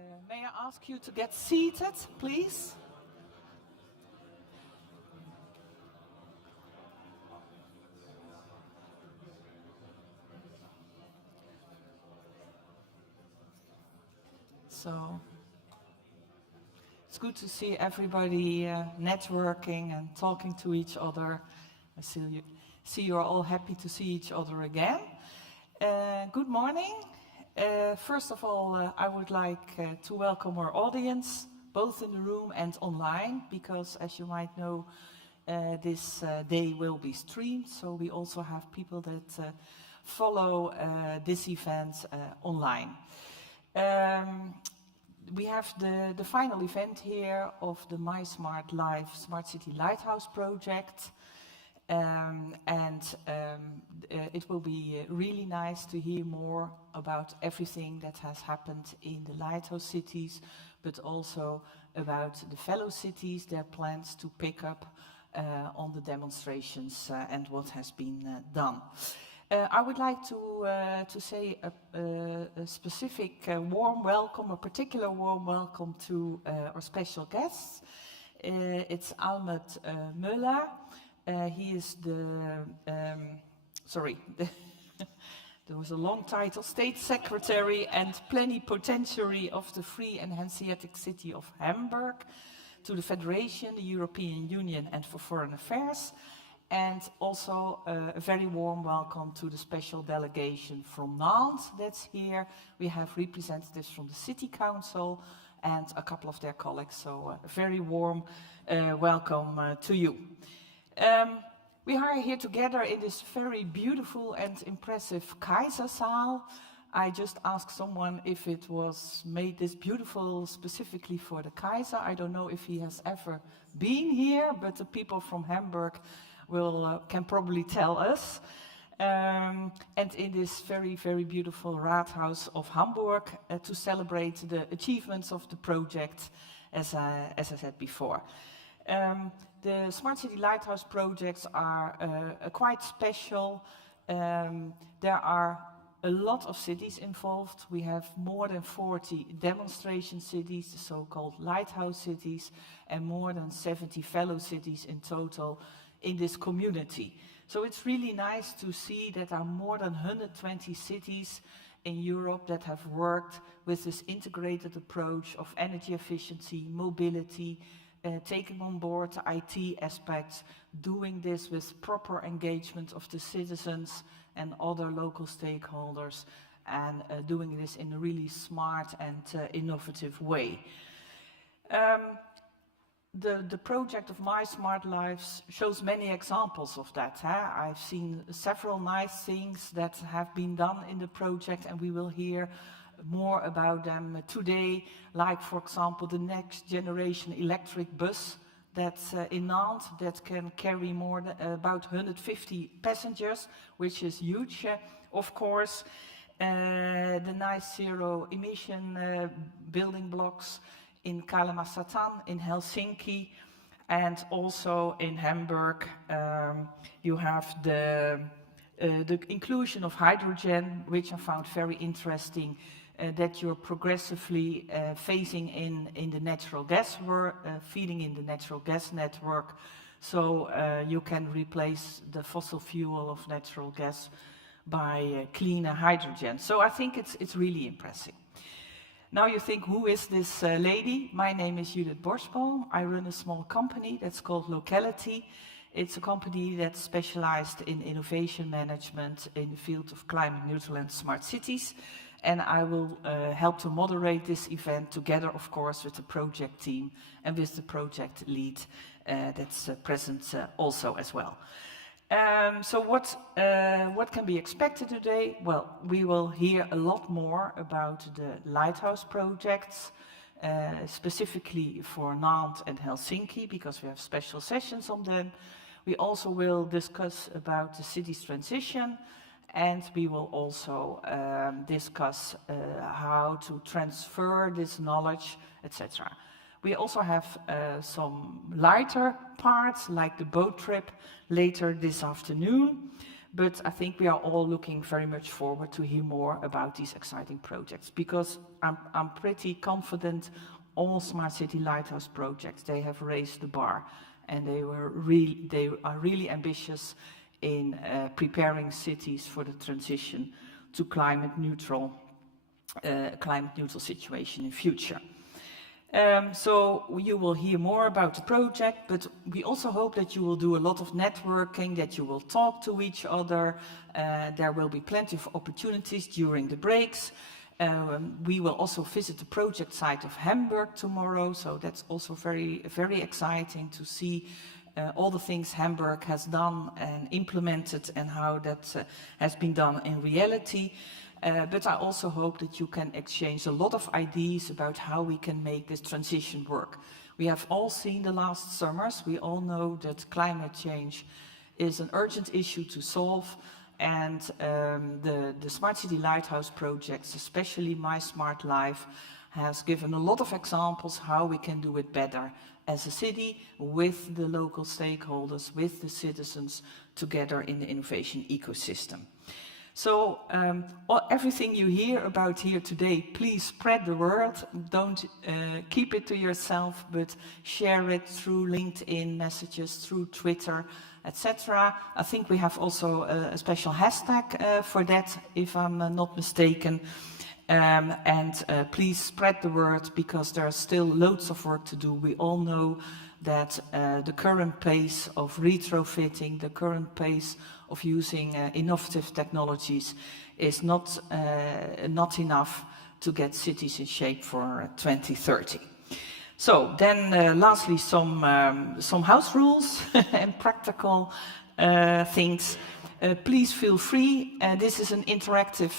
May I ask you to get seated, please? So, it's good to see everybody networking and talking to each other. I see you're all happy to see each other again. Good morning. First of all, I would like to welcome our audience, both in the room and online, because as you might know, this day will be streamed, so we also have people that follow this event online. We have the final event here of the mySMARTLife Smart City Lighthouse project. It will be really nice to hear more about everything that has happened in the Lighthouse cities, but also about the fellow cities, their plans to pick up on the demonstrations and what has been done. I would like to say a specific warm welcome, a particular warm welcome to our special guests. It's Ahmed Müller. He is there was a long title, State Secretary and Plenipotentiary of the Free and Hanseatic City of Hamburg to the Federation, the European Union and for Foreign Affairs. And also a very warm welcome to the special delegation from Nantes that's here. We have representatives from the City Council and a couple of their colleagues, so a very warm welcome to you. We are here together in this very beautiful and impressive Kaisersaal. I just asked someone if it was made this beautiful specifically for the Kaiser. I don't know if he has ever been here, but the people from Hamburg can probably tell us. And in this very, very beautiful Rathaus of Hamburg to celebrate the achievements of the project, as I said before. The Smart City Lighthouse projects are quite special. There are a lot of cities involved. We have more than 40 demonstration cities, the so-called lighthouse cities, and more than 70 fellow cities in total in this community. So it's really nice to see that there are more than 120 cities in Europe that have worked with this integrated approach of energy efficiency, mobility, taking on board the IT aspects, doing this with proper engagement of the citizens and other local stakeholders, and doing this in a really smart and innovative way. The project of mySMARTLife shows many examples of that. I've seen several nice things that have been done in the project, and we will hear more about them today, like for example the next generation electric bus that's in Nantes that can carry more than about 150 passengers, which is huge, of course. The nice zero emission building blocks in Kalamasatan in Helsinki, and also in Hamburg you have the inclusion of hydrogen, which I found very interesting. That you're progressively phasing in the natural gas, feeding in the natural gas network, so you can replace the fossil fuel of natural gas by cleaner hydrogen. So I think it's really impressive. Now you think, who is this lady? My name is Judith Borsboom. I run a small company that's called Locality. It's a company that's specialized in innovation management in the field of climate neutral and smart cities. And I will help to moderate this event together, of course, with the project team and with the project lead that's present also as well. So what can be expected today? Well, we will hear a lot more about the Lighthouse projects, specifically for Nantes and Helsinki, because we have special sessions on them. We also will discuss about the city's transition, and we will also discuss how to transfer this knowledge, etc. We also have some lighter parts, like the boat trip, later this afternoon. But I think we are all looking very much forward to hear more about these exciting projects, because I'm pretty confident all Smart City Lighthouse projects, they have raised the bar, and they are really ambitious in preparing cities for the transition to climate neutral situation in future. So you will hear more about the project, but we also hope that you will do a lot of networking, that you will talk to each other. There will be plenty of opportunities during the breaks. We will also visit the project site of Hamburg tomorrow, so that's also very, very exciting to see all the things Hamburg has done and implemented and how that has been done in reality. But I also hope that you can exchange a lot of ideas about how we can make this transition work. We have all seen the last summers. We all know that climate change is an urgent issue to solve, and the Smart City Lighthouse projects, especially mySMARTLife, has given a lot of examples how we can do it better as a city, with the local stakeholders, with the citizens, together in the innovation ecosystem. So everything you hear about here today, please spread the word. Don't keep it to yourself, but share it through LinkedIn messages, through Twitter, etc. I think we have also a special hashtag for that, if I'm not mistaken. Please spread the word, because there are still loads of work to do. We all know that the current pace of retrofitting, the current pace of using innovative technologies is not enough to get cities in shape for 2030. So then lastly, some house rules and practical things. Please feel free, this is an interactive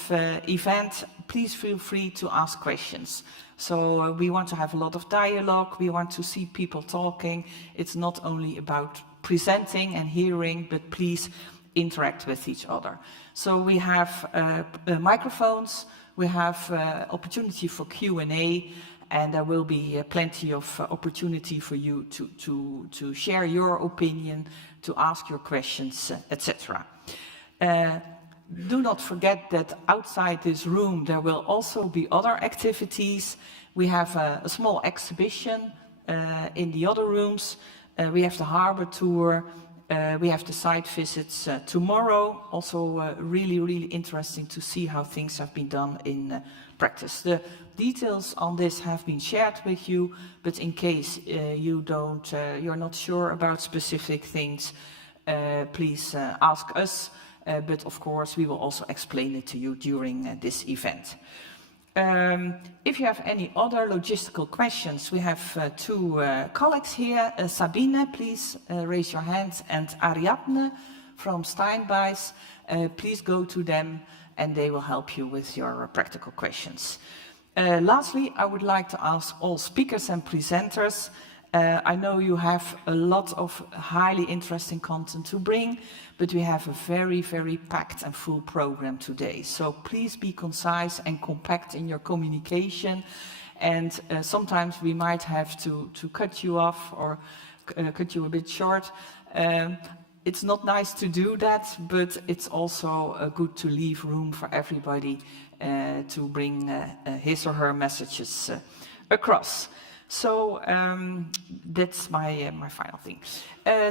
event, please feel free to ask questions. So we want to have a lot of dialogue, we want to see people talking. It's not only about presenting and hearing, but please interact with each other. So we have microphones, we have opportunity for Q&A, and there will be plenty of opportunity for you to share your opinion, to ask your questions, etc. Do not forget that outside this room there will also be other activities. We have a small exhibition in the other rooms. We have the harbor tour. We have the site visits tomorrow. Also really, really interesting to see how things have been done in practice. The details on this have been shared with you, but in case you're not sure about specific things, please ask us. But of course, we will also explain it to you during this event. If you have any other logistical questions, we have two colleagues here. Sabine, please raise your hand, and Ariadne from Steinbeis. Please go to them and they will help you with your practical questions. Lastly, I would like to ask all speakers and presenters, I know you have a lot of highly interesting content to bring, but we have a very, very packed and full program today. So please be concise and compact in your communication. And sometimes we might have to cut you off or cut you a bit short. It's not nice to do that, but it's also good to leave room for everybody to bring his or her messages across. So that's my final thing.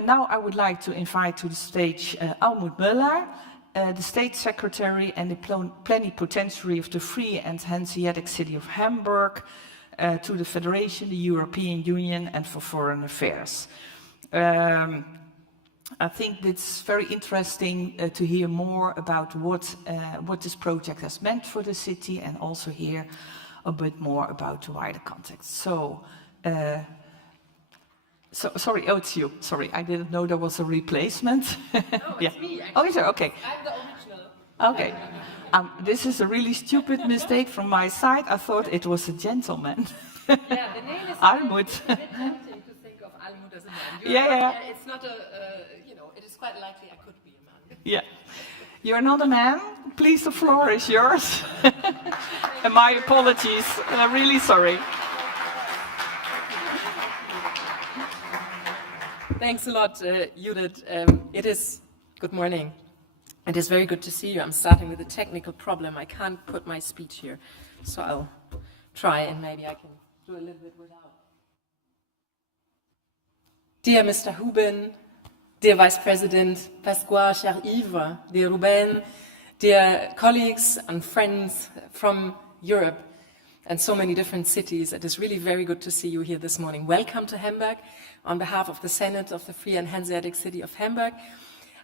Now I would like to invite to the stage Almut Müller, the State Secretary and the Plenipotentiary of the Free and Hanseatic City of Hamburg, to the Federation, the European Union, and for Foreign Affairs. I think it's very interesting to hear more about what this project has meant for the city, and also hear a bit more about the wider context. So, sorry, oh, it's you. Sorry, I didn't know there was a replacement. No, it's me, actually. Oh, is it? Okay. I'm the original. Okay. This is a really stupid mistake from my side. I thought it was a gentleman. Yeah, the name is Almut. a bit tempting to think of Almut as a man. Yeah. It's not a, it is quite likely I could be a man. Yeah. You're not a man. Please, the floor is yours. And my apologies. I'm really sorry. Thanks a lot, Judith. Good morning. It is very good to see you. I'm starting with a technical problem. I can't put my speech here, so I'll try and maybe I can do a little bit without. Dear Mr. Hubin, dear Vice President Pasqua, cher Yves, dear Ruben, dear colleagues and friends from Europe and so many different cities, it is really very good to see you here this morning. Welcome to Hamburg on behalf of the Senate of the Free and Hanseatic City of Hamburg.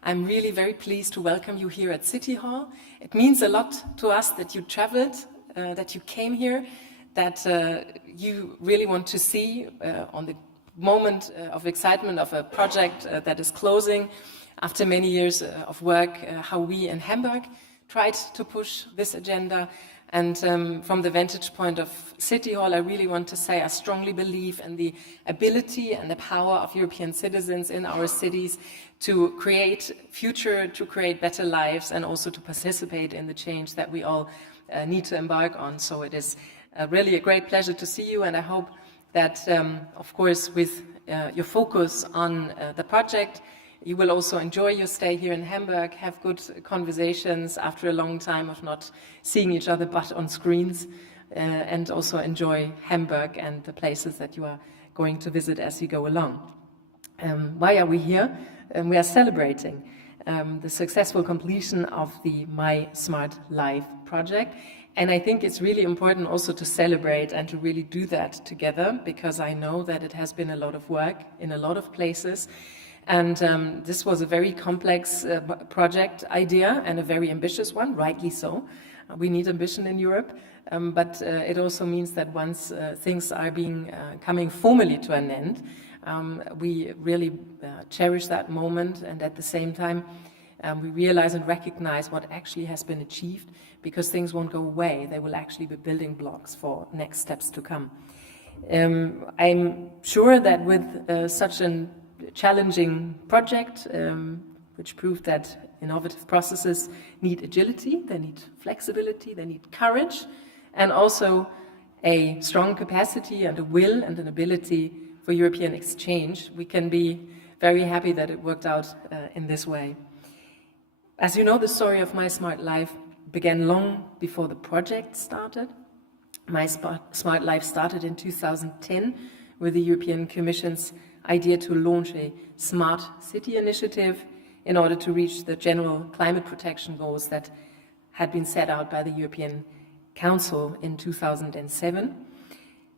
I'm really very pleased to welcome you here at City Hall. It means a lot to us that you traveled, that you came here, that you really want to see on the moment of excitement of a project that is closing after many years of work, how we in Hamburg tried to push this agenda. And from the vantage point of City Hall, I really want to say I strongly believe in the ability and the power of European citizens in our cities to create future, to create better lives, and also to participate in the change that we all need to embark on. So it is really a great pleasure to see you, and I hope that, of course, with your focus on the project, you will also enjoy your stay here in Hamburg, have good conversations after a long time of not seeing each other but on screens, and also enjoy Hamburg and the places that you are going to visit as you go along. Why are we here? We are celebrating the successful completion of the mySMARTLife project. And I think it's really important also to celebrate and to really do that together, because I know that it has been a lot of work in a lot of places. And this was a very complex project idea and a very ambitious one, rightly so. We need ambition in Europe, but it also means that once things are coming formally to an end, we really cherish that moment, and at the same time we realize and recognize what actually has been achieved, because things won't go away. They will actually be building blocks for next steps to come. I'm sure that with such a challenging project, which proved that innovative processes need agility, they need flexibility, they need courage, and also a strong capacity and a will and an ability for European exchange, we can be very happy that it worked out in this way. As you know, the story of mySMARTLife began long before the project started. mySMARTLife started in 2010 with the European Commission's idea to launch a smart city initiative in order to reach the general climate protection goals that had been set out by the European Council in 2007.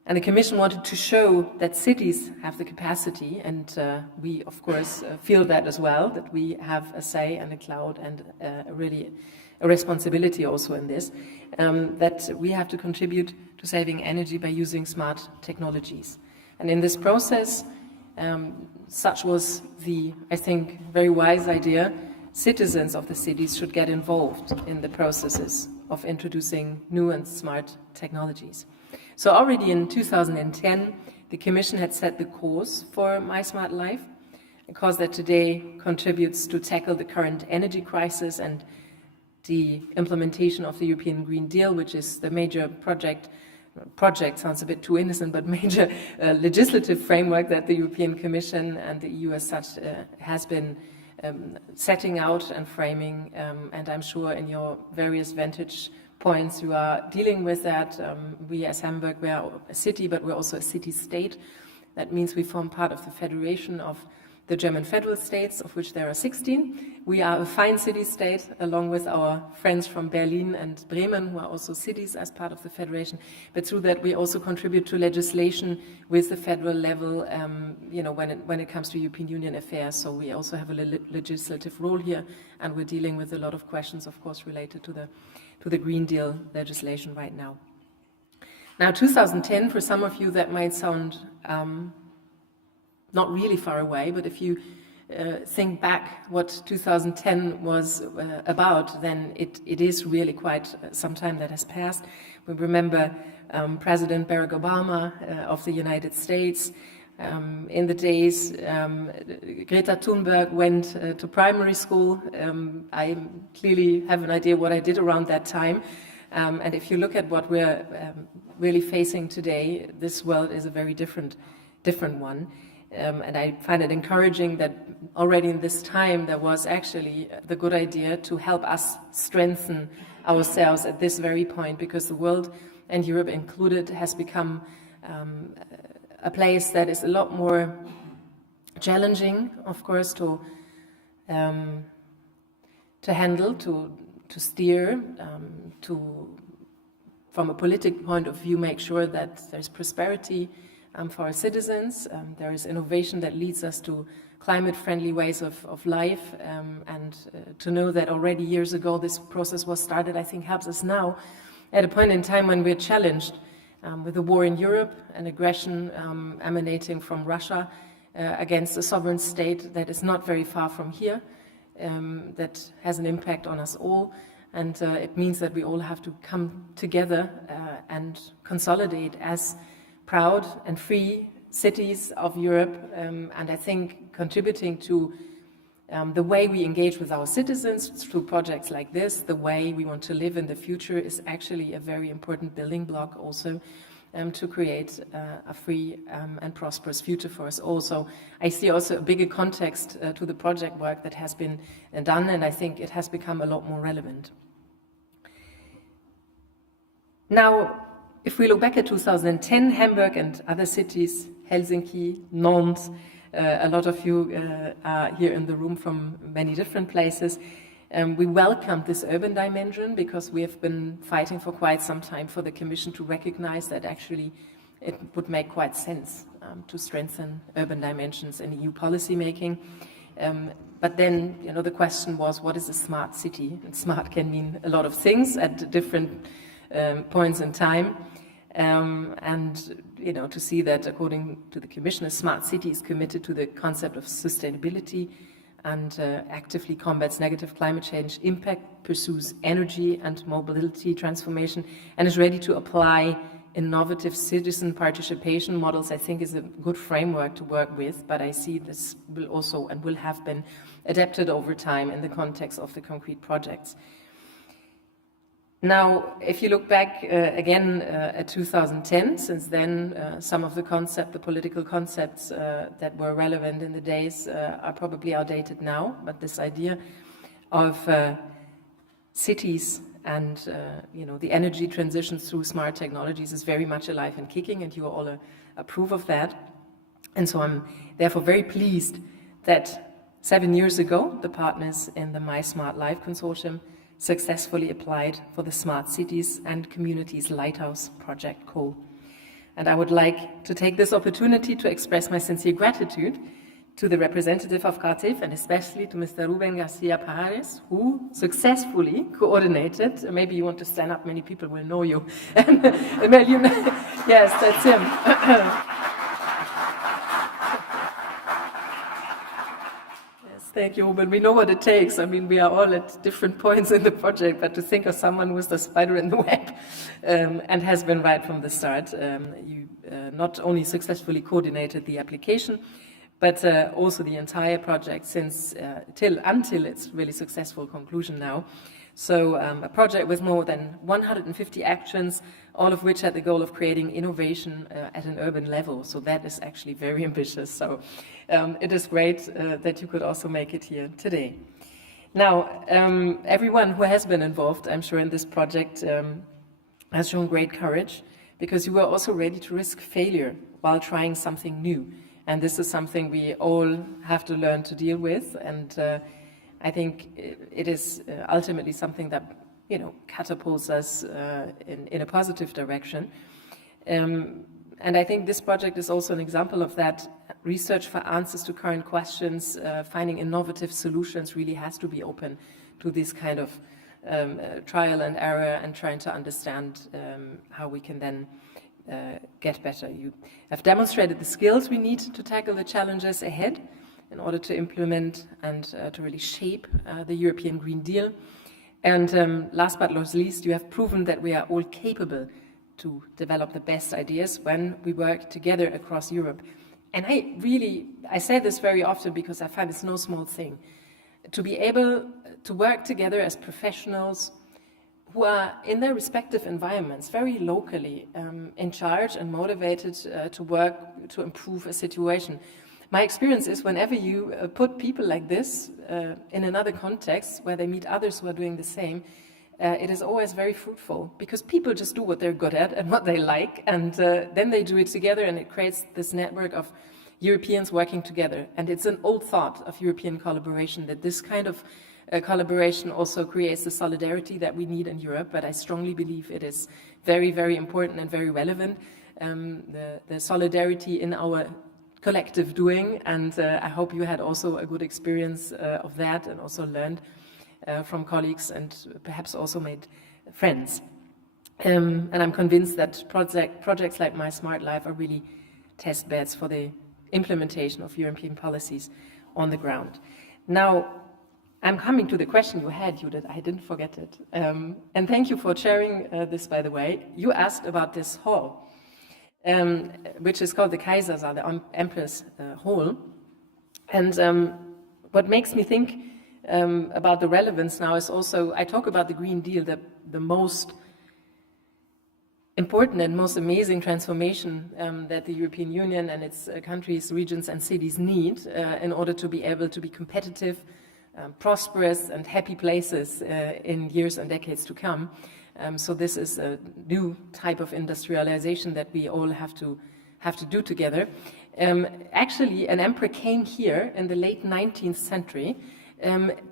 And the Commission wanted to show that cities have the capacity, and we, of course, feel that as well, that we have a say and a cloud and really a responsibility also in this, that we have to contribute to saving energy by using smart technologies. And in this process, such was the, I think, very wise idea, citizens of the cities should get involved in the processes of introducing new and smart technologies. So already in 2010, the Commission had set the course for mySMARTLife, a cause that today contributes to tackle the current energy crisis and the implementation of the European Green Deal, which is the major project sounds a bit too innocent, but major legislative framework that the European Commission and the EU as such has been setting out and framing, and I'm sure in your various vantage points you are dealing with that. We as Hamburg, we are a city, but we're also a city-state. That means we form part of the Federation of the German federal states, of which there are 16. We are a fine city-state, along with our friends from Berlin and Bremen, who are also cities as part of the Federation. But through that, we also contribute to legislation with the federal level, when it comes to European Union affairs. So we also have a legislative role here, and we're dealing with a lot of questions, of course, related to the Green Deal legislation right now. Now, 2010, for some of you, that might sound not really far away, but if you think back what 2010 was about, then it is really quite some time that has passed. We remember President Barack Obama of the United States. In the days Greta Thunberg went to primary school. I clearly have an idea what I did around that time. And if you look at what we're really facing today, this world is a very different one. And I find it encouraging that already in this time there was actually the good idea to help us strengthen ourselves at this very point, because the world, and Europe included, has become a place that is a lot more challenging, of course, to handle, to steer, from a political point of view, make sure that there's prosperity for our citizens. There is innovation that leads us to climate-friendly ways of life, and to know that already years ago this process was started, I think helps us now at a point in time when we're challenged with the war in Europe and aggression emanating from Russia against a sovereign state that is not very far from here, that has an impact on us all. And it means that we all have to come together and consolidate as proud and free cities of Europe, and I think contributing to the way we engage with our citizens through projects like this, the way we want to live in the future, is actually a very important building block also to create a free and prosperous future for us all. So I see also a bigger context to the project work that has been done, and I think it has become a lot more relevant. Now, if we look back at 2010, Hamburg and other cities, Helsinki, Nantes, a lot of you are here in the room from many different places. We welcomed this urban dimension because we have been fighting for quite some time for the Commission to recognize that actually it would make quite sense to strengthen urban dimensions in EU policy making. But then, the question was, what is a smart city? And smart can mean a lot of things at different points in time. And to see that according to the Commission, a smart city is committed to the concept of sustainability and actively combats negative climate change impact, pursues energy and mobility transformation, and is ready to apply innovative citizen participation models, I think is a good framework to work with, but I see this will also and will have been adapted over time in the context of the concrete projects. Now, if you look back again at 2010, since then some of the political concepts that were relevant in the days are probably outdated now, but this idea of cities and the energy transitions through smart technologies is very much alive and kicking, and you all approve of that. And so I'm therefore very pleased that 7 years ago the partners in the mySMARTLife consortium successfully applied for the Smart Cities and Communities Lighthouse project call. And I would like to take this opportunity to express my sincere gratitude to the representative of CARTIF and especially to Mr. Ruben Garcia Pajares, who successfully coordinated. Maybe you want to stand up, many people will know you. Yes, that's him. Thank you, Ruben. We know what it takes. I mean, we are all at different points in the project, but to think of someone who is the spider in the web and has been right from the start. You not only successfully coordinated the application, but also the entire project until its really successful conclusion now. So a project with more than 150 actions, all of which had the goal of creating innovation at an urban level. So that is actually very ambitious. So it is great that you could also make it here today. Now, everyone who has been involved, I'm sure, in this project has shown great courage, because you were also ready to risk failure while trying something new. And this is something we all have to learn to deal with. And I think it is ultimately something that, catapults us in a positive direction. And I think this project is also an example of that. Research for answers to current questions, finding innovative solutions really has to be open to this kind of trial and error and trying to understand how we can then get better. You have demonstrated the skills we need to tackle the challenges ahead in order to implement and to really shape the European Green Deal. And last but not least, you have proven that we are all capable to develop the best ideas when we work together across Europe. And I say this very often because I find it's no small thing. To be able to work together as professionals who are in their respective environments, very locally in charge and motivated to work to improve a situation, My experience is whenever you put people like this in another context where they meet others who are doing the same, it is always very fruitful, because people just do what they're good at and what they like, and then they do it together, and it creates this network of Europeans working together. And it's an old thought of European collaboration, that this kind of collaboration also creates the solidarity that we need in Europe, but I strongly believe it is very, very important and very relevant, the solidarity in our collective doing, and I hope you had also a good experience of that, and also learned from colleagues, and perhaps also made friends. And I'm convinced that projects like mySMARTLife are really test beds for the implementation of European policies on the ground. Now, I'm coming to the question you had, Judith. I didn't forget it. And thank you for sharing this, by the way. You asked about this hall, which is called the Kaisersaal, the Empress Hall. And what makes me think about the relevance now is also, I talk about the Green Deal, the most important and most amazing transformation that the European Union and its countries, regions and cities need in order to be able to be competitive, prosperous and happy places in years and decades to come. So this is a new type of industrialization that we all have to do together. Actually, an emperor came here in the late 19th century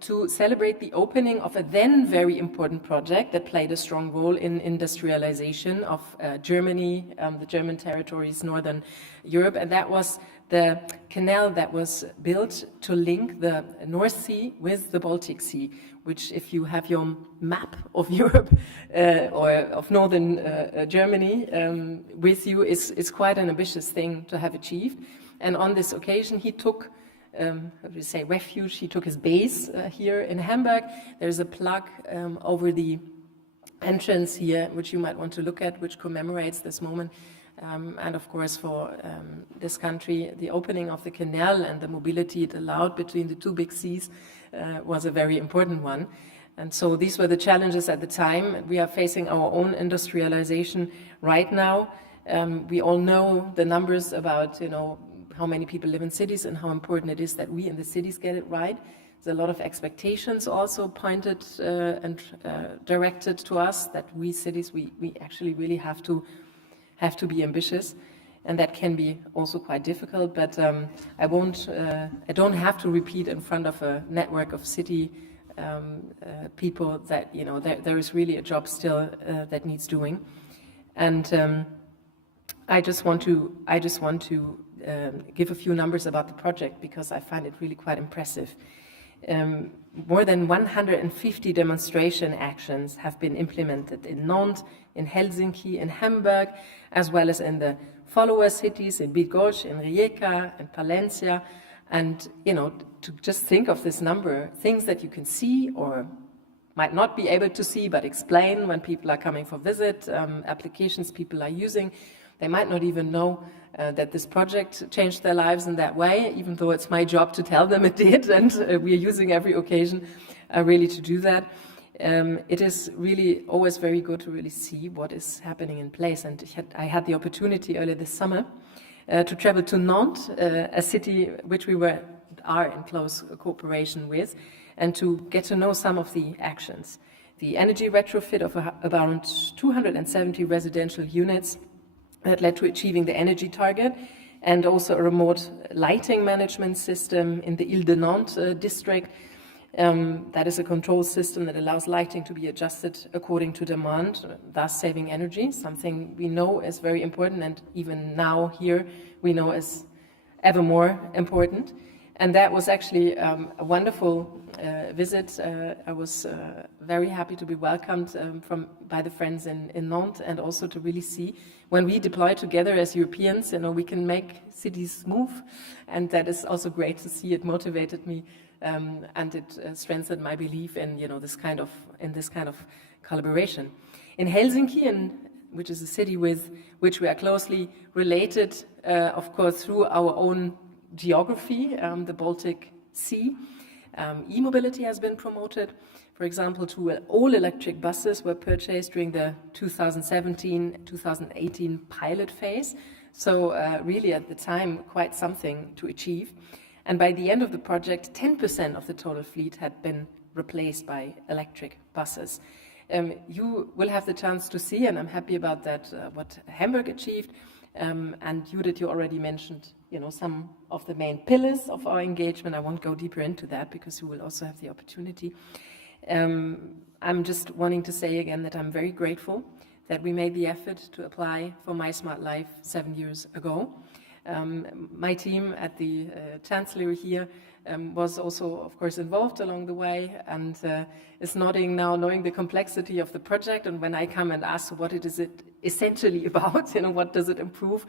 to celebrate the opening of a then very important project that played a strong role in industrialization of Germany, the German territories, Northern Europe, and that was the canal that was built to link the North Sea with the Baltic Sea, which, if you have your map of Europe or of northern Germany with you, is quite an ambitious thing to have achieved. And on this occasion, he took how do you say, refuge. He took his base here in Hamburg. There's a plaque over the entrance here, which you might want to look at, which commemorates this moment. And of course, for this country, the opening of the canal and the mobility it allowed between the two big seas was a very important one. And so these were the challenges at the time. We are facing our own industrialization right now. We all know the numbers about, how many people live in cities and how important it is that we in the cities get it right. There's a lot of expectations also pointed and directed to us that we cities, we actually really have to be ambitious, and that can be also quite difficult. But I don't have to repeat in front of a network of city people that there is really a job still that needs doing, and I just want to give a few numbers about the project, because I find it really quite impressive. More than 150 demonstration actions have been implemented in Nantes, in Helsinki, in Hamburg, as well as in the follower cities in Bydgoszcz, in Rijeka, and Palencia. And, to just think of this number, things that you can see or might not be able to see, but explain when people are coming for visit, applications people are using. They might not even know that this project changed their lives in that way, even though it's my job to tell them it did, and we are using every occasion really to do that. It is really always very good to really see what is happening in place. And I had the opportunity earlier this summer to travel to Nantes, a city which we are in close cooperation with, and to get to know some of the actions. The energy retrofit of around 270 residential units that led to achieving the energy target, and also a remote lighting management system in the Ile-de-Nantes district. That is a control system that allows lighting to be adjusted according to demand, thus saving energy, something we know is very important, and even now here we know is ever more important. And that was actually a wonderful visit. I was very happy to be welcomed by the friends in Nantes, and also to really see when we deploy together as Europeans, we can make cities move, and that is also great to see. It motivated me, and it strengthened my belief in this kind of collaboration. In Helsinki, which is a city with which we are closely related, of course, through our own geography, the Baltic Sea. E-mobility has been promoted. For example, all electric buses were purchased during the 2017-2018 pilot phase. So really at the time, quite something to achieve. And by the end of the project, 10% of the total fleet had been replaced by electric buses. You will have the chance to see, and I'm happy about that, what Hamburg achieved. And Judith, you already mentioned, some of the main pillars of our engagement. I won't go deeper into that because you will also have the opportunity. I'm just wanting to say again that I'm very grateful that we made the effort to apply for mySMARTLife 7 years ago. My team at the Chancellery here was also, of course, involved along the way and is nodding now, knowing the complexity of the project. And when I come and ask what it is essentially about, what does it improve,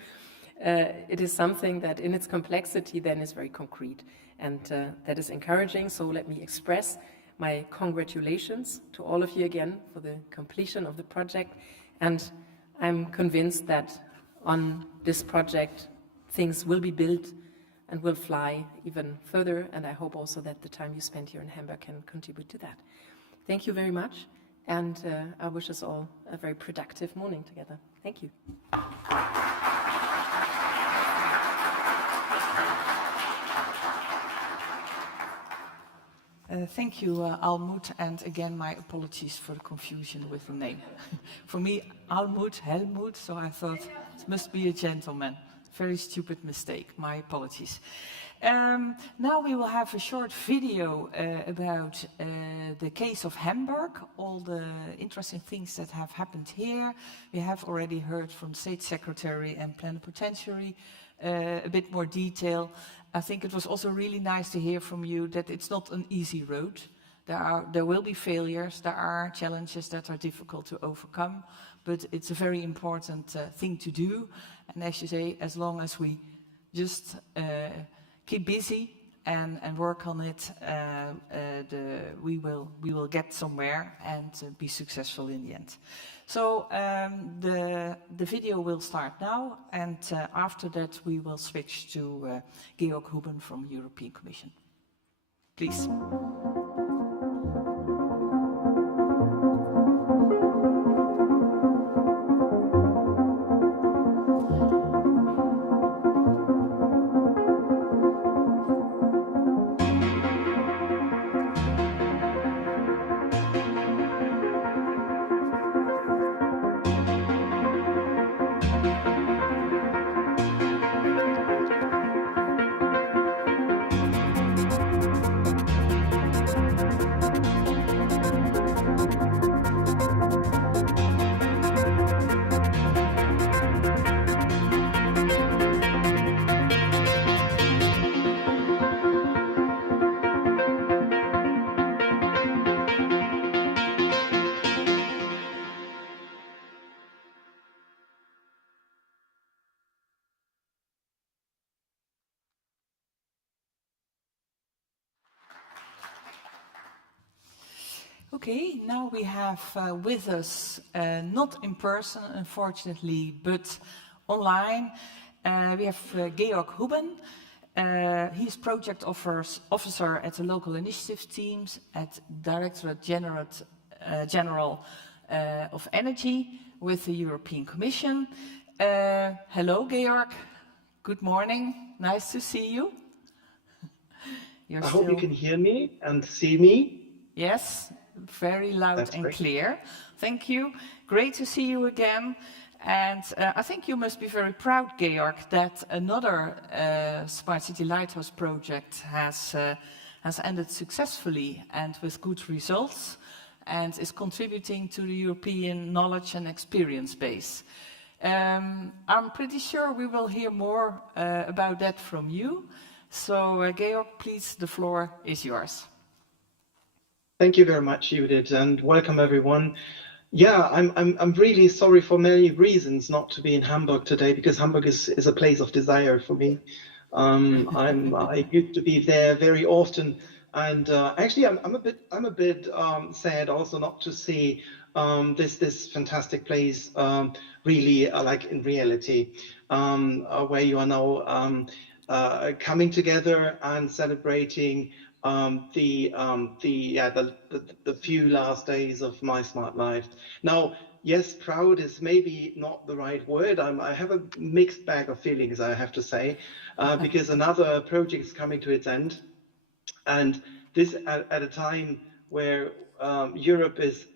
it is something that in its complexity then is very concrete and that is encouraging. So let me express my congratulations to all of you again for the completion of the project. And I'm convinced that on this project, things will be built and will fly even further. And I hope also that the time you spend here in Hamburg can contribute to that. Thank you very much. And I wish us all a very productive morning together. Thank you. Thank you, Almut, and again, my apologies for the confusion with the name. For me, Almut, Helmut, so I thought it must be a gentleman. Very stupid mistake, my apologies. Now we will have a short video about the case of Hamburg, all the interesting things that have happened here. We have already heard from State Secretary and Plenipotentiary a bit more detail. I think it was also really nice to hear from you that it's not an easy road. There will be failures, there are challenges that are difficult to overcome, but it's a very important thing to do. And as you say, as long as we just keep busy and work on it, we will get somewhere and be successful in the end. So the video will start now, and after that we will switch to Georg Huben from European Commission. Please. Okay, now we have with us, not in person unfortunately, but online, we have Georg Huben. He's project officer at the local initiative teams at Directorate General of Energy with the European Commission. Hello Georg, good morning, nice to see you. I hope you can hear me and see me. Yes. Very loud That's and great. clear. Thank you. Great to see you again. And I think you must be very proud, Georg, that another Smart City Lighthouse project has ended successfully and with good results and is contributing to the European knowledge and experience base. I'm pretty sure we will hear more about that from you. So, Georg, please, the floor is yours. Thank you very much, Judith, and welcome everyone. Yeah, I'm really sorry for many reasons not to be in Hamburg today, because Hamburg is a place of desire for me. I used to be there very often, and actually I'm a bit sad also not to see this fantastic place really like in reality, where you are now coming together and celebrating the few last days of my smart life. Now, yes, proud is maybe not the right word. I have a mixed bag of feelings, I have to say, because another project is coming to its end, and this at a time where Europe is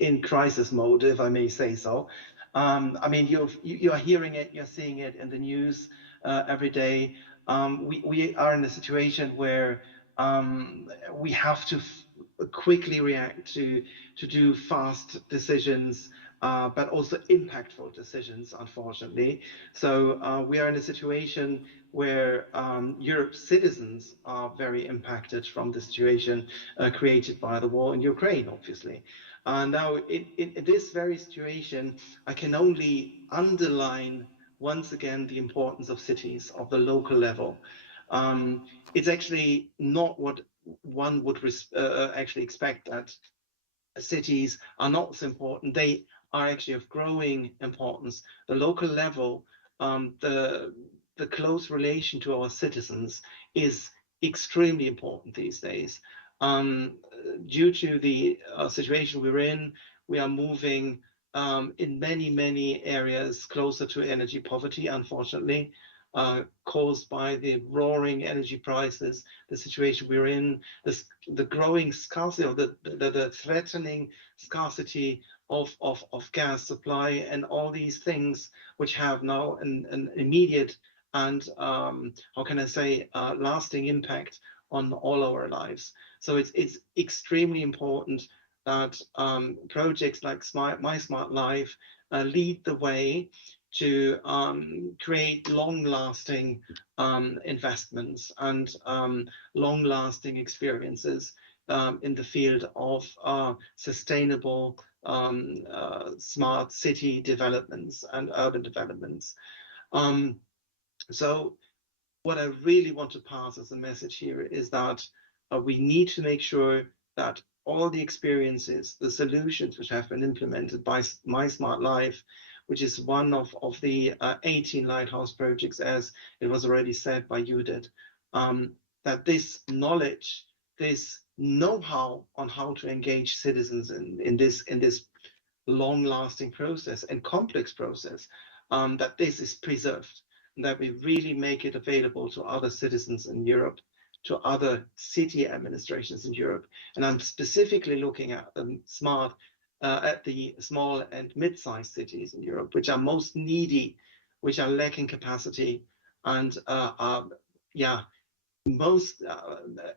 in crisis mode, if I may say so. I mean, you are hearing it, you're seeing it in the news every day. We are in a situation where we have to quickly react to do fast decisions, but also impactful decisions, unfortunately. So we are in a situation where Europe's citizens are very impacted from the situation created by the war in Ukraine, obviously. Now, in this very situation, I can only underline once again the importance of cities, of the local level. It's actually not what one would actually expect, that cities are not so important. They are actually of growing importance. The local level, the close relation to our citizens is extremely important these days. Due to the situation we're in, we are moving in many areas closer to energy poverty, unfortunately, caused by the roaring energy prices, the situation we're in, the growing scarcity, of the threatening scarcity of gas supply, and all these things which have now an immediate and how can I say, lasting impact on all our lives. So it's extremely important that projects like mySMARTLife lead the way to create long-lasting investments and long-lasting experiences in the field of sustainable smart city developments and urban developments. So what I really want to pass as a message here is that we need to make sure that all the experiences, the solutions which have been implemented by mySMARTLife, which is one of the 18 Lighthouse projects, as it was already said by Judith, that this knowledge, this know-how on how to engage citizens in this long-lasting process and complex process, that this is preserved, and that we really make it available to other citizens in Europe, to other city administrations in Europe. And I'm specifically looking at the small and mid-sized cities in Europe, which are most needy, which are lacking capacity, and are most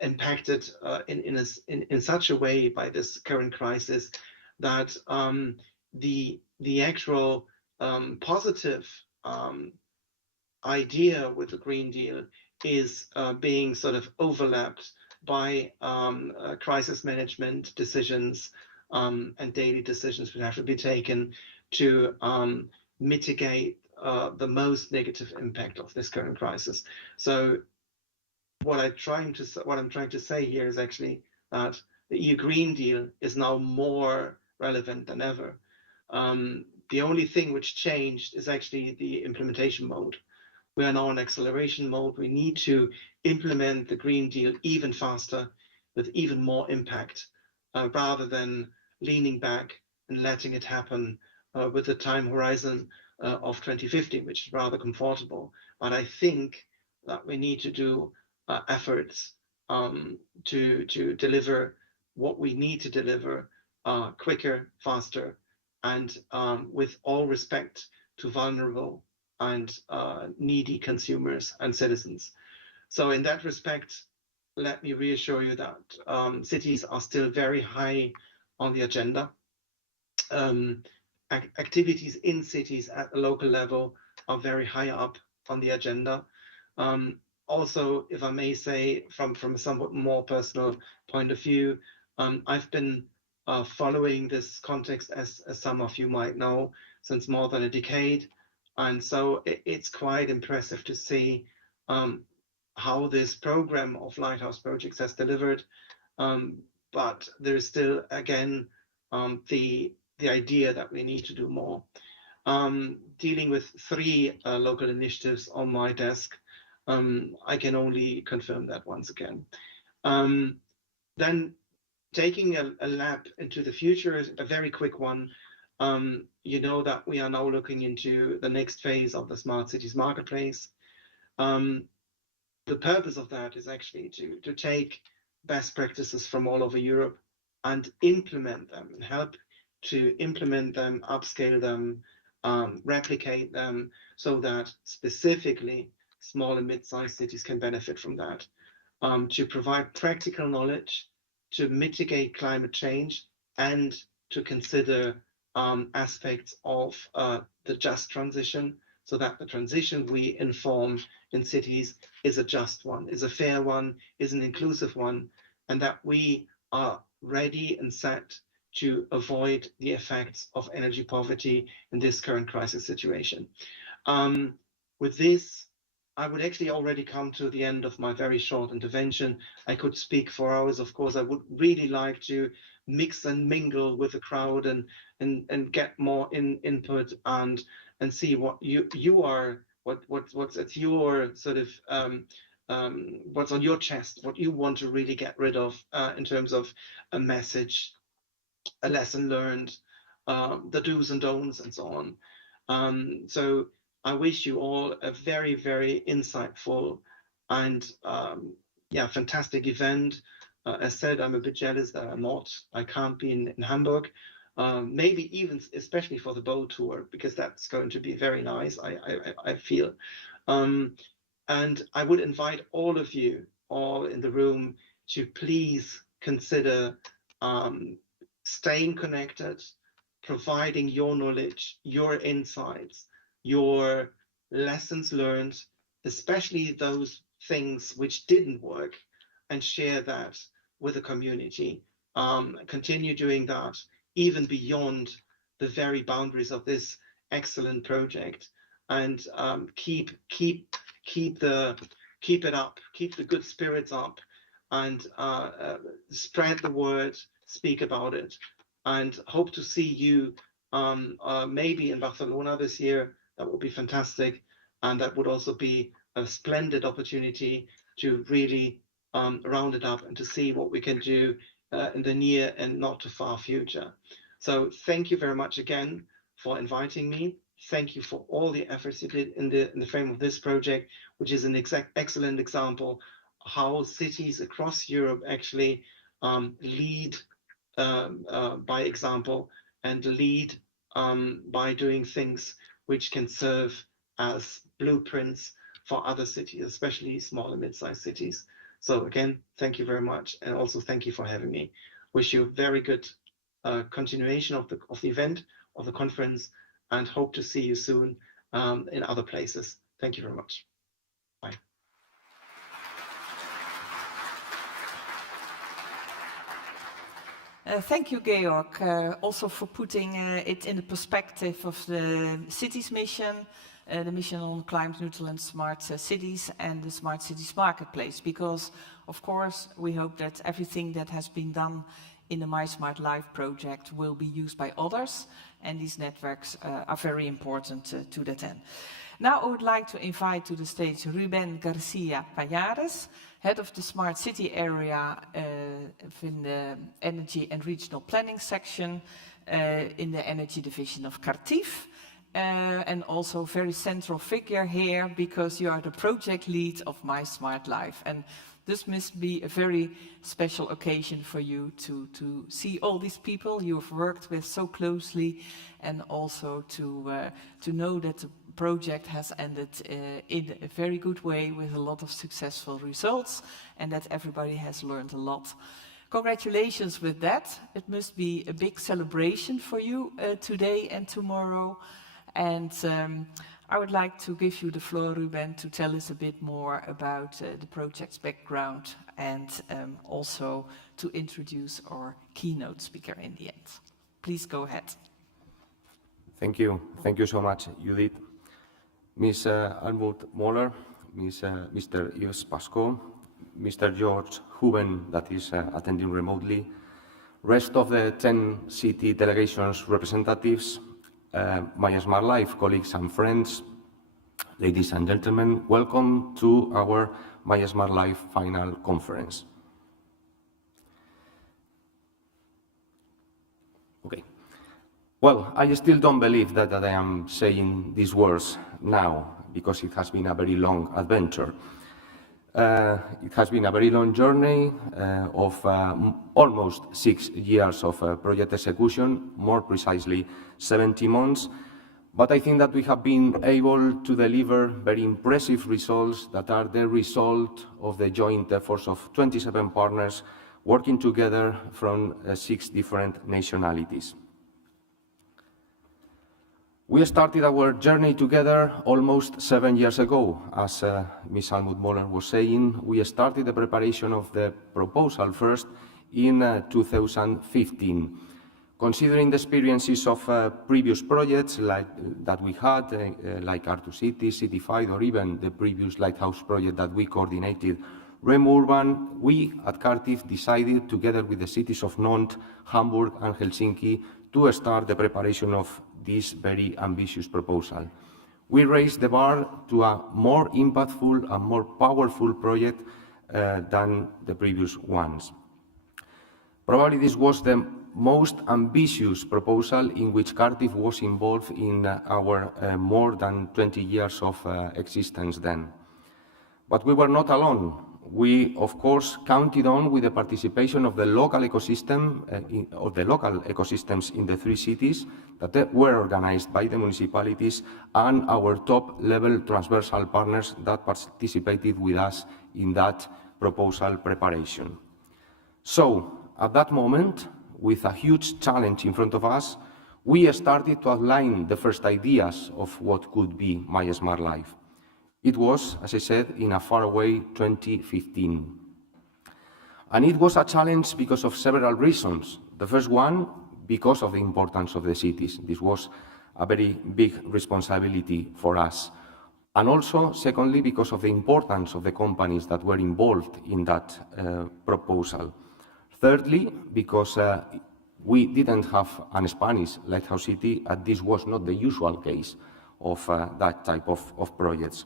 impacted in such a way by this current crisis that the actual positive idea with the Green Deal is being sort of overlapped by crisis management decisions and daily decisions which have to be taken to mitigate the most negative impact of this current crisis. So what I'm trying to say here is actually that the EU Green Deal is now more relevant than ever. The only thing which changed is actually the implementation mode. We are now in acceleration mode. We need to implement the Green Deal even faster, with even more impact, rather than leaning back and letting it happen with a time horizon of 2050, which is rather comfortable. But I think that we need to do efforts to deliver what we need to deliver quicker, faster, and with all respect to vulnerable and needy consumers and citizens. So in that respect, let me reassure you that cities are still very high on the agenda. Activities in cities at the local level are very high up on the agenda. Also, if I may say, from a somewhat more personal point of view, I've been following this context, as some of you might know, since more than a decade. And so it's quite impressive to see how this program of Lighthouse projects has delivered. But there is still, again, the idea that we need to do more. Dealing with 3 local initiatives on my desk, I can only confirm that once again. Then taking a lap into the future, a very quick one. You know that we are now looking into the next phase of the Smart Cities Marketplace. The purpose of that is actually to take best practices from all over Europe and implement them and help to implement them, upscale them, replicate them, so that specifically small and mid-sized cities can benefit from that. To provide practical knowledge, to mitigate climate change, and to consider aspects of the just transition, so that the transition we inform in cities is a just one, is a fair one, is an inclusive one, and that we are ready and set to avoid the effects of energy poverty in this current crisis situation. With this, I would actually already come to the end of my very short intervention. I could speak for hours, of course. I would really like to mix and mingle with the crowd and get more input and see what you are, what's at your sort of what's on your chest, what you want to really get rid of in terms of a message, a lesson learned, the do's and don'ts, and so on. So I wish you all a very, very insightful and fantastic event. As said, I'm a bit jealous that I can't be in Hamburg. Maybe even especially for the boat tour, because that's going to be very nice, I feel. And I would invite all of you, all in the room, to please consider staying connected, providing your knowledge, your insights, your lessons learned, especially those things which didn't work, and share that with the community. Continue doing that even beyond the very boundaries of this excellent project, and keep it up, keep the good spirits up, and spread the word, speak about it, and hope to see you maybe in Barcelona this year. That would be fantastic, and that would also be a splendid opportunity to really round it up and to see what we can do in the near and not too far future. So thank you very much again for inviting me. Thank you for all the efforts you did in the frame of this project, which is an excellent example how cities across Europe actually lead by example, and lead by doing things which can serve as blueprints for other cities, especially small and mid-sized cities. So again, thank you very much, and also thank you for having me. Wish you a very good continuation of the event, of the conference, and hope to see you soon in other places. Thank you very much. Bye. Thank you, Georg, also for putting it in the perspective of the city's mission, the mission on climate neutral and smart cities, and the Smart Cities Marketplace, because of course we hope that everything that has been done in the mySMARTLife project will be used by others, and these networks are very important to that end. Now I would like to invite to the stage Ruben Garcia Payares, head of the Smart City area in the Energy and Regional Planning section in the Energy Division of Cartif. And also very central figure here, because you are the project lead of mySMARTLife. And this must be a very special occasion for you to see all these people you have worked with so closely, and also to know that the project has ended in a very good way with a lot of successful results, and that everybody has learned a lot. Congratulations with that. It must be a big celebration for you today and tomorrow. And I would like to give you the floor, Ruben, to tell us a bit more about the project's background, and also to introduce our keynote speaker in the end. Please go ahead. Thank you. Thank you so much, Judith. Ms. Almut Moller, Mr. Yves Pasco, Mr. George Huben, that is attending remotely, rest of the 10 city delegations representatives, mySMARTLife colleagues and friends, Ladies and gentlemen, welcome to our mySMARTLife final conference. Okay. Well, I still don't believe that I am saying these words now, because it has been a very long adventure. It has been a very long journey of almost 6 years of project execution, more precisely 70 months. But I think that we have been able to deliver very impressive results that are the result of the joint efforts of 27 partners working together from 6 different nationalities. We started our journey together almost 7 years ago. As Ms. Helmut Moller was saying, we started the preparation of the proposal first in 2015. Considering the experiences of previous projects that we had, like R2 City, City5, or even the previous Lighthouse project that we coordinated, REM Urban, we at Cardiff decided, together with the cities of Nantes, Hamburg, and Helsinki, to start the preparation of this very ambitious proposal. We raised the bar to a more impactful and more powerful project than the previous ones. Probably this was the most ambitious proposal in which Cardiff was involved in our more than 20 years of existence then. But we were not alone. We, of course, counted on with the participation of the local ecosystem, of the local ecosystems in the 3 cities that were organized by the municipalities and our top-level transversal partners that participated with us in that proposal preparation. So, at that moment, with a huge challenge in front of us, we started to outline the first ideas of what could be mySMARTLife. It was, as I said, in a faraway 2015. And it was a challenge because of several reasons. The first one, because of the importance of the cities. This was a very big responsibility for us. And also, secondly, because of the importance of the companies that were involved in that proposal. Thirdly, because we didn't have a Spanish Lighthouse City, and this was not the usual case of that type of projects.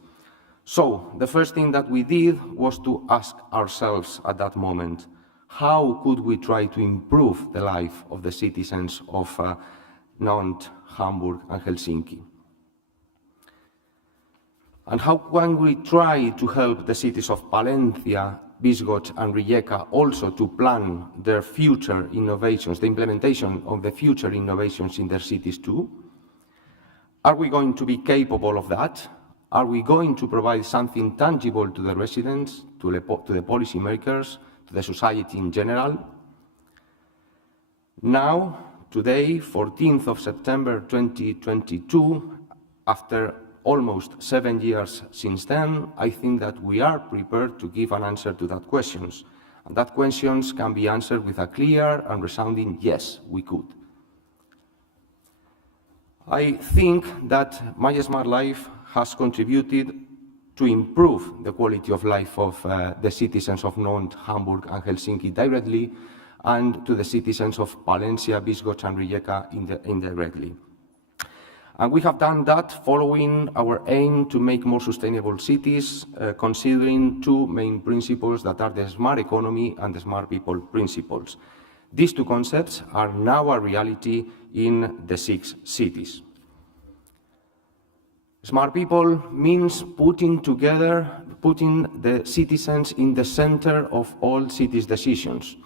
So, the first thing that we did was to ask ourselves at that moment, how could we try to improve the life of the citizens of Nantes, Hamburg, and Helsinki? And how can we try to help the cities of Palencia, Bisgoch, and Rijeka also to plan their future innovations, the implementation of the future innovations in their cities too? Are we going to be capable of that? Are we going to provide something tangible to the residents, to the policymakers, to the society in general? Now, today, 14th of September 2022, after almost 7 years since then, I think that we are prepared to give an answer to that questions. And that questions can be answered with a clear and resounding yes, we could. I think that mySMARTLife has contributed to improve the quality of life of the citizens of Nantes, Hamburg, and Helsinki directly, and to the citizens of Palencia, Bisgoch, and Rijeka indirectly. And we have done that following our aim to make more sustainable cities, considering 2 main principles that are the smart economy and the smart people principles. These 2 concepts are now a reality in the 6 cities. Smart people means putting the citizens in the center of all cities' decisions,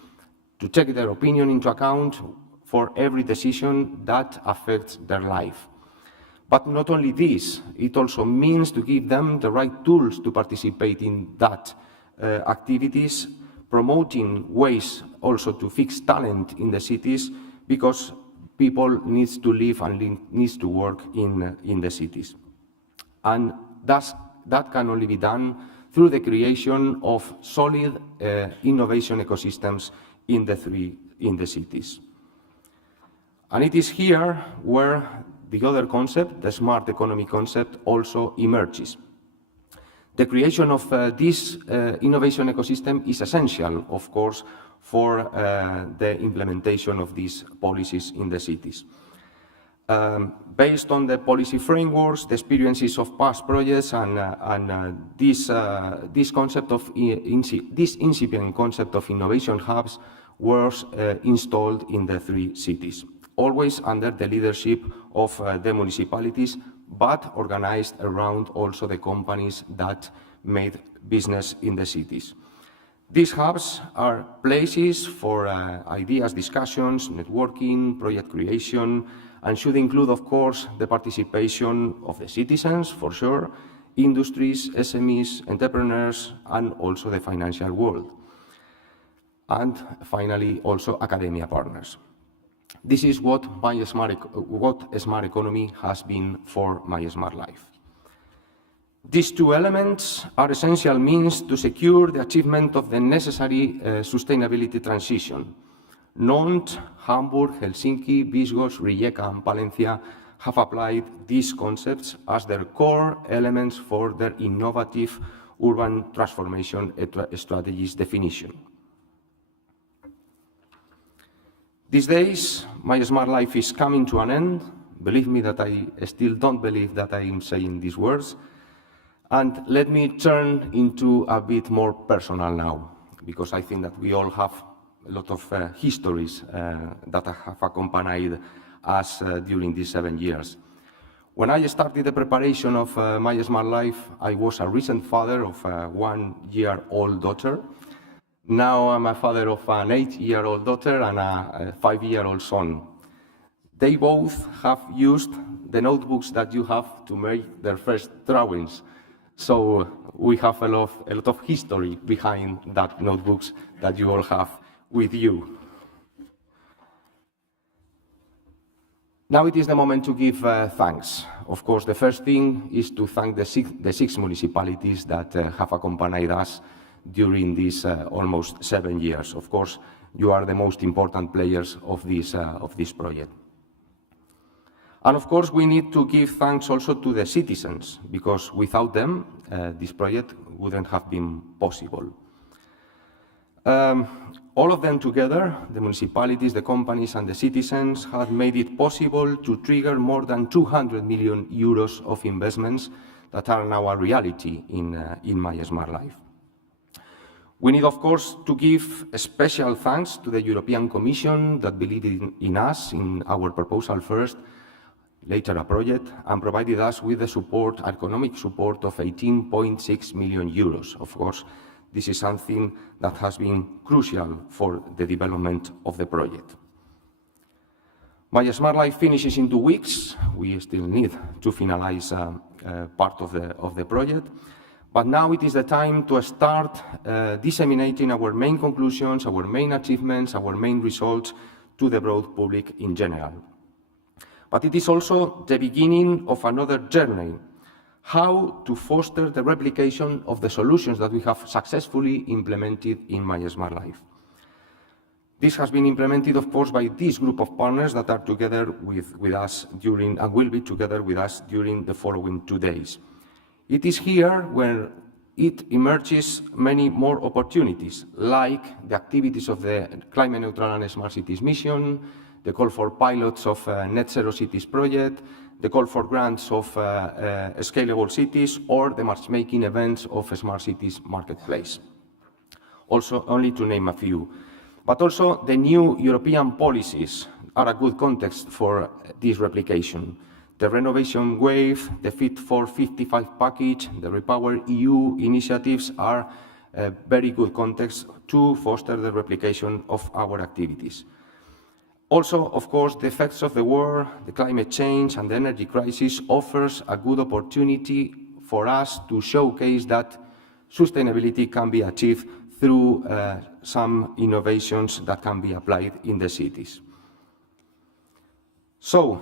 to take their opinion into account for every decision that affects their life. But not only this, it also means to give them the right tools to participate in that activities, promoting ways also to fix talent in the cities, because people need to live and need to work in the cities. And that can only be done through the creation of solid innovation ecosystems in the cities. And it is here where the other concept, the smart economy concept, also emerges. The creation of this innovation ecosystem is essential, of course, for the implementation of these policies in the cities. Based on the policy frameworks, the experiences of past projects, and this incipient concept of innovation hubs was installed in the 3 cities, always under the leadership of the municipalities, but organized around also the companies that made business in the cities. These hubs are places for ideas, discussions, networking, project creation, and should include, of course, the participation of the citizens, for sure, industries, SMEs, entrepreneurs, and also the financial world. And finally, also academia partners. This is what Smart Economy has been for mySMARTLife. These 2 elements are essential means to secure the achievement of the necessary sustainability transition. Nantes, Hamburg, Helsinki, Visgos, Rijeka, and Palencia have applied these concepts as their core elements for their innovative urban transformation strategies definition. These days, mySMARTLife is coming to an end. Believe me that I still don't believe that I am saying these words. And let me turn into a bit more personal now, because I think that we all have a lot of histories that have accompanied us during these 7 years. When I started the preparation of mySMARTLife, I was a recent father of a 1-year-old daughter. Now I'm a father of an 8-year-old daughter and a 5-year-old son. They both have used the notebooks that you have to make their first drawings. So we have a lot of history behind that notebooks that you all have with you. Now it is the moment to give thanks. Of course, the first thing is to thank the six municipalities that have accompanied us during these almost 7 years. Of course, you are the most important players of this project. And of course, we need to give thanks also to the citizens, because without them, this project wouldn't have been possible. All of them together, the municipalities, the companies, and the citizens, have made it possible to trigger more than 200 million euros of investments that are now a reality in mySMARTLife. We need, of course, to give a special thanks to the European Commission that believed in us, in our proposal first, later a project, and provided us with the support, economic support of 18.6 million euros. Of course, this is something that has been crucial for the development of the project. mySMARTLife finishes in 2 weeks. We still need to finalize part of the project. But now it is the time to start disseminating our main conclusions, our main achievements, our main results to the broad public in general. But it is also the beginning of another journey, how to foster the replication of the solutions that we have successfully implemented in mySMARTLife. This has been implemented, of course, by this group of partners that are together with us during, and will be together with us during the following 2 days. It is here where it emerges many more opportunities, like the activities of the Climate Neutral and Smart Cities mission, the call for pilots of Net Zero Cities project, the call for grants of scalable cities, or the matchmaking events of a Smart Cities Marketplace. Also, only to name a few. But also, the new European policies are a good context for this replication. The renovation wave, the Fit for 55 package, the Repower EU initiatives are a very good context to foster the replication of our activities. Also, of course, the effects of the war, the climate change, and the energy crisis offers a good opportunity for us to showcase that sustainability can be achieved through some innovations that can be applied in the cities. So,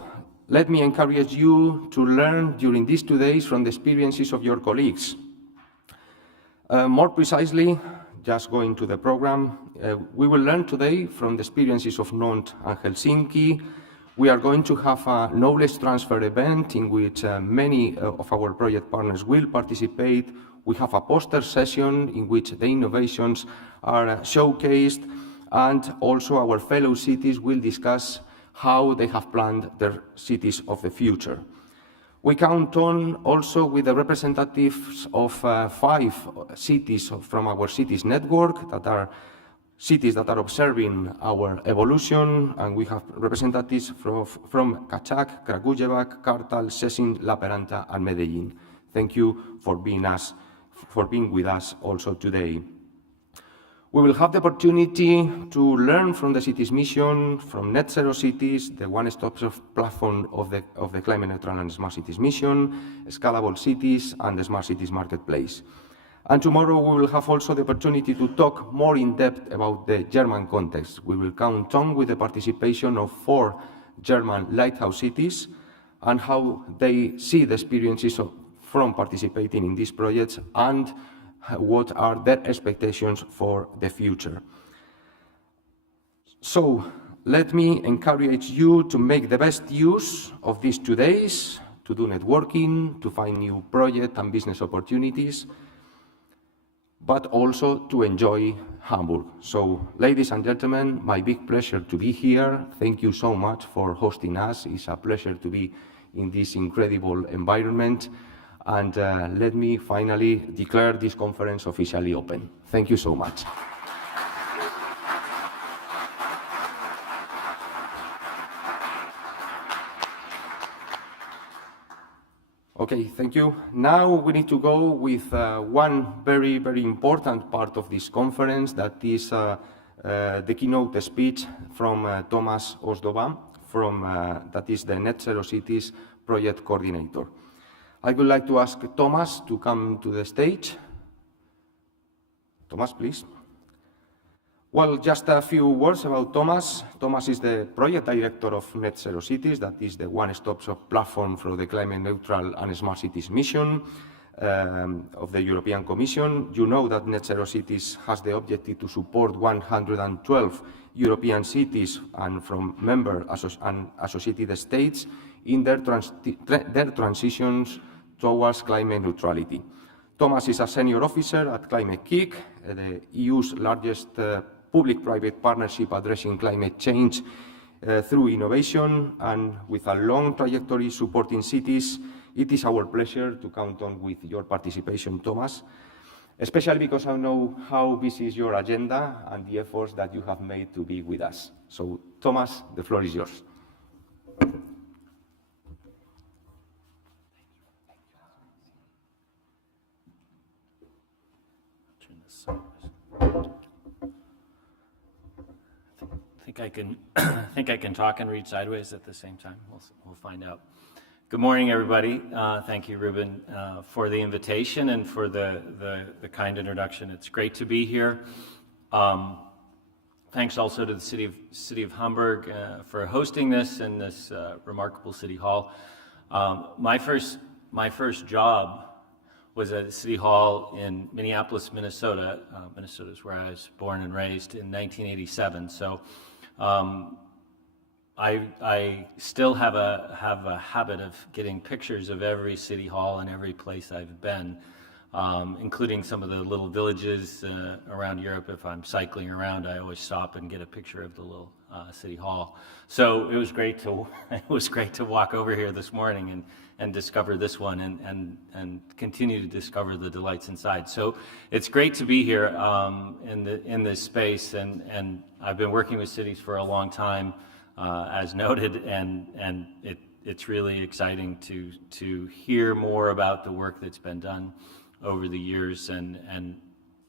let me encourage you to learn during these 2 days from the experiences of your colleagues. More precisely, just going to the program, we will learn today from the experiences of Nantes and Helsinki. We are going to have a knowledge transfer event in which many of our project partners will participate. We have a poster session in which the innovations are showcased, and also our fellow cities will discuss how they have planned their cities of the future. We count on also with the representatives of 5 cities from our cities network that are cities that are observing our evolution, and we have representatives from Kachak, Kragujevac, Kartal, Szczecin, La Peranta, and Medellin. Thank you for being with us also today. We will have the opportunity to learn from the city's mission, from Net Zero Cities, the one-stop platform of the Climate Neutral and Smart Cities mission, Scalable Cities, and the Smart Cities Marketplace. And tomorrow we will have also the opportunity to talk more in depth about the German context. We will count on with the participation of 4 German lighthouse cities and how they see the experiences from participating in these projects and what are their expectations for the future. So let me encourage you to make the best use of these 2 days, to do networking, to find new project and business opportunities, but also to enjoy Hamburg. So, ladies and gentlemen, my big pleasure to be here. Thank you so much for hosting us. It's a pleasure to be in this incredible environment. And let me finally declare this conference officially open. Thank you so much. Okay, thank you. Now we need to go with one very, very important part of this conference, that is the keynote speech from Thomas Osdova, that is the Net Zero Cities project coordinator. I would like to ask Thomas to come to the stage. Thomas, please. Well, just a few words about Thomas. Thomas is the project director of Net Zero Cities, that is the one-stop shop platform for the Climate Neutral and Smart Cities mission of the European Commission. You know that Net Zero Cities has the objective to support 112 European cities and from member and associated states in their transitions towards climate neutrality. Thomas is a senior officer at Climate Kick, the EU's largest public-private partnership addressing climate change through innovation, and with a long trajectory supporting cities. It is our pleasure to count on with your participation, Thomas, especially because I know how busy is your agenda and the efforts that you have made to be with us. So, Thomas, the floor is yours. I think I can talk and read sideways at the same time. We'll find out. Good morning, everybody. Thank you, Ruben, for the invitation and for the kind introduction. It's great to be here. Thanks also to the city of Hamburg for hosting this in this remarkable city hall. My first job was at the City Hall in Minneapolis, Minnesota. Minnesota is where I was born and raised in 1987. So I still have a habit of getting pictures of every city hall and every place I've been, including some of the little villages around Europe. If I'm cycling around, I always stop and get a picture of the little city hall. So it was great to walk over here this morning and discover this one and continue to discover the delights inside. So it's great to be here in this space, and I've been working with cities for a long time, as noted, and it's really exciting to hear more about the work that's been done over the years, and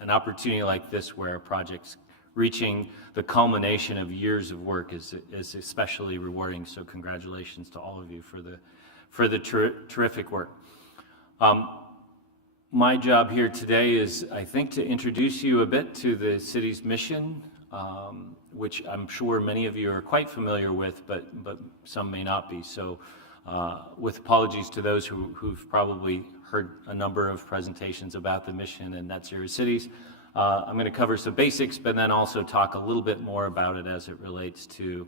an opportunity like this where a project's reaching the culmination of years of work is especially rewarding. So congratulations to all of you for the terrific work. My job here today is, I think, to introduce you a bit to the city's mission, which I'm sure many of you are quite familiar with, but some may not be. So with apologies to those who've probably heard a number of presentations about the mission and Net Zero Cities, I'm going to cover some basics, but then also talk a little bit more about it as it relates to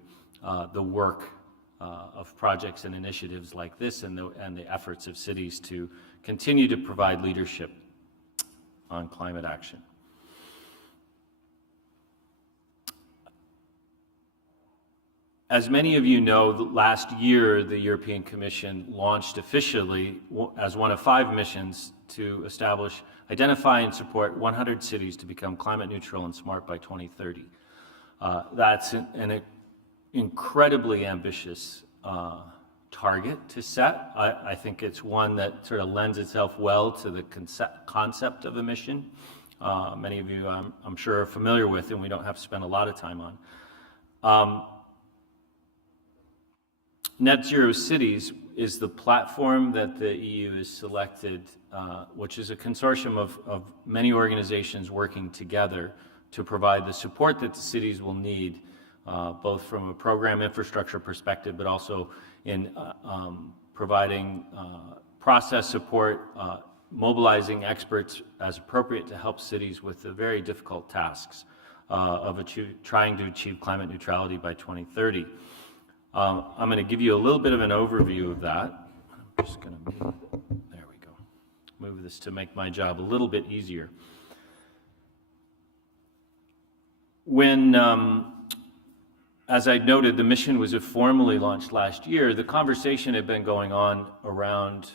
the work of projects and initiatives like this and the efforts of cities to continue to provide leadership on climate action. As many of you know, last year the European Commission launched officially as one of 5 missions to establish, identify and support 100 cities to become climate neutral and smart by 2030. That's an incredibly ambitious target to set. I think it's one that sort of lends itself well to the concept of a mission. Many of you, I'm sure, are familiar with, and we don't have to spend a lot of time on. Net Zero Cities is the platform that the EU has selected, which is a consortium of many organizations working together to provide the support that the cities will need, both from a program infrastructure perspective, but also in providing process support, mobilizing experts as appropriate to help cities with the very difficult tasks of trying to achieve climate neutrality by 2030. I'm going to give you a little bit of an overview of that. I'm just going to move this to make my job a little bit easier. When, as I noted, the mission was formally launched last year, the conversation had been going on around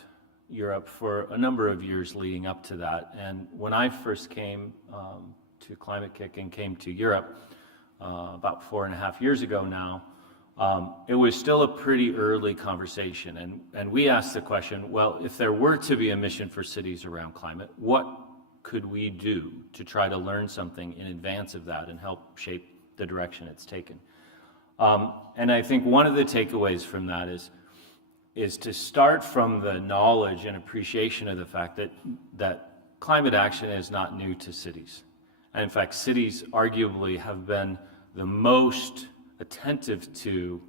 Europe for a number of years leading up to that. And when I first came to Climate Kick and came to Europe about 4.5 years ago now, it was still a pretty early conversation, and we asked the question, well, if there were to be a mission for cities around climate, what could we do to try to learn something in advance of that and help shape the direction it's taken? And I think one of the takeaways from that is to start from the knowledge and appreciation of the fact that climate action is not new to cities. And in fact, cities arguably have been the most attentive to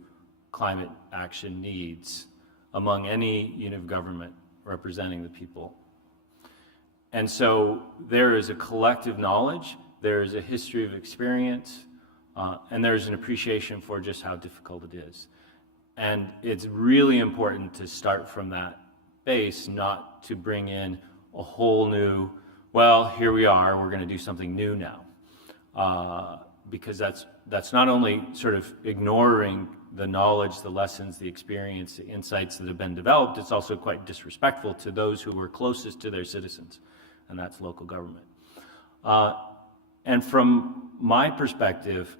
climate action needs among any unit of government representing the people. And so there is a collective knowledge, there is a history of experience, and there's an appreciation for just how difficult it is. And it's really important to start from that base, not to bring in a whole new, well, here we are, we're going to do something new now. Because that's not only sort of ignoring the knowledge, the lessons, the experience, the insights that have been developed, it's also quite disrespectful to those who were closest to their citizens, and that's local government. And from my perspective,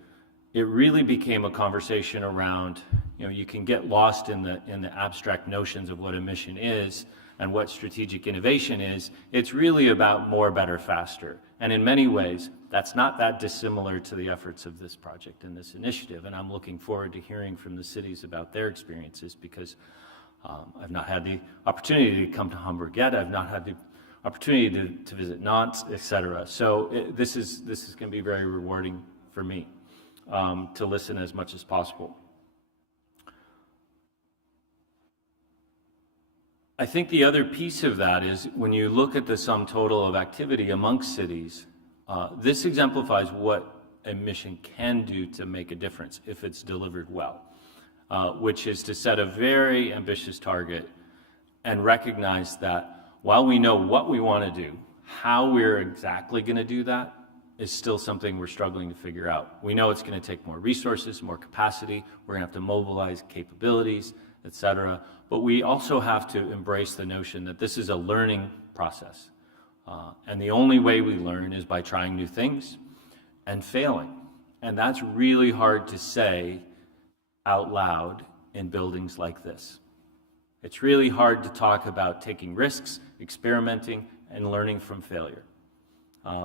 it really became a conversation around, you can get lost in the abstract notions of what a mission is and what strategic innovation is. It's really about more, better, faster. And in many ways, that's not that dissimilar to the efforts of this project and this initiative. And I'm looking forward to hearing from the cities about their experiences, because I've not had the opportunity to come to Hamburg yet. I've not had the opportunity to visit Nantes, etc. So this is going to be very rewarding for me to listen as much as possible. I think the other piece of that is when you look at the sum total of activity amongst cities, this exemplifies what a mission can do to make a difference if it's delivered well, which is to set a very ambitious target and recognize that while we know what we want to do, how we're exactly going to do that is still something we're struggling to figure out. We know it's going to take more resources, more capacity, we're going to have to mobilize capabilities, etc. But we also have to embrace the notion that this is a learning process. And the only way we learn is by trying new things and failing. And that's really hard to say out loud in buildings like this. It's really hard to talk about taking risks, experimenting, and learning from failure.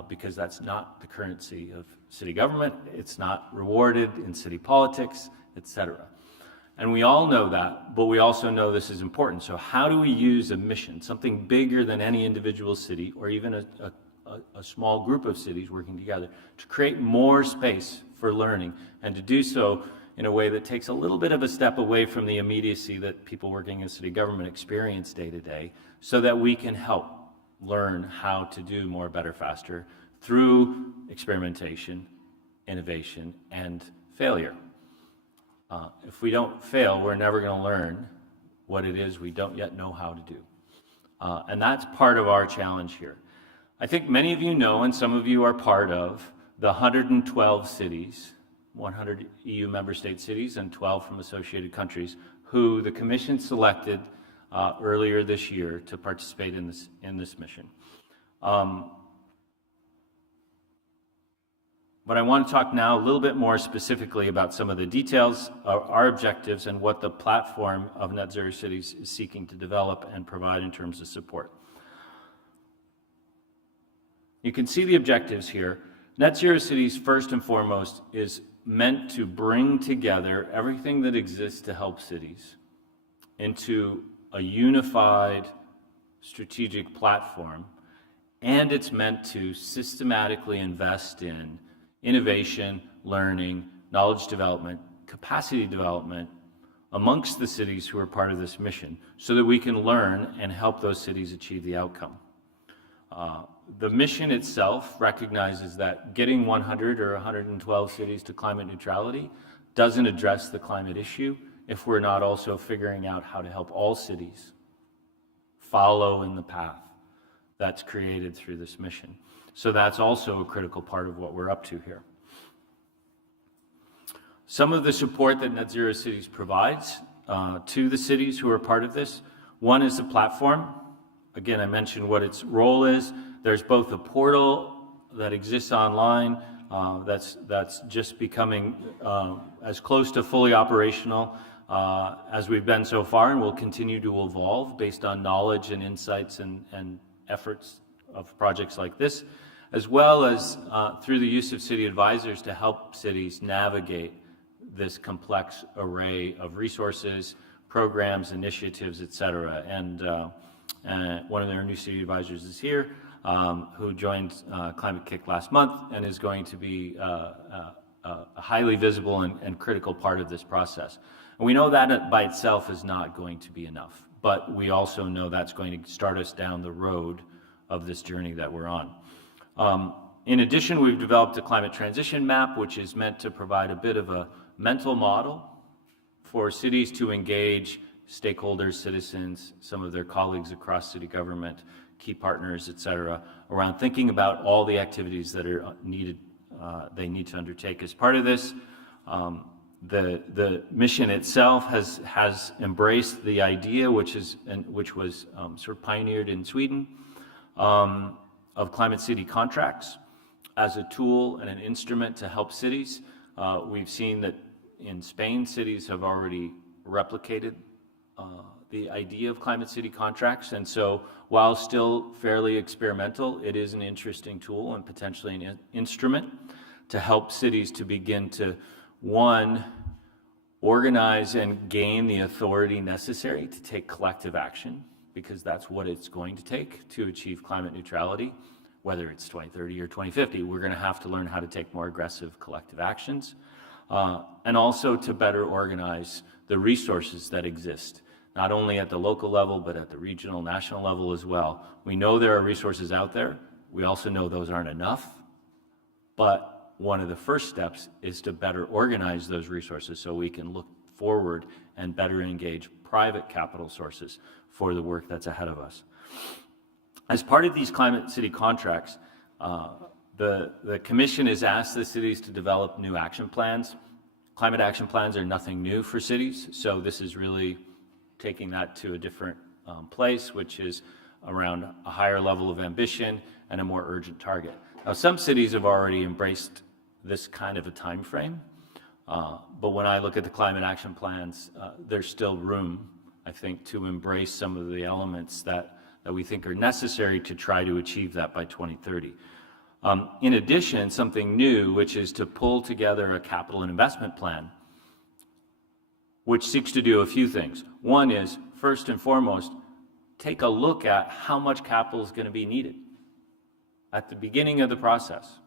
Because that's not the currency of city government, it's not rewarded in city politics, etc. And we all know that, but we also know this is important. So how do we use a mission, something bigger than any individual city or even a small group of cities working together, to create more space for learning, and to do so in a way that takes a little bit of a step away from the immediacy that people working in city government experience day to day, so that we can help learn how to do more, better, faster through experimentation, innovation, and failure. If we don't fail, we're never going to learn what it is we don't yet know how to do. And that's part of our challenge here. I think many of you know, and some of you are part of, the 112 cities 100 EU member state cities and 12 from associated countries, who the Commission selected earlier this year to participate in this mission. But I want to talk now a little bit more specifically about some of the details, our objectives, and what the platform of Net Zero Cities is seeking to develop and provide in terms of support. You can see the objectives here. Net Zero Cities, first and foremost, is meant to bring together everything that exists to help cities into a unified strategic platform, and it's meant to systematically invest in innovation, learning, knowledge development, capacity development amongst the cities who are part of this mission, so that we can learn and help those cities achieve the outcome. The mission itself recognizes that getting 100 or 112 cities to climate neutrality doesn't address the climate issue if we're not also figuring out how to help all cities follow in the path that's created through this mission. So that's also a critical part of what we're up to here. Some of the support that Net Zero Cities provides to the cities who are part of this, one is the platform. Again, I mentioned what its role is. There's both a portal that exists online that's just becoming as close to fully operational as we've been so far, and will continue to evolve based on knowledge and insights and efforts of projects like this, as well as through the use of city advisors to help cities navigate this complex array of resources, programs, initiatives, etc. And one of their new city advisors is here, who joined Climate Kick last month and is going to be a highly visible and critical part of this process. And we know that by itself is not going to be enough, but we also know that's going to start us down the road of this journey that we're on. In addition, we've developed a climate transition map, which is meant to provide a bit of a mental model for cities to engage stakeholders, citizens, some of their colleagues across city government, key partners, etc., around thinking about all the activities that are needed, they need to undertake as part of this. The mission itself has embraced the idea, which was sort of pioneered in Sweden, of climate city contracts as a tool and an instrument to help cities. We've seen that in Spain, cities have already replicated the idea of climate city contracts, and so while still fairly experimental, it is an interesting tool and potentially an instrument to help cities to begin to, one, organize and gain the authority necessary to take collective action, because that's what it's going to take to achieve climate neutrality. Whether it's 2030 or 2050, we're going to have to learn how to take more aggressive collective actions, and also to better organize the resources that exist, not only at the local level, but at the regional, national level as well. We know there are resources out there. We also know those aren't enough, but one of the first steps is to better organize those resources so we can look forward and better engage private capital sources for the work that's ahead of us. As part of these climate city contracts, the Commission has asked the cities to develop new action plans. Climate action plans are nothing new for cities, so this is really taking that to a different place, which is around a higher level of ambition and a more urgent target. Now, some cities have already embraced this kind of a time frame, but when I look at the climate action plans, there's still room, I think, to embrace some of the elements that we think are necessary to try to achieve that by 2030. In addition, something new, which is to pull together a capital and investment plan, which seeks to do a few things. One is, first and foremost, take a look at how much capital is going to be needed at the beginning of the process.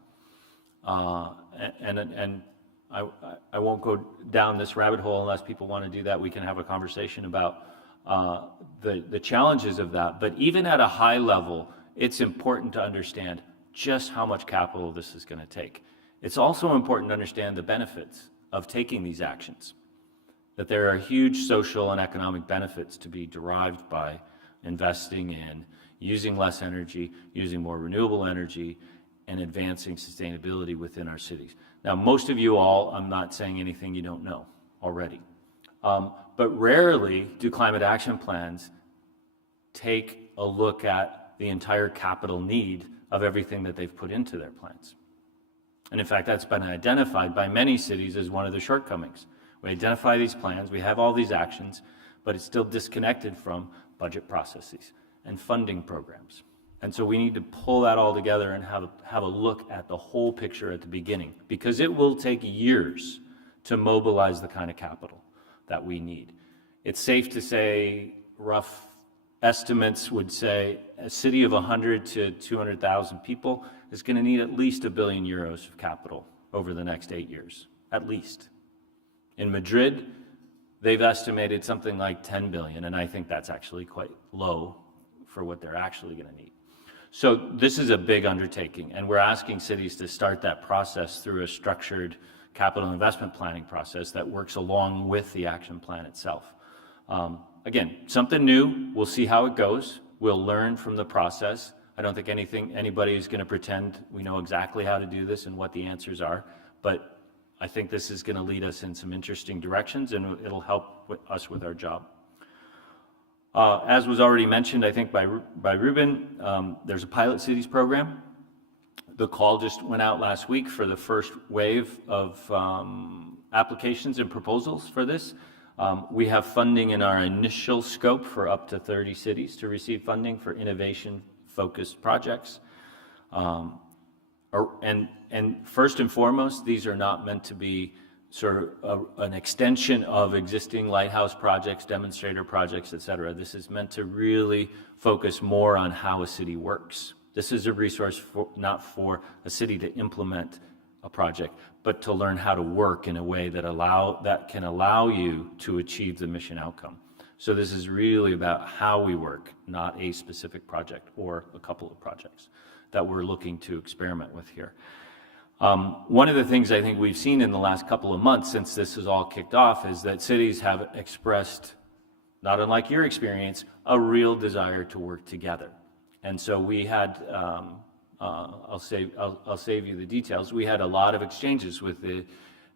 And I won't go down this rabbit hole unless people want to do that. We can have a conversation about the challenges of that. But even at a high level, it's important to understand just how much capital this is going to take. It's also important to understand the benefits of taking these actions, that there are huge social and economic benefits to be derived by investing in using less energy, using more renewable energy, and advancing sustainability within our cities. Now, most of you all, I'm not saying anything you don't know already. But rarely do climate action plans take a look at the entire capital need of everything that they've put into their plans. And in fact, that's been identified by many cities as one of the shortcomings. We identify these plans, we have all these actions, but it's still disconnected from budget processes and funding programs. And so we need to pull that all together and have a look at the whole picture at the beginning, because it will take years to mobilize the kind of capital that we need. It's safe to say, rough estimates would say, a city of 100 to 200,000 people is going to need at least €1 billion of capital over the next 8 years, at least. In Madrid, they've estimated something like 10 billion, and I think that's actually quite low for what they're actually going to need. So this is a big undertaking, and we're asking cities to start that process through a structured capital investment planning process that works along with the action plan itself. Again, something new. We'll see how it goes. We'll learn from the process. I don't think anybody is going to pretend we know exactly how to do this and what the answers are, but I think this is going to lead us in some interesting directions, and it'll help us with our job. As was already mentioned, I think by Ruben, there's a pilot cities program. The call just went out last week for the first wave of applications and proposals for this. We have funding in our initial scope for up to 30 cities to receive funding for innovation-focused projects. And first and foremost, these are not meant to be sort of an extension of existing lighthouse projects, demonstrator projects, et cetera. This is meant to really focus more on how a city works. This is a resource not for a city to implement a project, but to learn how to work in a way that can allow you to achieve the mission outcome. So this is really about how we work, not a specific project or a couple of projects that we're looking to experiment with here. One of the things I think we've seen in the last couple of months since this is all kicked off is that cities have expressed, not unlike your experience, a real desire to work together. And so we had, I'll save you the details, we had a lot of exchanges with the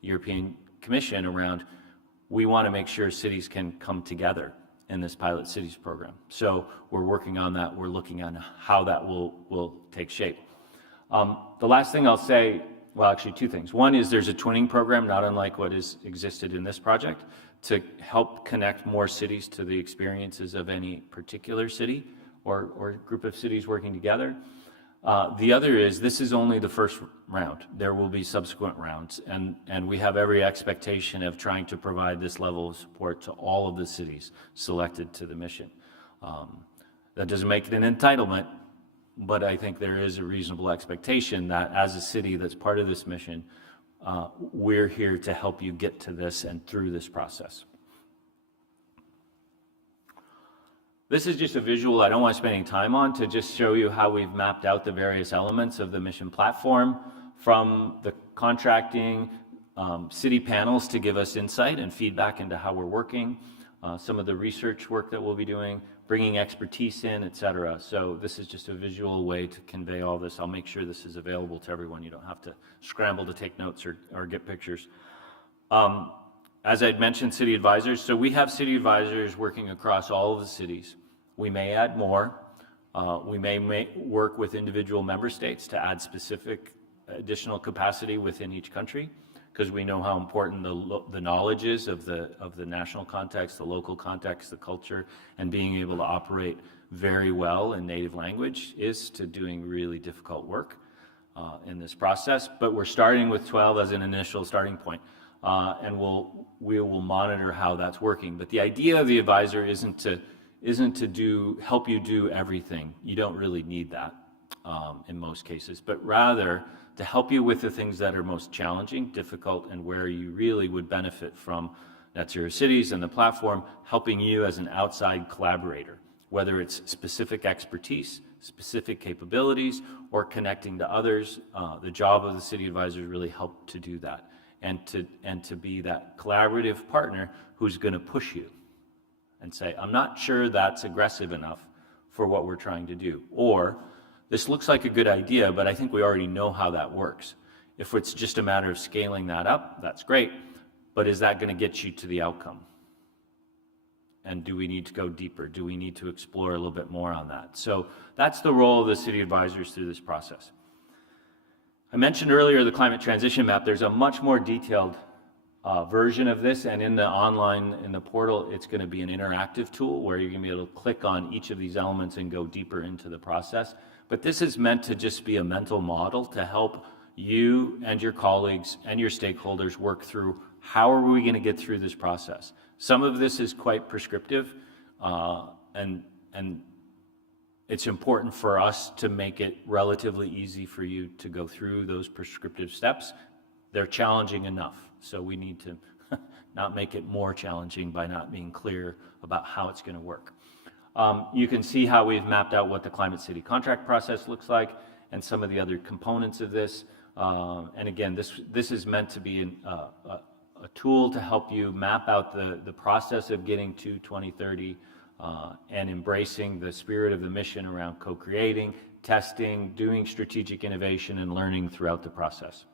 European Commission around, we want to make sure cities can come together in this pilot cities program. So we're working on that, we're looking at how that will take shape. The last thing I'll say, well, actually two things. One is there's a twinning program, not unlike what has existed in this project, to help connect more cities to the experiences of any particular city or group of cities working together. The other is this is only the first round. There will be subsequent rounds, and we have every expectation of trying to provide this level of support to all of the cities selected to the mission. That doesn't make it an entitlement, but I think there is a reasonable expectation that as a city that's part of this mission, we're here to help you get to this and through this process. This is just a visual I don't want to spend any time on, to just show you how we've mapped out the various elements of the mission platform, from the contracting, city panels to give us insight and feedback into how we're working, some of the research work that we'll be doing, bringing expertise in, et cetera. So this is just a visual way to convey all this. I'll make sure this is available to everyone. You don't have to scramble to take notes or get pictures. As I'd mentioned, city advisors. So we have city advisors working across all of the cities. We may add more. We may work with individual member states to add specific additional capacity within each country, because we know how important the knowledge is of the national context, the local context, the culture, and being able to operate very well in native language is to doing really difficult work in this process. But we're starting with 12 as an initial starting point. And we will monitor how that's working. But the idea of the advisor isn't to help you do everything. You don't really need that in most cases, but rather to help you with the things that are most challenging, difficult, and where you really would benefit from Net Zero Cities and the platform, helping you as an outside collaborator, whether it's specific expertise, specific capabilities, or connecting to others. The job of the city advisor is really help to do that. And to be that collaborative partner who's going to push you and say, I'm not sure that's aggressive enough for what we're trying to do. Or, this looks like a good idea, but I think we already know how that works. If it's just a matter of scaling that up, that's great, but is that going to get you to the outcome? And do we need to go deeper? Do we need to explore a little bit more on that? So that's the role of the city advisors through this process. I mentioned earlier the climate transition map. There's a much more detailed version of this, and in the portal, it's going to be an interactive tool where you're going to be able to click on each of these elements and go deeper into the process. But this is meant to just be a mental model to help you and your colleagues and your stakeholders work through how are we going to get through this process. Some of this is quite prescriptive, and it's important for us to make it relatively easy for you to go through those prescriptive steps. They're challenging enough, so we need to not make it more challenging by not being clear about how it's going to work. You can see how we've mapped out what the Climate City contract process looks like and some of the other components of this. And again, this is meant to be a tool to help you map out the process of getting to 2030 and embracing the spirit of the mission around co-creating, testing, doing strategic innovation, and learning throughout the process.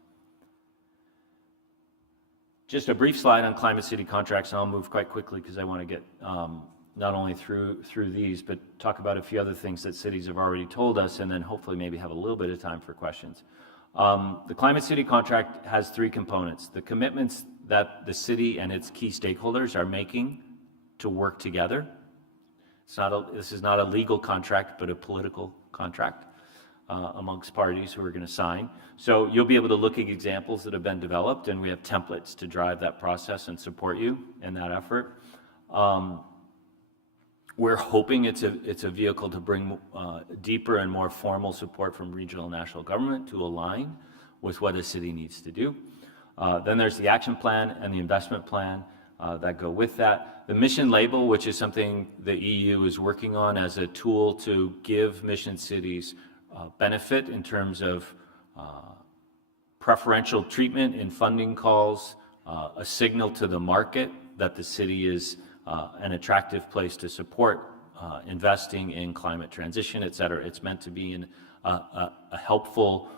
Just a brief slide on Climate City contracts, and I'll move quite quickly because I want to get not only through these, but talk about a few other things that cities have already told us, and then hopefully maybe have a little bit of time for questions. The Climate City contract has three components: the commitments that the city and its key stakeholders are making to work together. This is not a legal contract, but a political contract amongst parties who are going to sign. So you'll be able to look at examples that have been developed, and we have templates to drive that process and support you in that effort. We're hoping it's a vehicle to bring deeper and more formal support from regional and national government to align with what a city needs to do. Then there's the action plan and the investment plan that go with that. The mission label, which is something the EU is working on as a tool to give mission cities benefit in terms of preferential treatment in funding calls, a signal to the market that the city is an attractive place to support investing in climate transition, et cetera. It's meant to be a helpful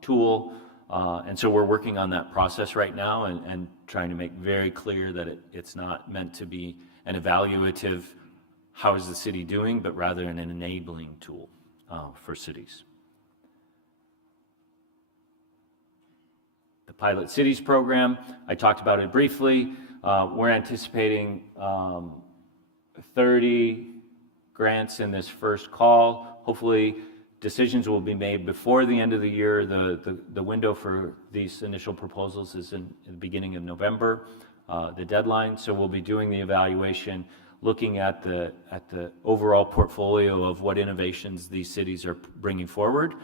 tool. And so we're working on that process right now and trying to make very clear that it's not meant to be an evaluative, how is the city doing, but rather an enabling tool for cities. The Pilot Cities program, I talked about it briefly. We're anticipating 30 grants in this first call. Hopefully, decisions will be made before the end of the year. The window for these initial proposals is in the beginning of November, the deadline. So we'll be doing the evaluation, looking at the overall portfolio of what innovations these cities are bringing forward.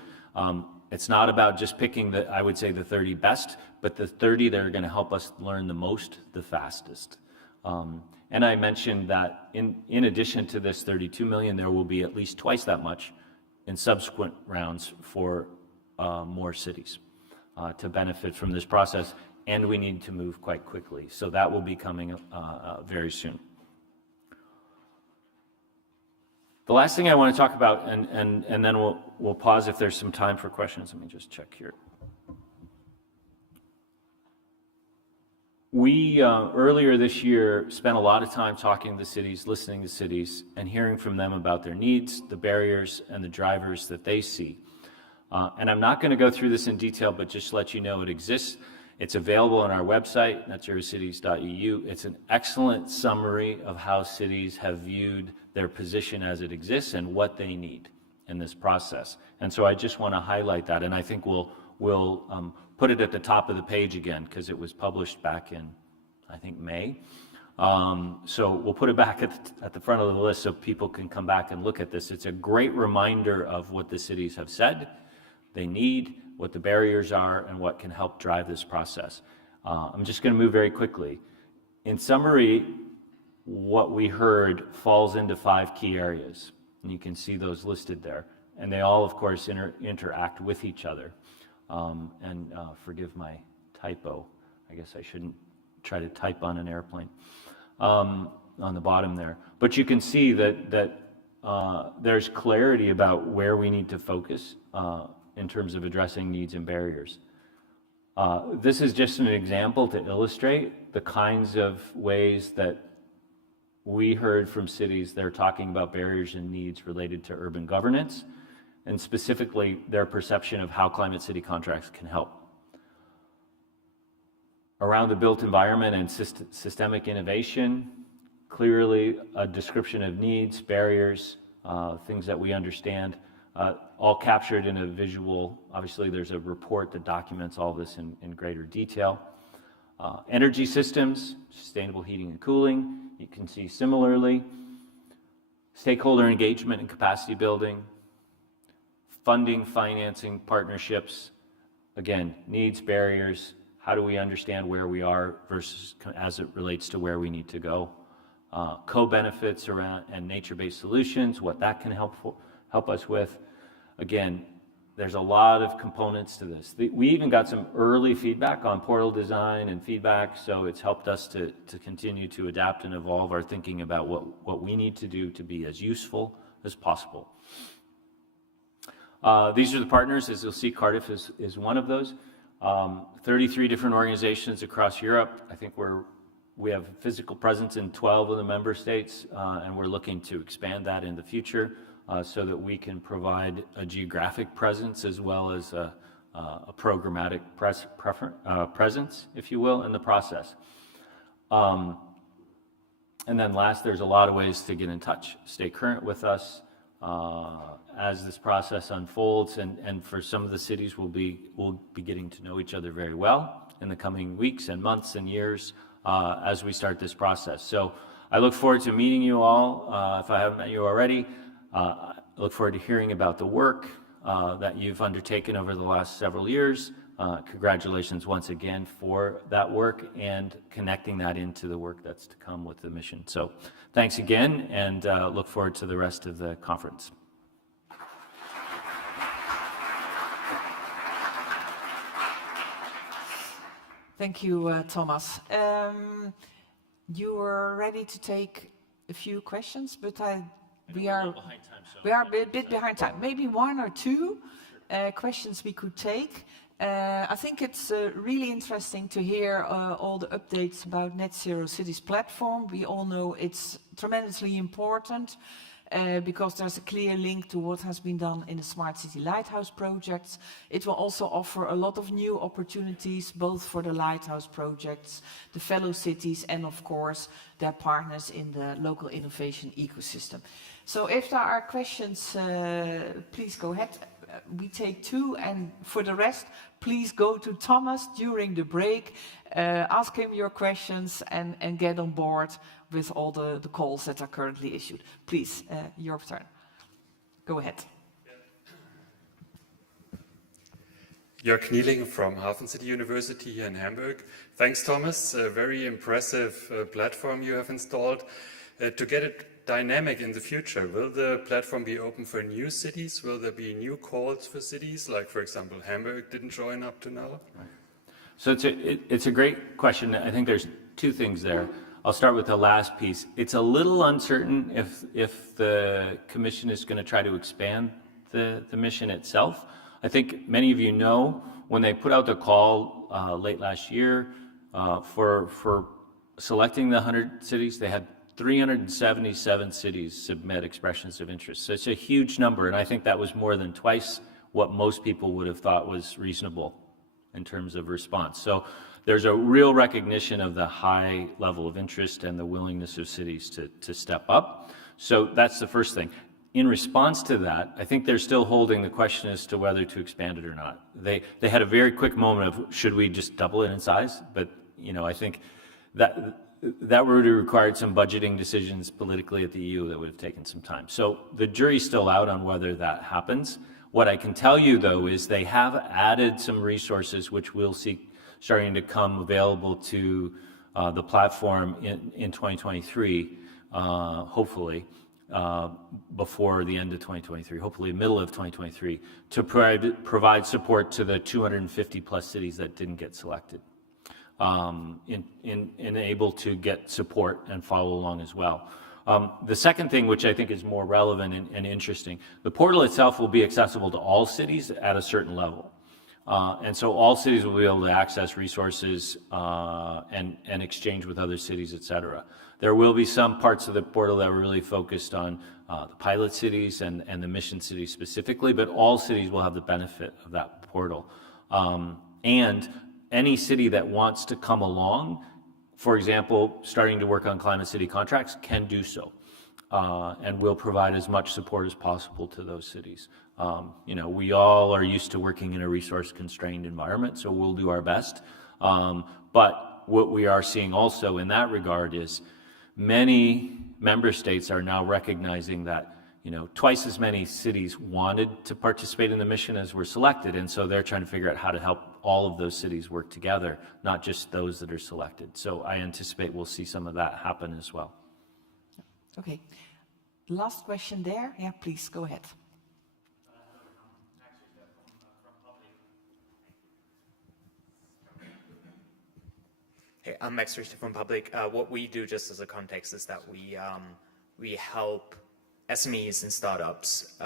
It's not about just picking I would say the 30 best, but the 30 that are going to help us learn the most, the fastest. And I mentioned that in addition to this 32 million, there will be at least twice that much in subsequent rounds for more cities to benefit from this process, and we need to move quite quickly. So that will be coming very soon. The last thing I want to talk about, and then we'll pause if there's some time for questions. Let me just check here. We, earlier this year, spent a lot of time talking to cities, listening to cities, and hearing from them about their needs, the barriers, and the drivers that they see. And I'm not going to go through this in detail, but just let you know it exists. It's available on our website, netzerocities.eu. It's an excellent summary of how cities have viewed their position as it exists and what they need in this process. And so I just want to highlight that, and I think we'll put it at the top of the page again because it was published back in, I think, May. So we'll put it back at the front of the list so people can come back and look at this. It's a great reminder of what the cities have said they need, what the barriers are, and what can help drive this process. I'm just going to move very quickly. In summary, what we heard falls into 5 key areas, and you can see those listed there. And they all, of course, interact with each other. Forgive my typo. I guess I shouldn't try to type on an airplane on the bottom there. But you can see that there's clarity about where we need to focus in terms of addressing needs and barriers. This is just an example to illustrate the kinds of ways that we heard from cities. They're talking about barriers and needs related to urban governance, and specifically their perception of how climate city contracts can help. Around the built environment and systemic innovation, clearly a description of needs, barriers, things that we understand, all captured in a visual. Obviously, there's a report that documents all this in greater detail. Energy systems, sustainable heating and cooling, you can see similarly. Stakeholder engagement and capacity building, funding, financing, partnerships, again, needs, barriers, how do we understand where we are versus as it relates to where we need to go. Co-benefits around and nature-based solutions, what that can help us with. Again, there's a lot of components to this. We even got some early feedback on portal design and feedback, so it's helped us to continue to adapt and evolve our thinking about what we need to do to be as useful as possible. These are the partners. As you'll see, Cardiff is one of those. 33 different organizations across Europe. I think we have physical presence in 12 of the member states, and we're looking to expand that in the future so that we can provide a geographic presence as well as a programmatic presence, if you will, in the process. And then last, there's a lot of ways to get in touch. Stay current with us as this process unfolds, and for some of the cities, we'll be getting to know each other very well in the coming weeks and months and years as we start this process. So I look forward to meeting you all. If I haven't met you already, I look forward to hearing about the work that you've undertaken over the last several years. Congratulations once again for that work and connecting that into the work that's to come with the mission. So thanks again, and look forward to the rest of the conference. Thank you, Thomas. You are ready to take a few questions, but we are a bit behind time. Maybe one or two questions we could take. I think it's really interesting to hear all the updates about Net Zero Cities platform. We all know it's tremendously important because there's a clear link to what has been done in the Smart City Lighthouse projects. It will also offer a lot of new opportunities, both for the Lighthouse projects, the fellow cities, and of course, their partners in the local innovation ecosystem. So if there are questions, please go ahead. We take two, and for the rest, please go to Thomas during the break, ask him your questions, and get on board with all the calls that are currently issued. Please, your turn. Go ahead. Jörg Knieling from Hafen City University here in Hamburg. Thanks, Thomas. A very impressive platform you have installed. To get it dynamic in the future, will the platform be open for new cities? Will there be new calls for cities, like, for example, Hamburg didn't join up to now? So it's a great question. I think there's two things there. I'll start with the last piece. It's a little uncertain if the Commission is going to try to expand the mission itself. I think many of you know when they put out the call late last year for selecting the 100 cities, they had 377 cities submit expressions of interest. So it's a huge number, and I think that was more than twice what most people would have thought was reasonable in terms of response. So there's a real recognition of the high level of interest and the willingness of cities to step up. So that's the first thing. In response to that, I think they're still holding the question as to whether to expand it or not. They had a very quick moment of, should we just double it in size? But, you know, I think that would have required some budgeting decisions politically at the EU that would have taken some time. So the jury's still out on whether that happens. What I can tell you, though, is they have added some resources which we'll see starting to come available to the platform in 2023, hopefully, before the end of 2023, hopefully middle of 2023, to provide support to the 250 plus cities that didn't get selected. And able to get support and follow along as well. The second thing, which I think is more relevant and interesting, the portal itself will be accessible to all cities at a certain level. And so all cities will be able to access resources and exchange with other cities, et cetera. There will be some parts of the portal that are really focused on the pilot cities and the mission cities specifically, but all cities will have the benefit of that portal. And any city that wants to come along, for example, starting to work on climate city contracts, can do so. And we'll provide as much support as possible to those cities. You know, we all are used to working in a resource-constrained environment, so we'll do our best. But what we are seeing also in that regard is many member states are now recognizing that, you know, twice as many cities wanted to participate in the mission as were selected, and so they're trying to figure out how to help all of those cities work together, not just those that are selected. So I anticipate we'll see some of that happen as well. Okay. Last question there. Yeah, please, go ahead. Hey, I'm Max Richter from Public. What we do, just as a context, is that we help SMEs and startups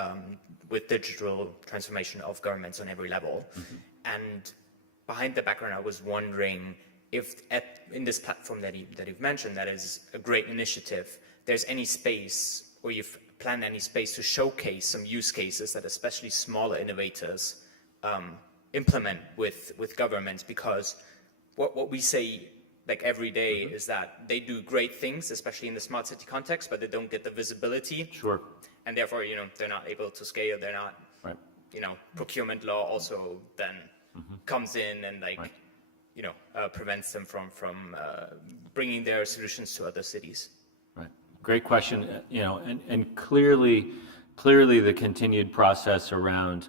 with digital transformation of governments on every level. Mm-hmm. And behind the background, I was wondering if in this platform that you've mentioned, that is a great initiative, there's any space, or you've planned any space to showcase some use cases that especially smaller innovators implement with governments, because what we say like every day is that they do great things, especially in the smart city context, but they don't get the visibility. Sure. And therefore, you know, they're not able to scale. They're not, right. You know, procurement law also then comes in and like, right. You know, prevents them from bringing their solutions to other cities. Right. Great question. You know, and clearly the continued process around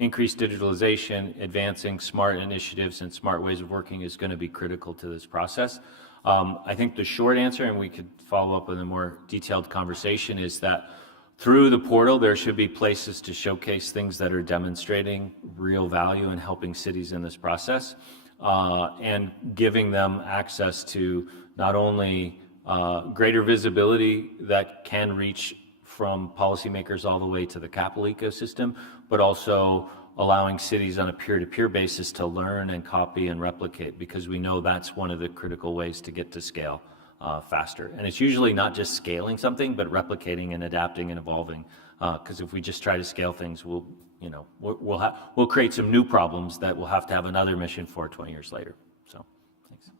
increased digitalization, advancing smart initiatives and smart ways of working is going to be critical to this process. I think the short answer, and we could follow up with a more detailed conversation, is that through the portal there should be places to showcase things that are demonstrating real value and helping cities in this process, and giving them access to not only greater visibility that can reach from policymakers all the way to the capital ecosystem, but also allowing cities on a peer-to-peer basis to learn and copy and replicate, because we know that's one of the critical ways to get to scale faster. And it's usually not just scaling something, but replicating and adapting and evolving. Because if we just try to scale things, we'll create some new problems that we'll have to have another mission for 20 years later. So, thanks.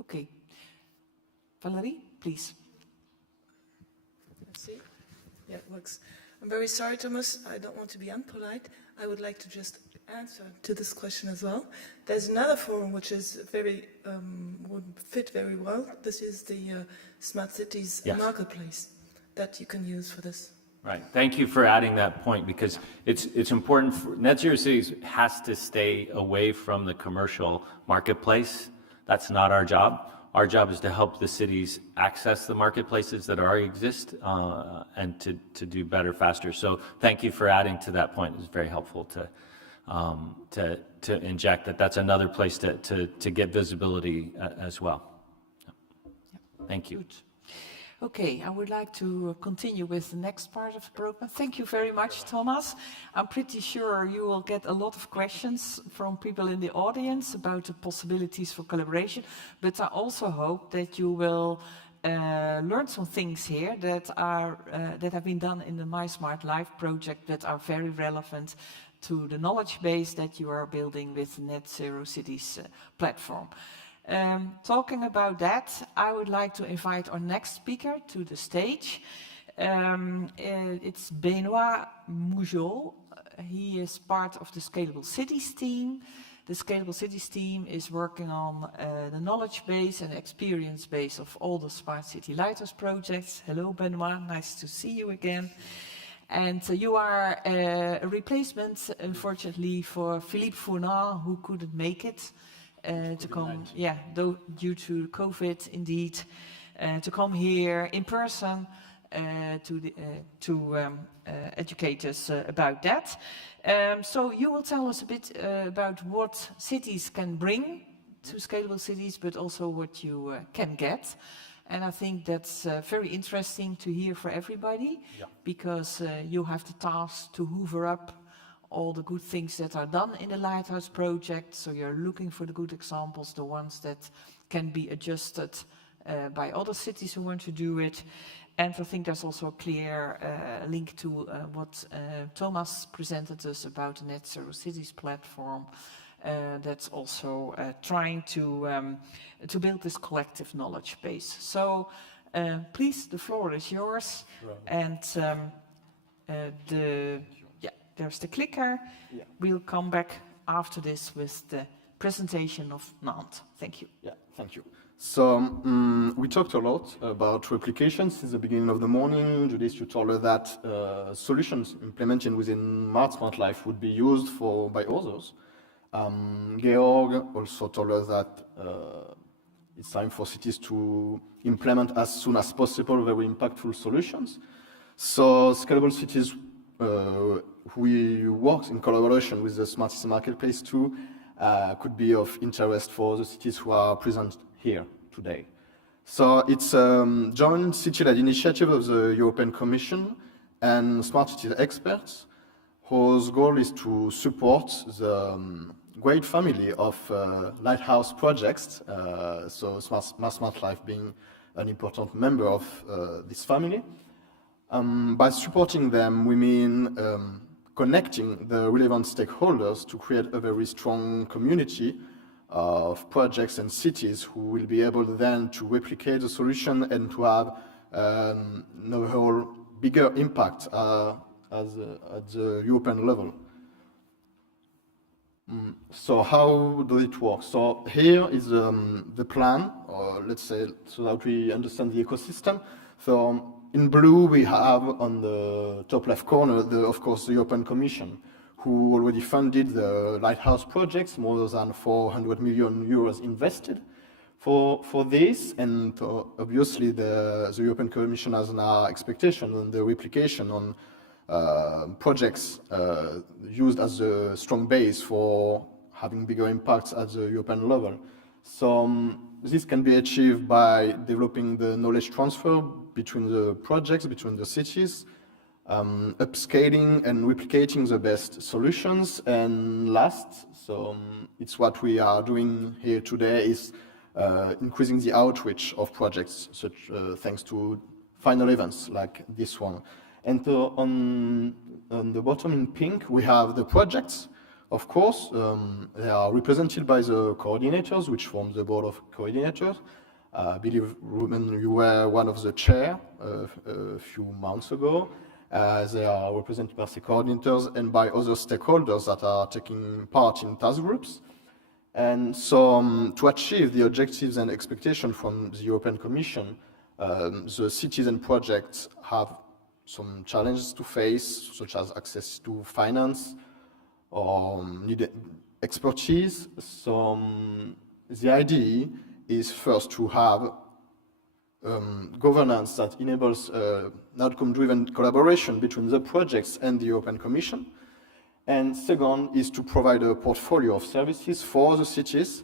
Okay. Valerie, please. Let's see. Yeah, it works. I'm very sorry, Thomas. I don't want to be unpolite. I would like to just answer to this question as well. There's another forum which is very would fit very well. This is the Smart Cities Marketplace that you can use for this. Right. Thank you for adding that point, because it's important. Net Zero Cities has to stay away from the commercial marketplace. That's not our job. Our job is to help the cities access the marketplaces that already exist and to do better, faster. So thank you for adding to that point. It's very helpful to inject that. That's another place to get visibility as well. Thank you. Good. Okay, I would like to continue with the next part of the program. Thank you very much, Thomas. I'm pretty sure you will get a lot of questions from people in the audience about the possibilities for collaboration, but I also hope that you will learn some things here that have been done in the mySMARTLife project that are very relevant to the knowledge base that you are building with the Net Zero Cities platform. Talking about that, I would like to invite our next speaker to the stage. It's Benoit Mougeot. He is part of the Scalable Cities team. The Scalable Cities team is working on the knowledge base and experience base of all the Smart City Lighthouse projects. Hello, Benoit, nice to see you again. And you are a replacement, unfortunately, for Philippe Fournant, who couldn't make it. To come, due to COVID, indeed, to come here in person to educate us about that. So you will tell us a bit about what cities can bring to Scalable Cities, but also what you can get. And I think that's very interesting to hear for everybody, because you have the task to hoover up all the good things that are done in the Lighthouse project. So you're looking for the good examples, the ones that can be adjusted by other cities who want to do it. And I think there's also a clear link to what Thomas presented us about the Net Zero Cities platform. That's also trying to build this collective knowledge base. So please, the floor is yours. Right. And there's the clicker. Yeah. We'll come back after this with the presentation of Nantes. Thank you. Yeah, thank you. So we talked a lot about replication since the beginning of the morning. Judith, you told us that solutions implemented within mySMARTLife would be used by others. Georg also told us that it's time for cities to implement as soon as possible very impactful solutions. So Scalable Cities, we worked in collaboration with the Smart City Marketplace too, could be of interest for the cities who are present here today. So it's a joint city-led initiative of the European Commission and Smart Cities experts, whose goal is to support the great family of Lighthouse projects, so mySMARTLife being an important member of this family. By supporting them, we mean connecting the relevant stakeholders to create a very strong community of projects and cities who will be able then to replicate the solution and to have an overall bigger impact at the European level. So how does it work? So here is the plan, or let's say, so that we understand the ecosystem. So in blue, we have on the top left corner, of course, the European Commission, who already funded the Lighthouse projects, more than 400 million euros invested for this. And obviously, the European Commission has an expectation on the replication on projects used as a strong base for having bigger impacts at the European level. So this can be achieved by developing the knowledge transfer between the projects, between the cities, upscaling and replicating the best solutions. And last, so it's what we are doing here today, is increasing the outreach of projects, such thanks to final events like this one. And on the bottom in pink, we have the projects. Of course, they are represented by the coordinators, which form the board of coordinators. I believe, Ruben, you were one of the chair a few months ago. They are represented by the coordinators and by other stakeholders that are taking part in task groups. And so to achieve the objectives and expectations from the European Commission, the cities and projects have some challenges to face, such as access to finance or need expertise. So the idea is first to have governance that enables an outcome-driven collaboration between the projects and the European Commission. And second is to provide a portfolio of services for the cities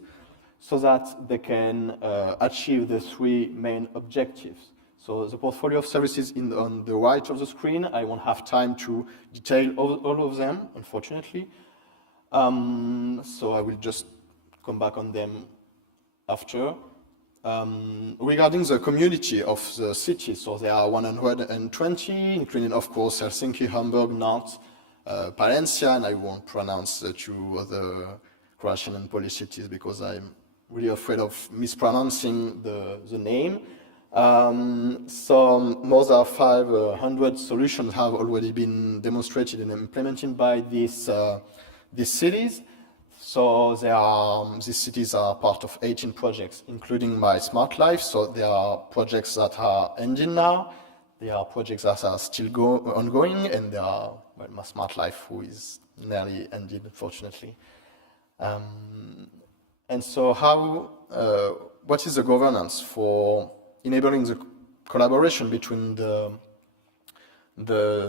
so that they can achieve the three main objectives. So the portfolio of services on the right of the screen, I won't have time to detail all of them, unfortunately. So I will just come back on them after. Regarding the community of the cities, so there are 120, including, of course, Helsinki, Hamburg, Nantes, Palencia, and I won't pronounce the two other Croatian and Polish cities because I'm really afraid of mispronouncing the name. So more than 500 solutions have already been demonstrated and implemented by these cities. So these cities are part of 18 projects, including mySMARTLife. So there are projects that are ending now. There are projects that are still ongoing, and there are mySMARTLife, who is nearly ended, unfortunately. And so what is the governance for enabling the collaboration between the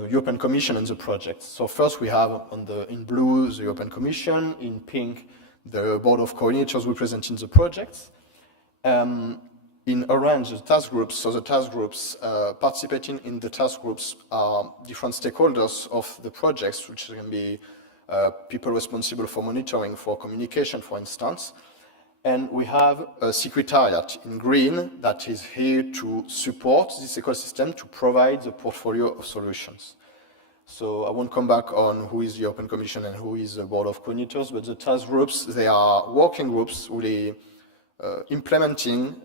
European Commission and the projects? So first we have in blue the European Commission, in pink the board of coordinators representing the projects, in orange the task groups. So the task groups, participating in the task groups are different stakeholders of the projects, which can be people responsible for monitoring, for communication, for instance. And we have a secretariat in green that is here to support this ecosystem, to provide the portfolio of solutions. So I won't come back on who is the Open Commission and who is the Board of Coordinators, but the task groups, they are working groups really implementing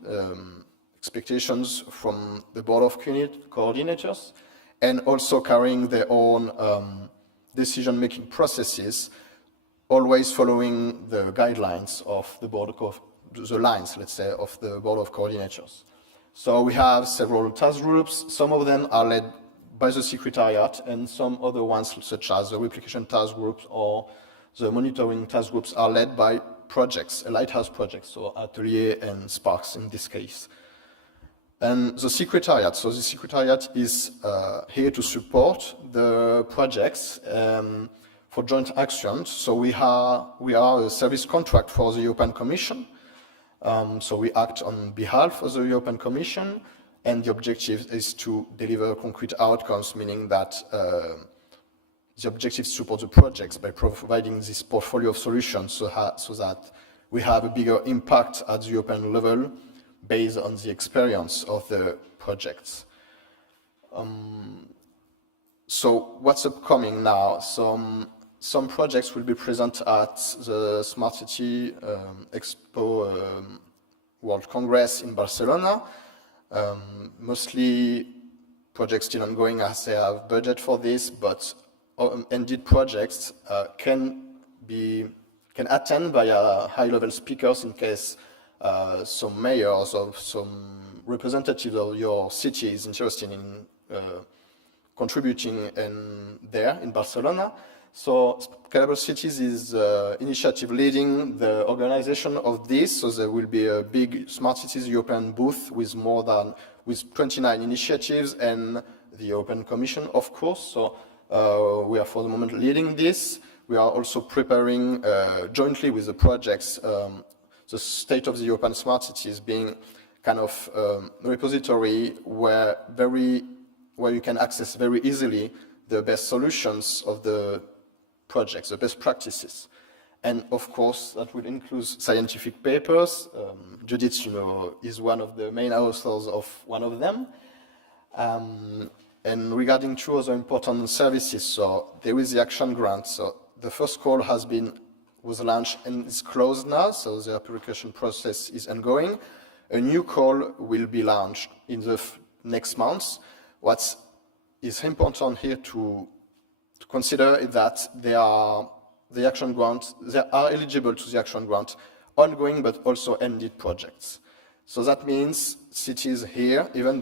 expectations from the Board of Coordinators and also carrying their own decision-making processes, always following the guidelines of the Board of, the lines, let's say, of the Board of Coordinators. So we have several task groups. Some of them are led by the Secretariat, and some other ones, such as the replication task groups or the monitoring task groups, are led by projects, lighthouse projects, so Atelier and Sparks in this case. And the Secretariat, so the Secretariat is here to support the projects for joint actions. So we are a service contract for the European Commission. So we act on behalf of the European Commission, and the objective is to deliver concrete outcomes, meaning that the objectives support the projects by providing this portfolio of solutions so that we have a bigger impact at the European level based on the experience of the projects. So what's upcoming now? Some projects will be present at the Smart City Expo World Congress in Barcelona. Mostly projects still ongoing as they have budget for this, but indeed projects can attend via high-level speakers in case some mayors or some representatives of your city is interested in contributing there in Barcelona. So Scalable Cities is initiative leading the organization of this. So there will be a big Smart Cities European booth with 29 initiatives and the European Commission, of course. So we are for the moment leading this. We are also preparing jointly with the projects the state of the European Smart Cities, being kind of a repository where you can access very easily the best solutions of the projects, the best practices. And of course, that will include scientific papers. Judith, is one of the main authors of one of them. And regarding two other important services, so there is the action grant. So the first call was launched and is closed now, so the application process is ongoing. A new call will be launched in the next months. What is important here to consider is that they are eligible to the action grant, ongoing but also ended projects. So that means cities here, even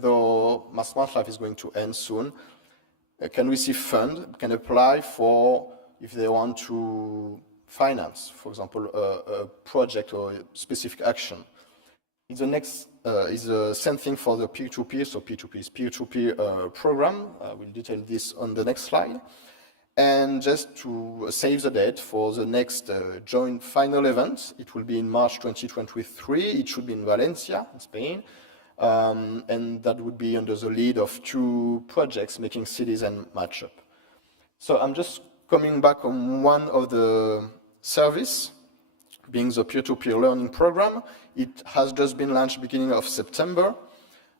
though mySMARTLife is going to end soon, can receive fund, can apply for if they want to finance, for example, a project or a specific action. The next is the same thing for the peer-to-peer, so P2P is peer-to-peer program. We'll detail this on the next slide. And just to save the date for the next joint final event, it will be in March 2023. It should be in Valencia, in Spain. And that would be under the lead of two projects, Making Cities and Matchup. So I'm just coming back on one of the service, being the peer-to-peer learning program. It has just been launched beginning of September.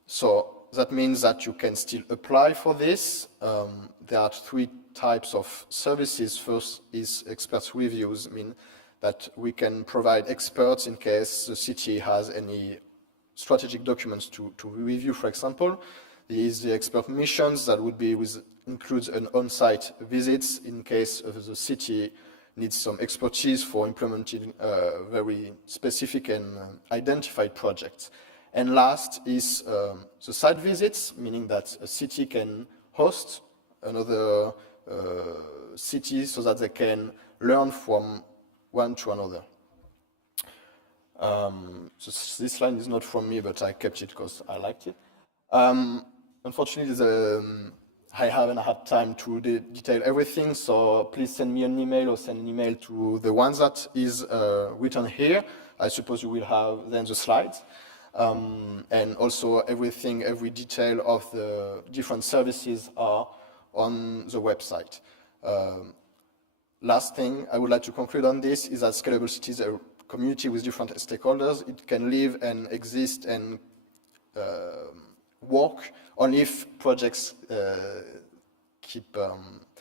So that means that you can still apply for this. There are three types of services. First is experts reviews, mean that we can provide experts in case the city has any strategic documents to review, for example. There is the expert missions that would be includes an on-site visits in case of the city needs some expertise for implementing very specific and identified projects. And last is the site visits, meaning that a city can host another city so that they can learn from one to another. So this line is not from me, but I kept it because I liked it. Unfortunately, I haven't had time to detail everything, so please send me an email or send an email to the ones that is written here. I suppose you will have then the slides. And also every detail of the different services are on the website. last thing I would like to conclude on this is that Scalable Cities are a community with different stakeholders. It can live and exist and work only if projects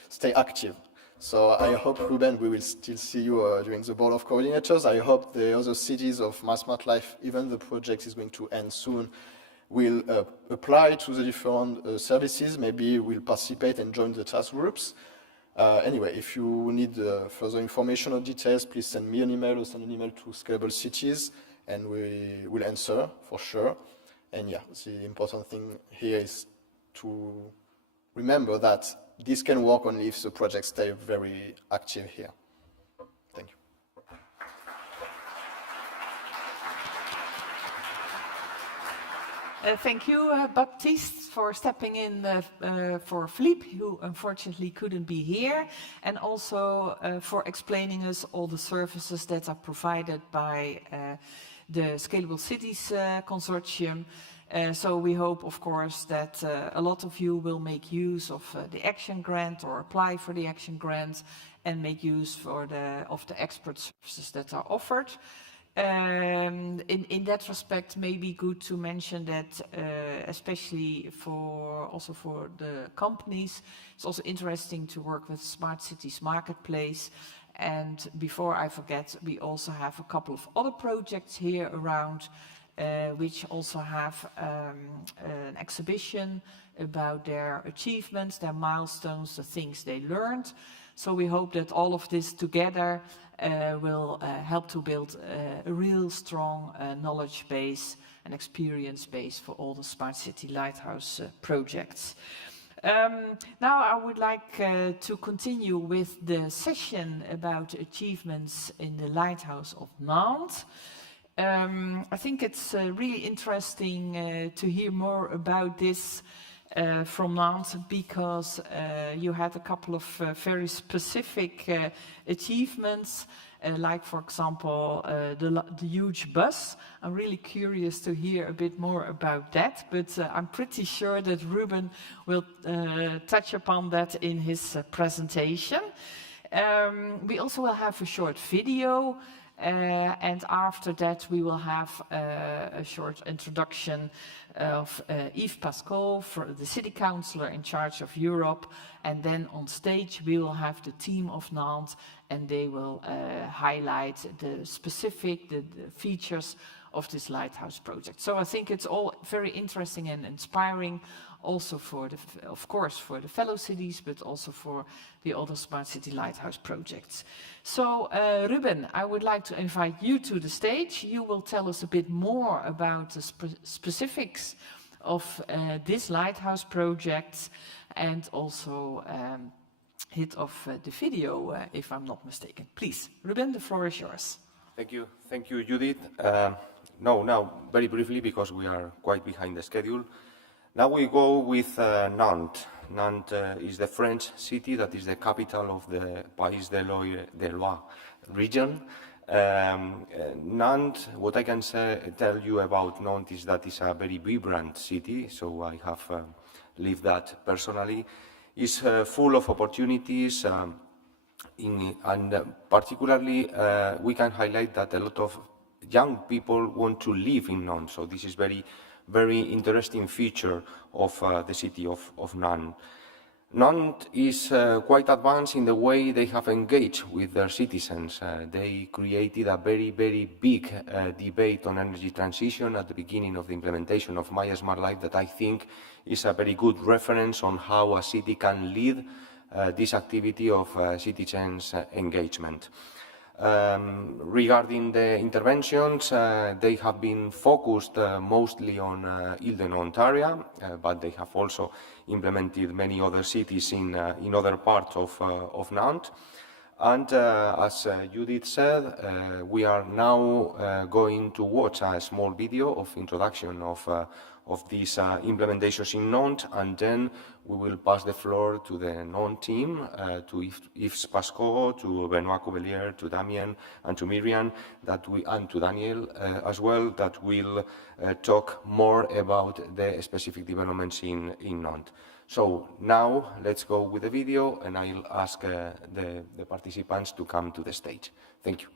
stay active. So I hope, Ruben, we will still see you during the board of coordinators. I hope the other cities of mySMARTLife, even the project is going to end soon, will apply to the different services, maybe will participate and join the task groups. Anyway, if you need further information or details, please send me an email or send an email to Scalable Cities, and we will answer for sure. And yeah, the important thing here is to remember that this can work only if the projects stay very active here. Thank you. Thank you, Baptiste, for stepping in for Philippe, who unfortunately couldn't be here, and also for explaining us all the services that are provided by the Scalable Cities Consortium. So we hope, of course, that a lot of you will make use of the Action Grant or apply for the Action Grant and make use of the expert services that are offered. In that respect, maybe good to mention that, especially for the companies, it's also interesting to work with Smart Cities Marketplace. And before I forget, we also have a couple of other projects here around, which also have an exhibition about their achievements, their milestones, the things they learned. So we hope that all of this together will help to build a real strong knowledge base and experience base for all the Smart City Lighthouse projects. Now I would like to continue with the session about achievements in the Lighthouse of Nantes. I think it's really interesting to hear more about this from Nantes, because you had a couple of very specific achievements, like, for example, the huge bus. I'm really curious to hear a bit more about that, but I'm pretty sure that Ruben will touch upon that in his presentation. We also will have a short video, and after that we will have a short introduction of Yves Pascal, the city councillor in charge of Europe, and then on stage we will have the team of Nantes, and they will highlight the specific the features of this lighthouse project. So I think it's all very interesting and inspiring, also for of course for the fellow cities, but also for the other Smart City Lighthouse projects. So Ruben, I would like to invite you to the stage. You will tell us a bit more about the specifics of this lighthouse project, and also hit of the video, if I'm not mistaken. Please, Ruben, the floor is yours. Thank you, Judith. Now, very briefly, because we are quite behind the schedule. Now we go with Nantes. Nantes is the French city that is the capital of the Pays de Loire region. Nantes, what I can tell you about Nantes is that it's a very vibrant city, so I have lived that personally. It's full of opportunities, and particularly we can highlight that a lot of young people want to live in Nantes, so this is very interesting feature of the city of Nantes. Nantes is quite advanced in the way they have engaged with their citizens. They created a very big debate on energy transition at the beginning of the implementation of mySMARTLife that I think is a very good reference on how a city can lead this activity of citizens' engagement. Regarding the interventions, they have been focused mostly on Ile-de-Nantes area, but they have also implemented many other cities in other parts of Nantes. And as Judith said, we are now going to watch a small video of introduction of these implementations in Nantes, and then we will pass the floor to the Nantes team, to Yves Pascal, to Benoit Couvelier, to Damien, and to Miriam, and to Daniel as well, that will talk more about the specific developments in Nantes. So now let's go with the video, and I'll ask the participants to come to the stage. Thank you.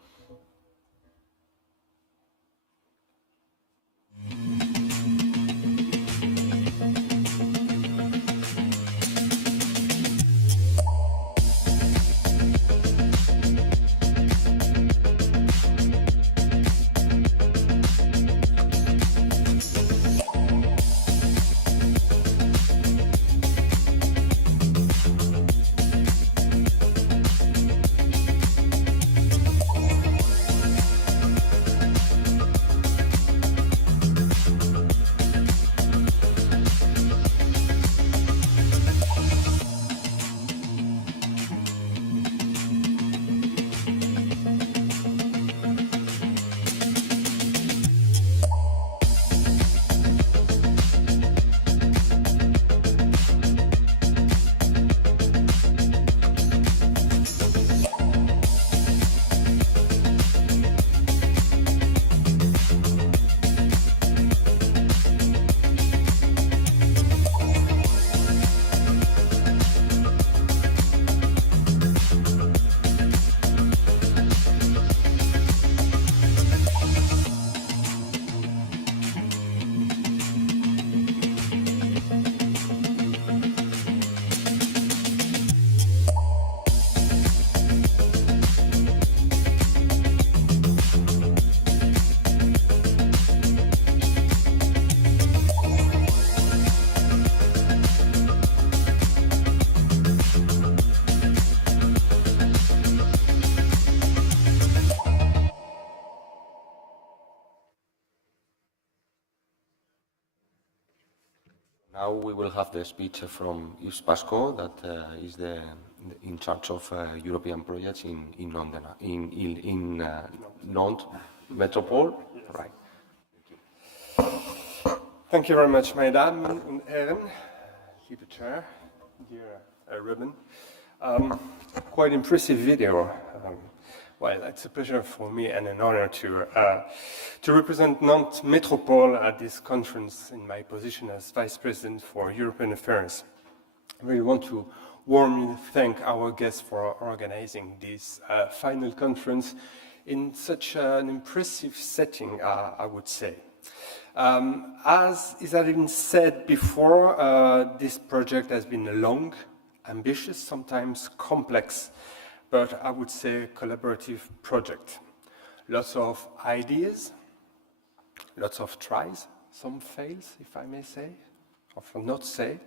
Now we will have the speech from Yves Pasco, that is in charge of European projects in Nantes Metropole. Right. Thank you very much, meine Damen und Herren, liebe Chair, dear Ruben. Quite impressive video. Well, it's a pleasure for me and an honor to represent Nantes Metropole at this conference in my position as Vice President for European Affairs. I really want to warmly thank our guests for organizing this final conference in such an impressive setting, I would say. As has been said before, this project has been a long, ambitious, sometimes complex, but I would say collaborative project. Lots of ideas, lots of tries, some fails, if I may say, or not say,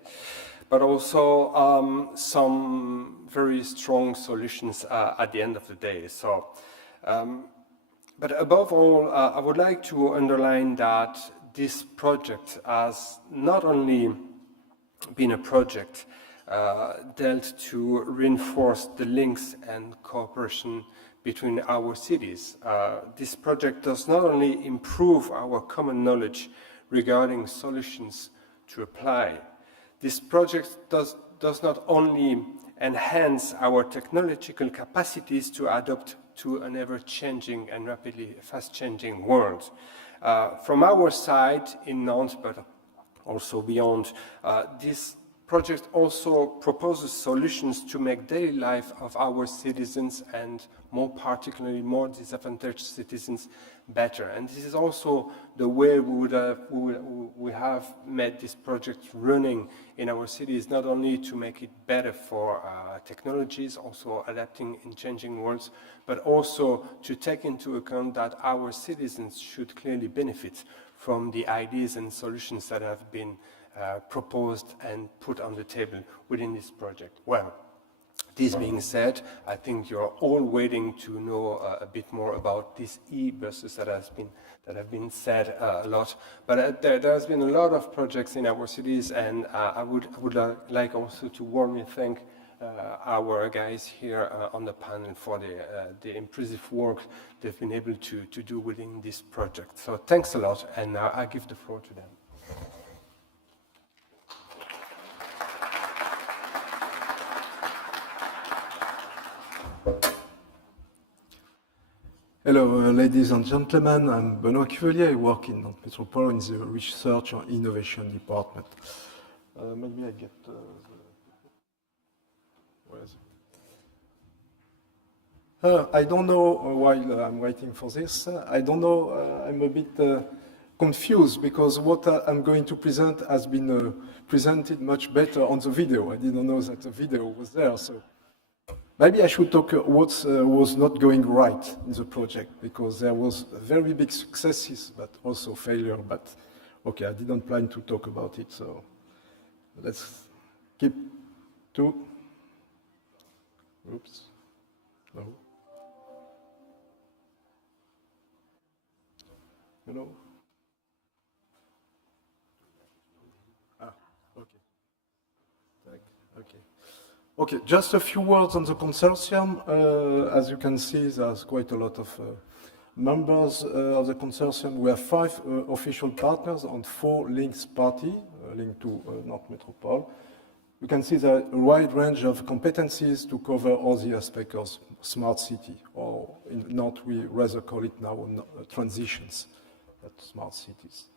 but also some very strong solutions at the end of the day. So, but above all, I would like to underline that this project has not only been a project dealt to reinforce the links and cooperation between our cities. This project does not only improve our common knowledge regarding solutions to apply. This project does not only enhance our technological capacities to adapt to an ever-changing and rapidly fast-changing world. From our side in Nantes, but also beyond, this project also proposes solutions to make daily life of our citizens, and more particularly more disadvantaged citizens, better. And this is also the way we have made this project running in our cities, not only to make it better for technologies, also adapting in changing worlds, but also to take into account that our citizens should clearly benefit from the ideas and solutions that have been proposed and put on the table within this project. Well, this being said, I think you're all waiting to know a bit more about these e-buses that have been said a lot. But there has been a lot of projects in our cities, and I would like also to warmly thank our guys here on the panel for the impressive work they've been able to do within this project. So thanks a lot, and now I give the floor to them. Hello, ladies and gentlemen. I'm Benoît Cuvelier. I work in Nantes Metropole in the Research and Innovation Department. Maybe I get where's I don't know while I'm waiting for this. I don't know. I'm a bit confused because what I'm going to present has been presented much better on the video. I didn't know that the video was there, so maybe I should talk what was not going right in the project, because there was very big successes but also failure. But okay, I didn't plan to talk about it, so let's keep to. Oops. No. Hello. Okay. Okay. Okay, just a few words on the consortium. As you can see, there's quite a lot of members of the consortium. We have 5 official partners and 4 links parties linked to Nantes Metropole. You can see the wide range of competencies to cover all the aspects of smart city, or in Nantes we rather call it now transitions, smart cities.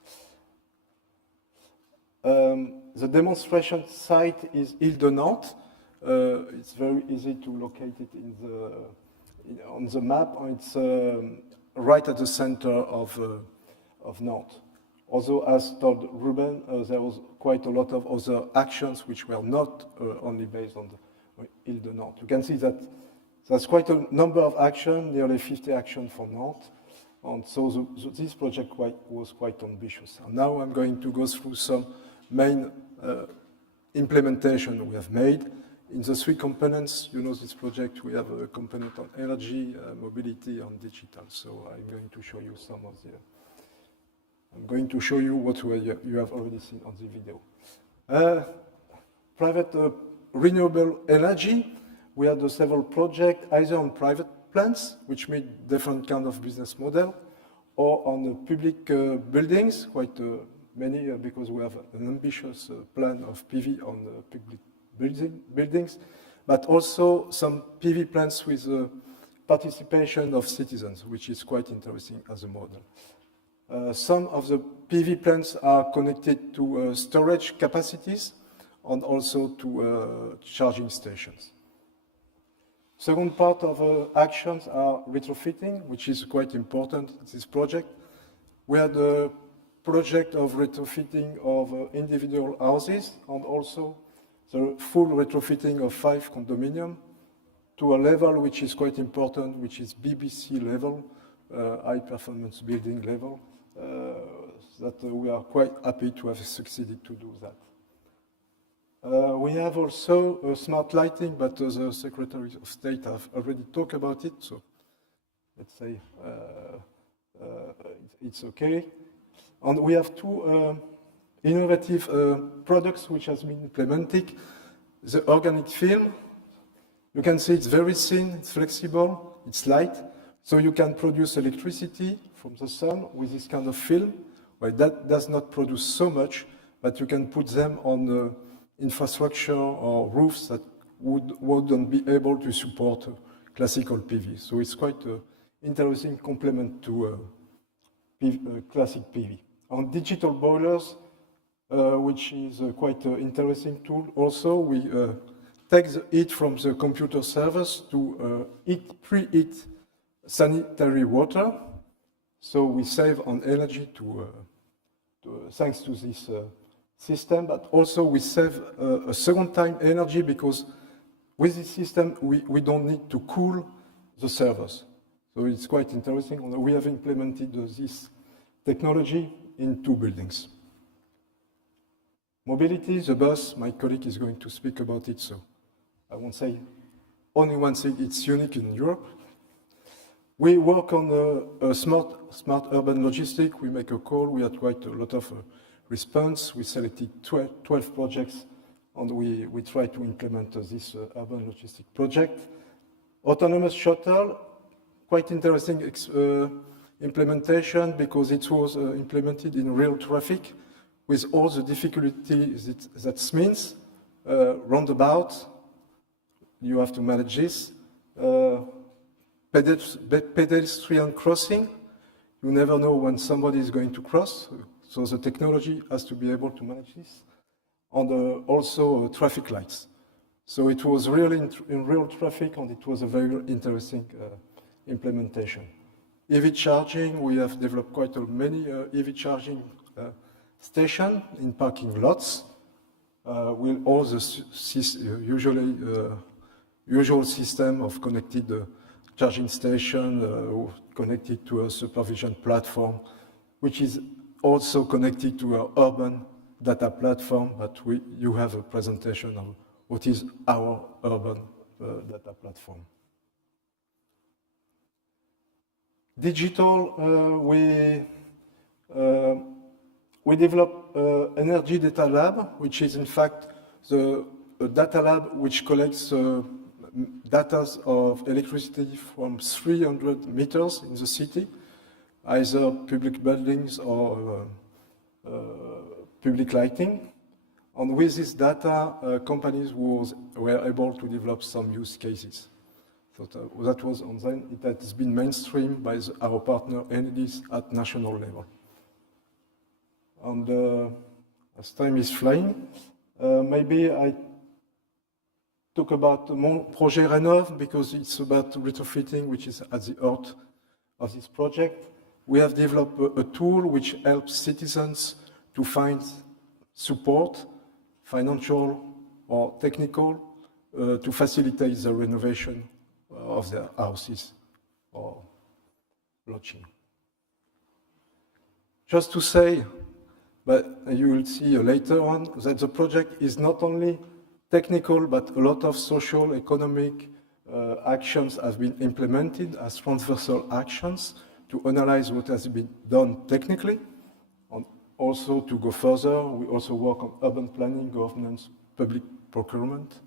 The demonstration site is Ile de Nantes. It's very easy to locate it on the map. It's right at the center of Nantes. Although, as told Ruben, there was quite a lot of other actions which were not only based on the Ile de Nantes. You can see that there's quite a number of actions, nearly 50 actions for Nantes. And so this project was quite ambitious. And now I'm going to go through some main implementation we have made. In the 3 components, you know, this project, we have a component on energy, mobility, and digital. So I'm going to show you some of the... I'm going to show you what you have already seen on the video. Private renewable energy. We had several projects, either on private plants, which meet different kind of business model, or on public buildings, quite many, because we have an ambitious plan of PV on public buildings, but also some PV plants with participation of citizens, which is quite interesting as a model. Some of the PV plants are connected to storage capacities and also to charging stations. Second part of actions are retrofitting, which is quite important in this project. We had a project of retrofitting of individual houses and also the full retrofitting of 5 condominiums to a level which is quite important, which is BBC level, high performance building level, that we are quite happy to have succeeded to do that. We have also smart lighting, but the Secretary of State have already talked about it, so let's say it's okay. And we have 2 innovative products which has been implemented. The organic film, you can see it's very thin, it's flexible, it's light, so you can produce electricity from the sun with this kind of film. Well, that does not produce so much, but you can put them on infrastructure or roofs that wouldn't be able to support classical PV. So it's quite an interesting complement to classic PV. On digital boilers, which is quite an interesting tool also, we take the heat from the computer servers to preheat sanitary water. So we save on energy thanks to this system, but also we save a second time energy because with this system we don't need to cool the servers. So it's quite interesting. We have implemented this technology in 2 buildings. Mobility, the bus, my colleague is going to speak about it, so I won't say only one thing, it's unique in Europe. We work on a smart urban logistic. We make a call. We had quite a lot of response. We selected 12 projects, and we try to implement this urban logistic project. Autonomous shuttle, quite interesting implementation because it was implemented in real traffic with all the difficulties that means. Roundabout, you have to manage this. Pedestrian crossing, you never know when somebody is going to cross, so the technology has to be able to manage this. and also traffic lights. So it was really in real traffic, and it was a very interesting implementation. EV charging, we have developed quite many EV charging stations in parking lots with all the usual system of connected charging station connected to a supervision platform, which is also connected to our urban data platform, but you have a presentation of what is our urban data platform. Digital, we developed Energy Data Lab, which is in fact a data lab which collects data of electricity from 300 meters in the city, either public buildings or public lighting. And with this data, companies were able to develop some use cases. So that was on then. It has been mainstreamed by our partner Enedis at national level. And as time is flying, maybe I talk about Projet Rénov, because it's about retrofitting, which is at the heart of this project. We have developed a tool which helps citizens to find support, financial or technical, to facilitate the renovation of their houses or lodging. Just to say, but you will see later on, that the project is not only technical, but a lot of social, economic actions have been implemented as transversal actions to analyze what has been done technically, and also to go further. We also work on urban planning, governance, public procurement.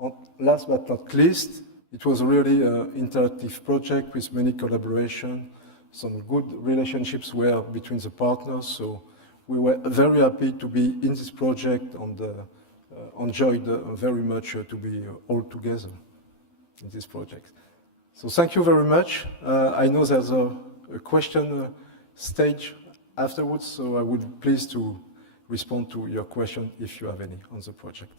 And last but not least, it was really an interactive project with many collaboration. Some good relationships were between the partners, so we were very happy to be in this project and enjoyed very much to be all together in this project. So thank you very much. I know there's a question stage afterwards, so I would be pleased to respond to your question if you have any on the project.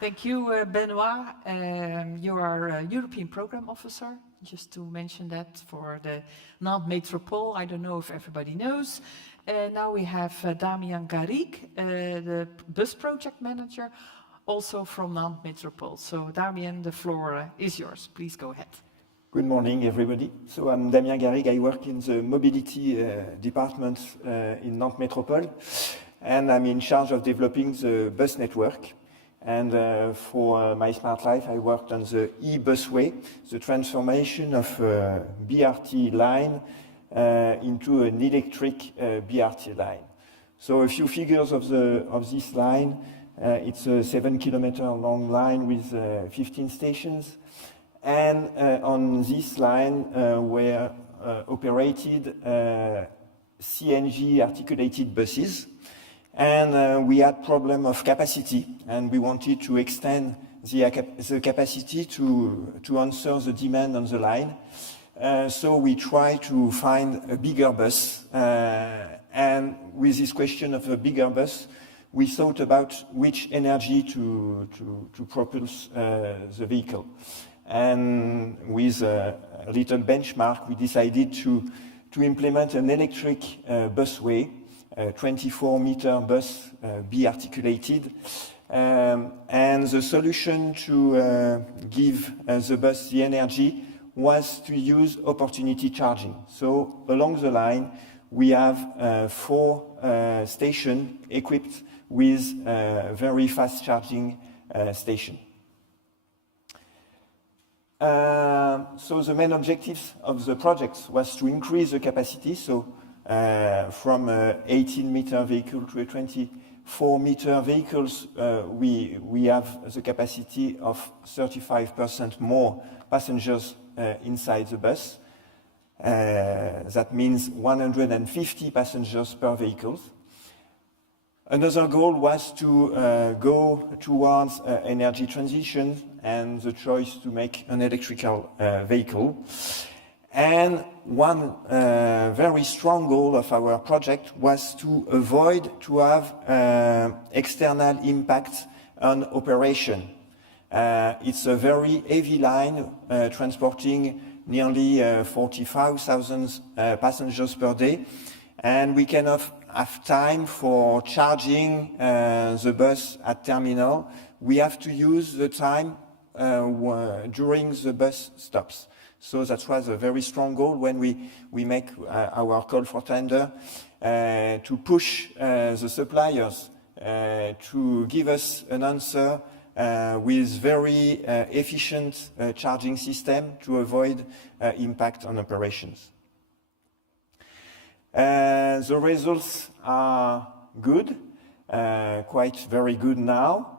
Thank you, Benoit. You are a European Program Officer, just to mention that for the Nantes Métropole. I don't know if everybody knows. Now we have Damian Garrigue, the Bus Project Manager, also from Nantes Métropole. So Damian, the floor is yours. Please go ahead. Good morning, everybody. So I'm Damian Garrigue. I work in the mobility department in Nantes Métropole, and I'm in charge of developing the bus network. And for mySMARTLife, I worked on the e-busway, the transformation of a BRT line into an electric BRT line. So a few figures of this line. It's a 7-kilometer long line with 15 stations. And on this line were operated CNG articulated buses. And we had problem of capacity, and we wanted to extend the capacity to answer the demand on the line. So we tried to find a bigger bus, and with this question of a bigger bus, we thought about which energy to propulse the vehicle. And with a little benchmark, we decided to implement an electric busway, a 24-meter bus, B-articulated. And the solution to give the bus the energy was to use opportunity charging. So along the line, we have 4 stations equipped with very fast charging station. So the main objectives of the project was to increase the capacity. So from 18-meter vehicle to a 24-meter vehicles, we have the capacity of 35% more passengers inside the bus. That means 150 passengers per vehicle. Another goal was to go towards energy transition and the choice to make an electrical vehicle. And one very strong goal of our project was to avoid to have external impact on operation. It's a very heavy line transporting nearly 45,000 passengers per day, and we cannot have time for charging the bus at terminal. We have to use the time during the bus stops. So that was a very strong goal when we make our call for tender to push the suppliers to give us an answer with very efficient charging system to avoid impact on operations. The results are good, quite very good now.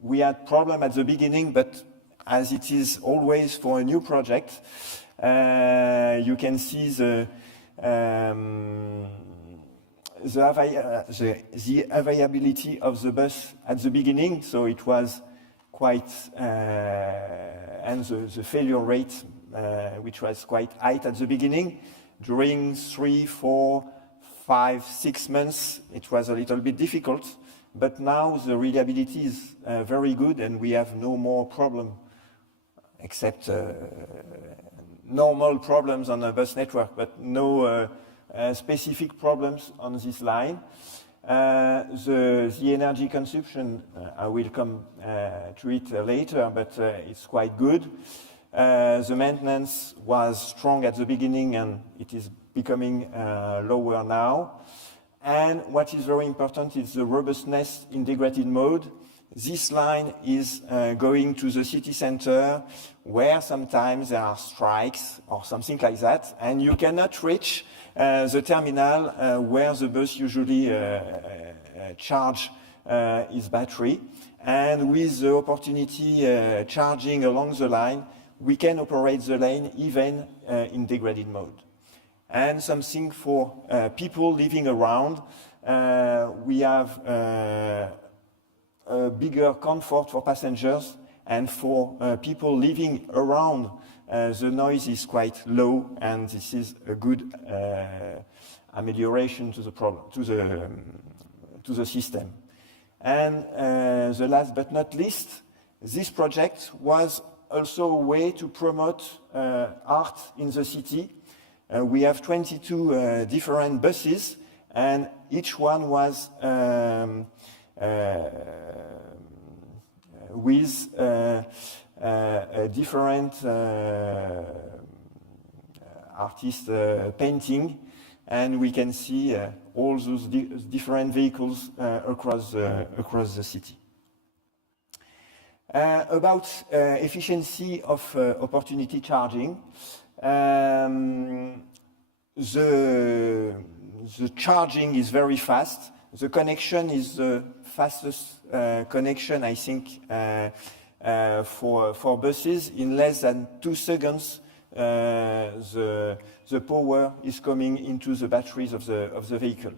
We had problem at the beginning, but as it is always for a new project, you can see the availability of the bus at the beginning. So it was quite, and the failure rate, which was quite high at the beginning. During 3, 4, 5, 6 months, it was a little bit difficult. But now the reliability is very good, and we have no more problem, except normal problems on the bus network, but no specific problems on this line. The energy consumption, I will come to it later, but it's quite good. The maintenance was strong at the beginning, and it is becoming lower now. And what is very important is the robustness integrated mode. This line is going to the city center, where sometimes there are strikes or something like that, and you cannot reach the terminal where the bus usually charge its battery. And with the opportunity charging along the line, we can operate the lane even in degraded mode. And something for people living around, we have a bigger comfort for passengers, and for people living around, the noise is quite low, and this is a good amelioration to the problem, to the system. And the last but not least, this project was also a way to promote art in the city. We have 22 different buses, and each one was with a different artist painting, and we can see all those different vehicles across the city. About efficiency of opportunity charging, the charging is very fast. The connection is the fastest connection, I think, for buses. In less than 2 seconds, the power is coming into the batteries of the vehicle.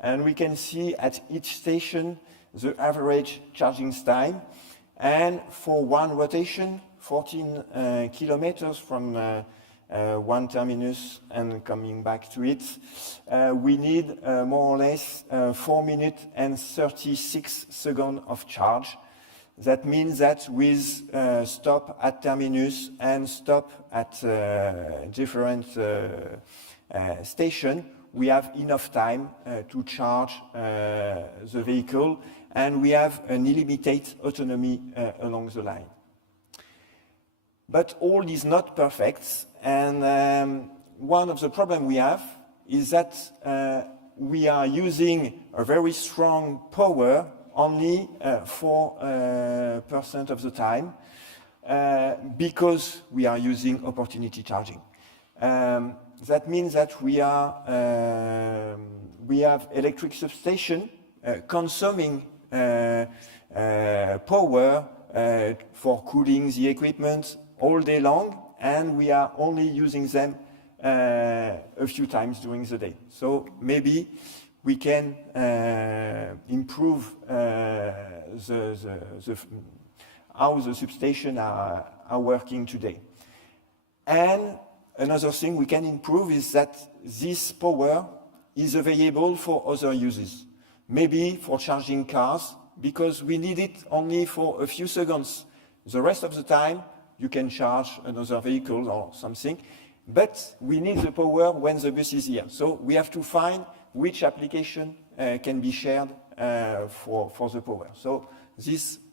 And we can see at each station the average charging time. And for one rotation, 14 kilometers from one terminus and coming back to it, we need more or less 4 minutes and 36 seconds of charge. That means that with stop at terminus and stop at different station, we have enough time to charge the vehicle, and we have an unlimited autonomy along the line. But all is not perfect, and one of the problems we have is that we are using a very strong power only 4% of the time because we are using opportunity charging. That means that we have electric substation consuming power for cooling the equipment all day long, and we are only using them a few times during the day. So maybe we can improve how the substations are working today. And Another thing we can improve is that this power is available for other uses. Maybe for charging cars, because we need it only for a few seconds. The rest of the time, you can charge another vehicle or something, but we need the power when the bus is here. So we have to find which application can be shared for the power. So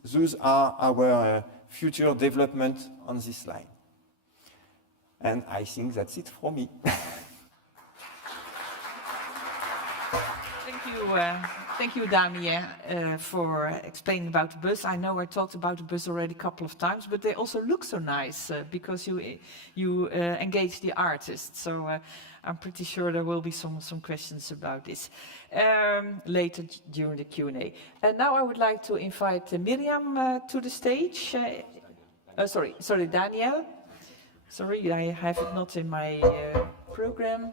those are our future development on this line. And I think that's it for me. Thank you, Daniel, for explaining about the bus. I know I talked about the bus already a couple of times, but they also look so nice because you engage the artists. So I'm pretty sure there will be some questions about this later during the Q&A. And now I would like to invite Miriam to the stage. Sorry, Daniel. Sorry, I have it not in my program.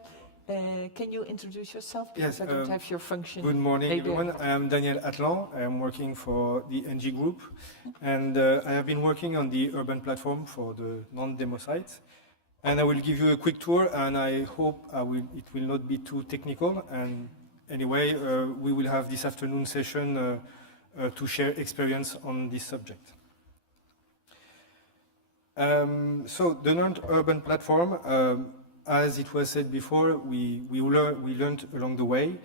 Can you introduce yourself? Because I don't have your function. Good morning, everyone. I am Daniel Atlan. I am working for the NG Group, and I have been working on the urban platform for the Nantes demo site. And I will give you a quick tour, and I hope it will not be too technical. And anyway, we will have this afternoon session to share experience on this subject. So the Nantes urban platform, as it was said before, we learned along the way.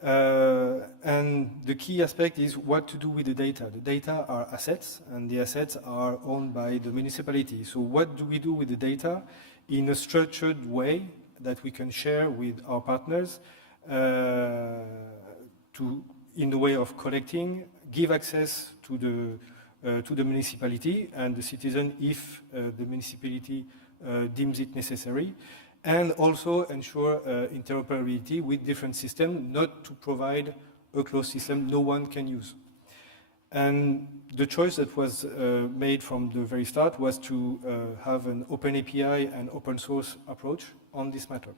And the key aspect is what to do with the data. The data are assets, and the assets are owned by the municipality. So what do we do with the data in a structured way that we can share with our partners in the way of collecting, give access to the municipality and the citizen if the municipality deems it necessary, and also ensure interoperability with different systems, not to provide a closed system no one can use. And the choice that was made from the very start was to have an open API and open source approach on this matter.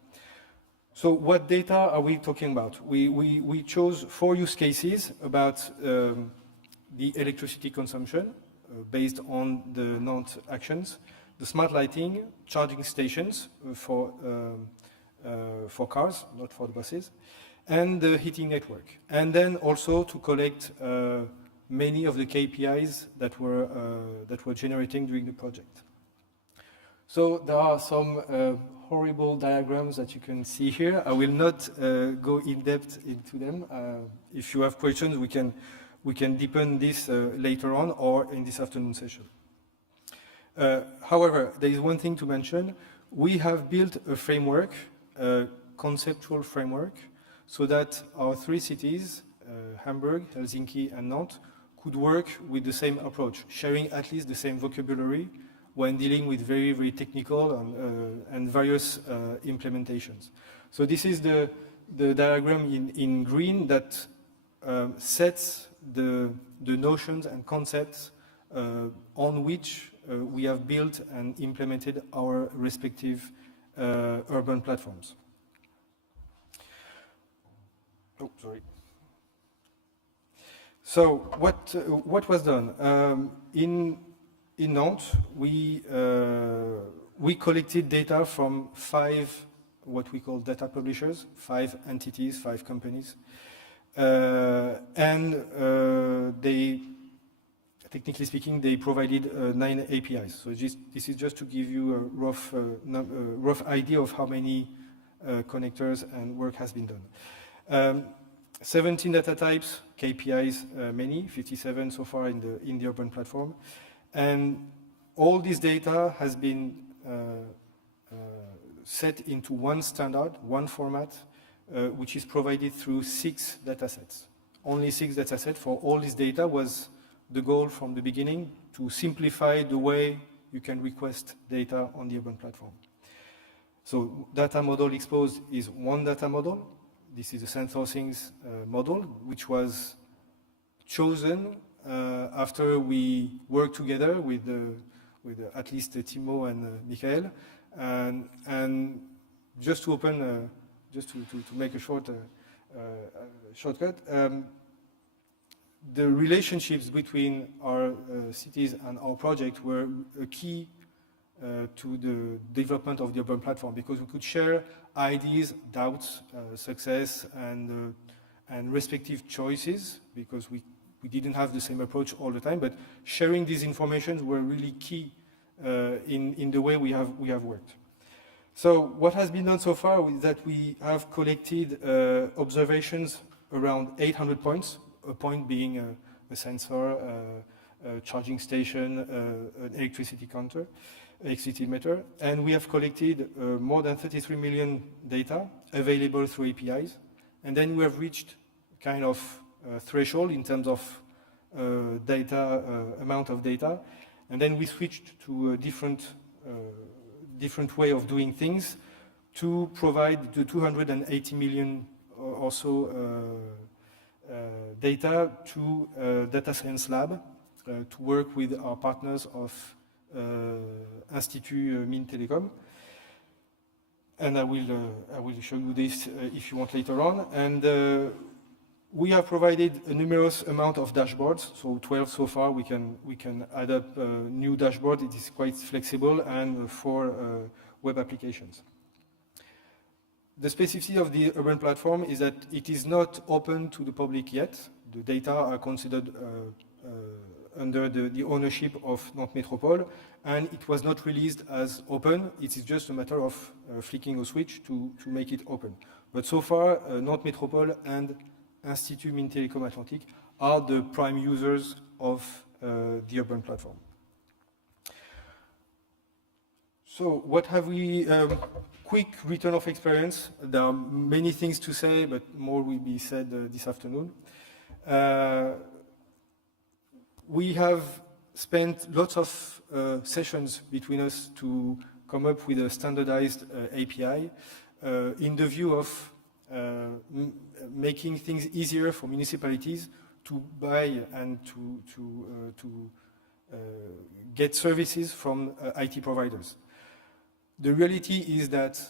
So what data are we talking about? We chose 4 use cases about the electricity consumption based on the Nantes actions, the smart lighting, charging stations for cars, not for the buses, and the heating network. And then also to collect many of the KPIs that were generating during the project. So there are some horrible diagrams that you can see here. I will not go in depth into them. If you have questions, we can deepen this later on or in this afternoon session. However, there is one thing to mention. We have built a framework, a conceptual framework, so that our 3 cities, Hamburg, Helsinki, and Nantes, could work with the same approach, sharing at least the same vocabulary when dealing with very, very technical and various implementations. So this is the diagram in green that sets the notions and concepts on which we have built and implemented our respective urban platforms. Oh, sorry. So what was done? In Nantes, we collected data from 5 what we call data publishers, 5 entities, 5 companies, and they, technically speaking, they provided 9 APIs. So this is just to give you a rough idea of how many connectors and work has been done. 17 data types, KPIs, many, 57 so far in the urban platform. And all this data has been set into one standard, one format, which is provided through 6 datasets. Only 6 datasets for all this data was the goal from the beginning, to simplify the way you can request data on the urban platform. So data model exposed is one data model. This is a sensor things model, which was chosen after we worked together with at least Timo and Michael, and just to open, just to make a shortcut. The relationships between our cities and our project were a key to the development of the urban platform, because we could share ideas, doubts, success, and respective choices, because we didn't have the same approach all the time, but sharing these informations were really key in the way we have worked. So what has been done so far is that we have collected observations around 800 points, a point being a sensor, a charging station, an electricity meter, and we have collected more than 33 million data available through APIs, and then we have reached kind of threshold in terms of amount of data, and then we switched to a different way of doing things to provide the 280 million or so data to data science lab to work with our partners of Institut Mines Telecom. And I will show you this if you want later on. And we have provided a numerous amount of dashboards, so 12 so far. We can add up new dashboard. It is quite flexible, and for web applications. The specificity of the urban platform is that it is not open to the public yet. The data are considered under the ownership of Nantes Métropole, and it was not released as open. It is just a matter of flicking a switch to make it open. But so far, Nantes Métropole and Institut Mines Telecom Atlantique are the prime users of the urban platform. So what have we, quick return of experience. There are many things to say, but more will be said this afternoon. We have spent lots of sessions between us to come up with a standardized API in the view of making things easier for municipalities to buy and to get services from IT providers. The reality is that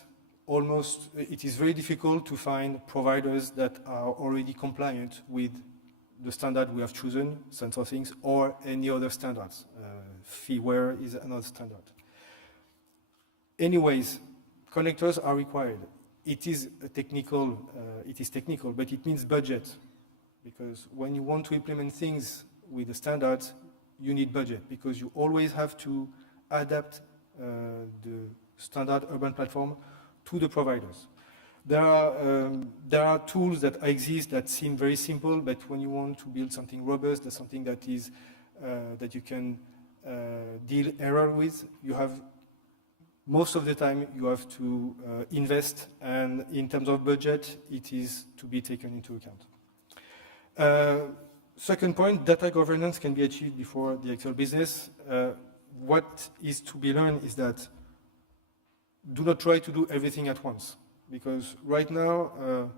it is very difficult to find providers that are already compliant with the standard we have chosen, sensor things, or any other standards. Feeware is another standard. Anyways, connectors are required. It is technical, but it means budget, because when you want to implement things with the standards, you need budget, because you always have to adapt the standard urban platform to the providers. There are tools that exist that seem very simple, but when you want to build something robust, that's something that is that you can deal error with, you have most of the time you have to invest, and in terms of budget, it is to be taken into account. Second point, data governance can be achieved before the actual business. What is to be learned is that do not try to do everything at once, because right now,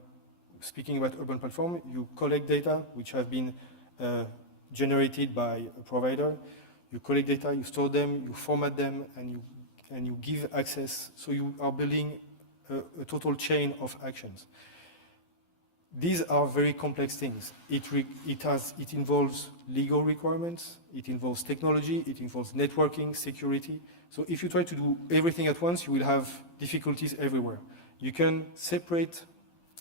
speaking about urban platform, you collect data which have been generated by a provider. You collect data, you store them, you format them, and you give access. So you are building a total chain of actions. These are very complex things. It involves legal requirements, it involves technology, it involves networking, security. So if you try to do everything at once, you will have difficulties everywhere. You can separate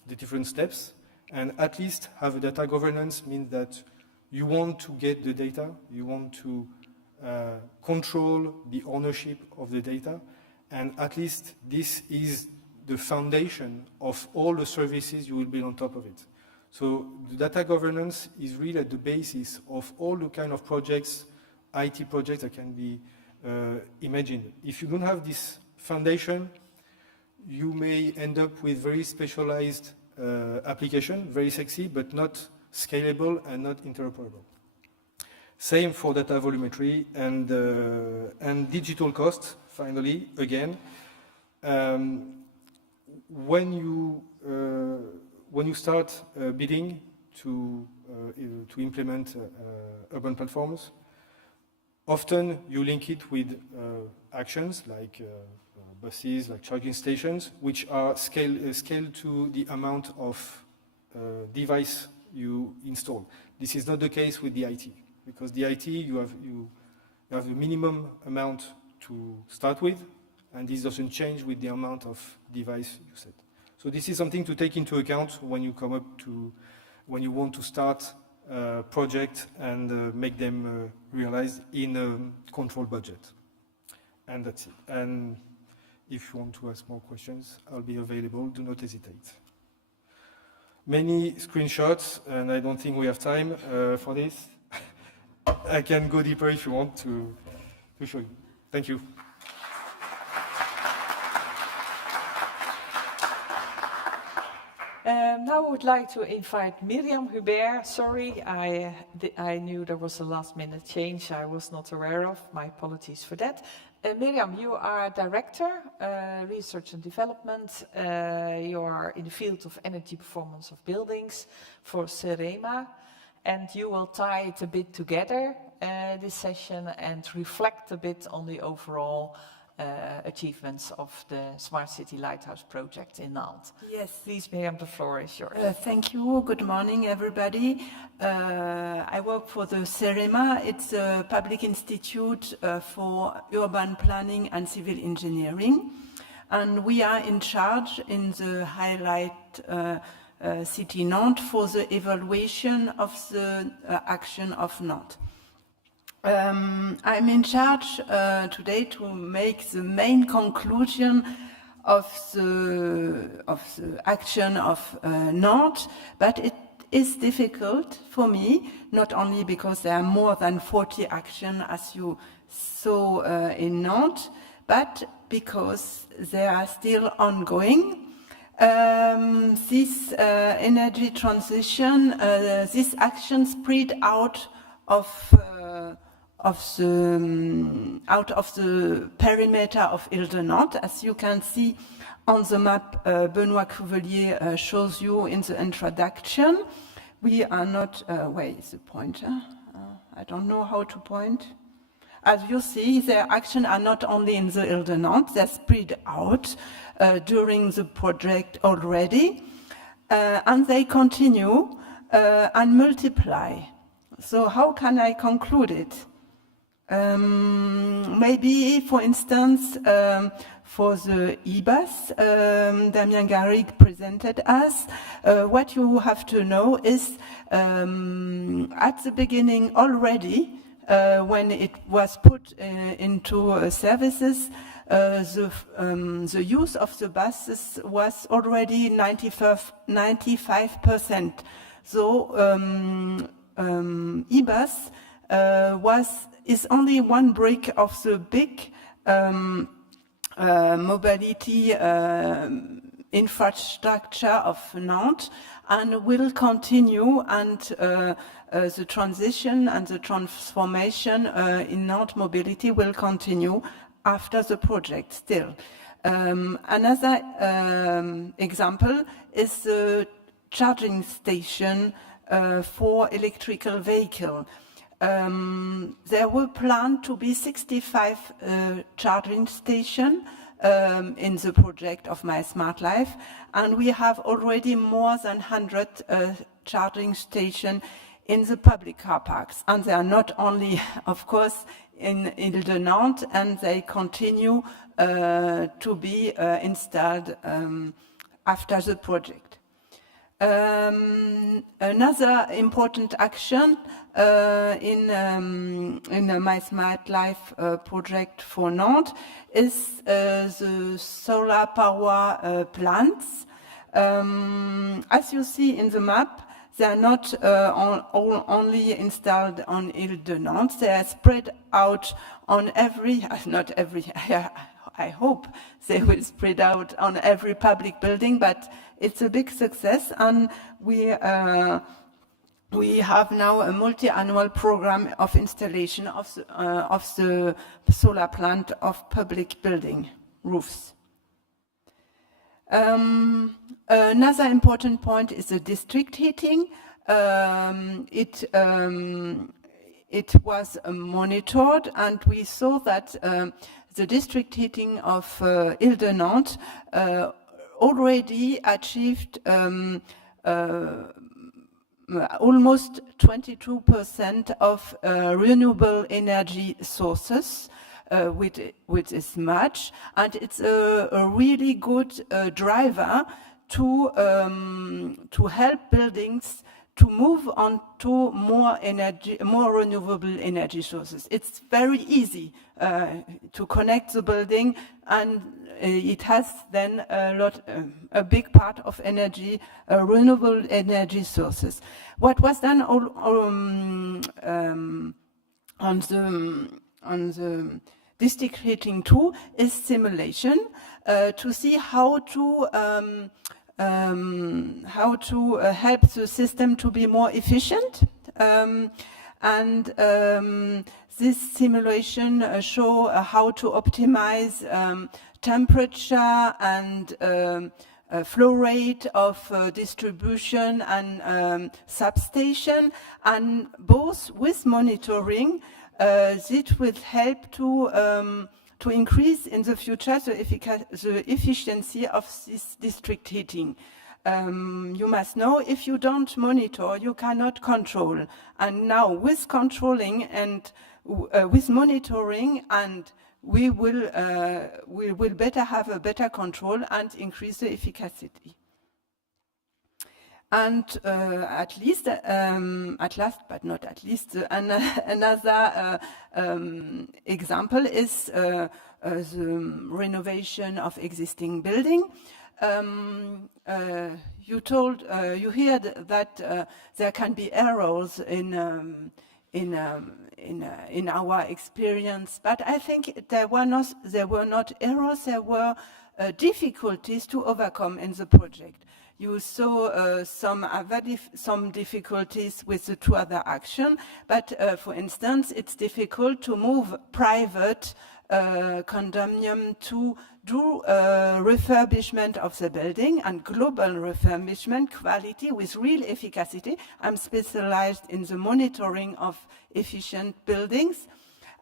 the different steps, and at least have a data governance, means that you want to get the data, you want to control the ownership of the data, and at least this is the foundation of all the services you will build on top of it. So the data governance is really at the basis of all the kind of projects, IT projects that can be imagined. If you don't have this foundation, you may end up with very specialized application, very sexy, but not scalable and not interoperable. Same for data volumetry and digital costs. Finally, again, when you start bidding to implement urban platforms, often you link it with actions like buses, like charging stations, which are scaled to the amount of device you install. This is not the case with the IT, because the IT you have a minimum amount to start with, and this doesn't change with the amount of device you set. So this is something to take into account when you come up to, when you want to start a project and make them realized in a controlled budget. And that's it. And if you want to ask more questions, I'll be available. Do not hesitate. Many screenshots, and I don't think we have time for this. I can go deeper if you want to show you. Thank you. Now I would like to invite Miriam Hubert. Sorry, I knew there was a last-minute change I was not aware of. My apologies for that. Miriam, you are Director, Research and Development. You are in the field of energy performance of buildings for CEREMA. And you will tie it a bit together, this session, and reflect a bit on the overall achievements of the Smart City Lighthouse project in Nantes. Yes. Please, Miriam, the floor is yours. Thank you. Good morning, everybody. I work for the CEREMA. It's a public institute for urban planning and civil engineering. And we are in charge in the highlight city Nantes for the evaluation of the action of Nantes. I'm in charge today to make the main conclusion of the action of Nantes, but it is difficult for me, not only because there are more than 40 actions as you saw in Nantes, but because they are still ongoing. This energy transition, this action spread out of the perimeter of Ile-de-Nantes. As you can see on the map, Benoît Couvelier shows you in the introduction. We are not, where is the pointer? I don't know how to point. As you see, their actions are not only in the Ile-de-Nantes, they're spread out during the project already, and they continue and multiply. So how can I conclude it? Maybe, for instance, for the e-bus, Damien Garrigue presented us. What you have to know is at the beginning already, when it was put into services, the use of the buses was already 95%. So e-bus is only one brick of the big mobility infrastructure of Nantes, and will continue, and the transition and the transformation in Nantes mobility will continue after the project still. Another example is the charging station for electrical vehicle. There were planned to be 65 charging stations in the project of mySMARTLife, and we have already more than 100 charging stations in the public car parks. And they are not only, of course, in Ile-de-Nantes, and they continue to be installed after the project. Another important action in the mySMARTLife project for Nantes is the solar power plants. As you see in the map, they are not only installed on Ile-de-Nantes, they are spread out on I hope they will spread out on every public building, but it's a big success, and we have now a multi-annual program of installation of the solar plant of public building roofs. Another important point is the district heating. It was monitored, and we saw that the district heating of Ile-de-Nantes already achieved almost 22% of renewable energy sources with this much, and it's a really good driver to help buildings to move on to more renewable energy sources. It's very easy to connect the building, and it has then a big part of energy, renewable energy sources. What was done on the district heating 2 is simulation to see how to help the system to be more efficient. This simulation show how to optimize temperature and flow rate of distribution and substation, and both with monitoring, it will help to increase in the future the efficiency of this district heating. You must know, if you don't monitor, you cannot control. And now with controlling and with monitoring, and we will better have a better control and increase the efficacy. And at last but not at least, another example is the renovation of existing building. You heard that there can be errors in our experience, but I think there were not errors. There were difficulties to overcome in the project. You saw some difficulties with the two other actions, but for instance, it's difficult to move private condominium to do refurbishment of the building and global refurbishment quality with real efficacy. I'm specialized in the monitoring of efficient buildings.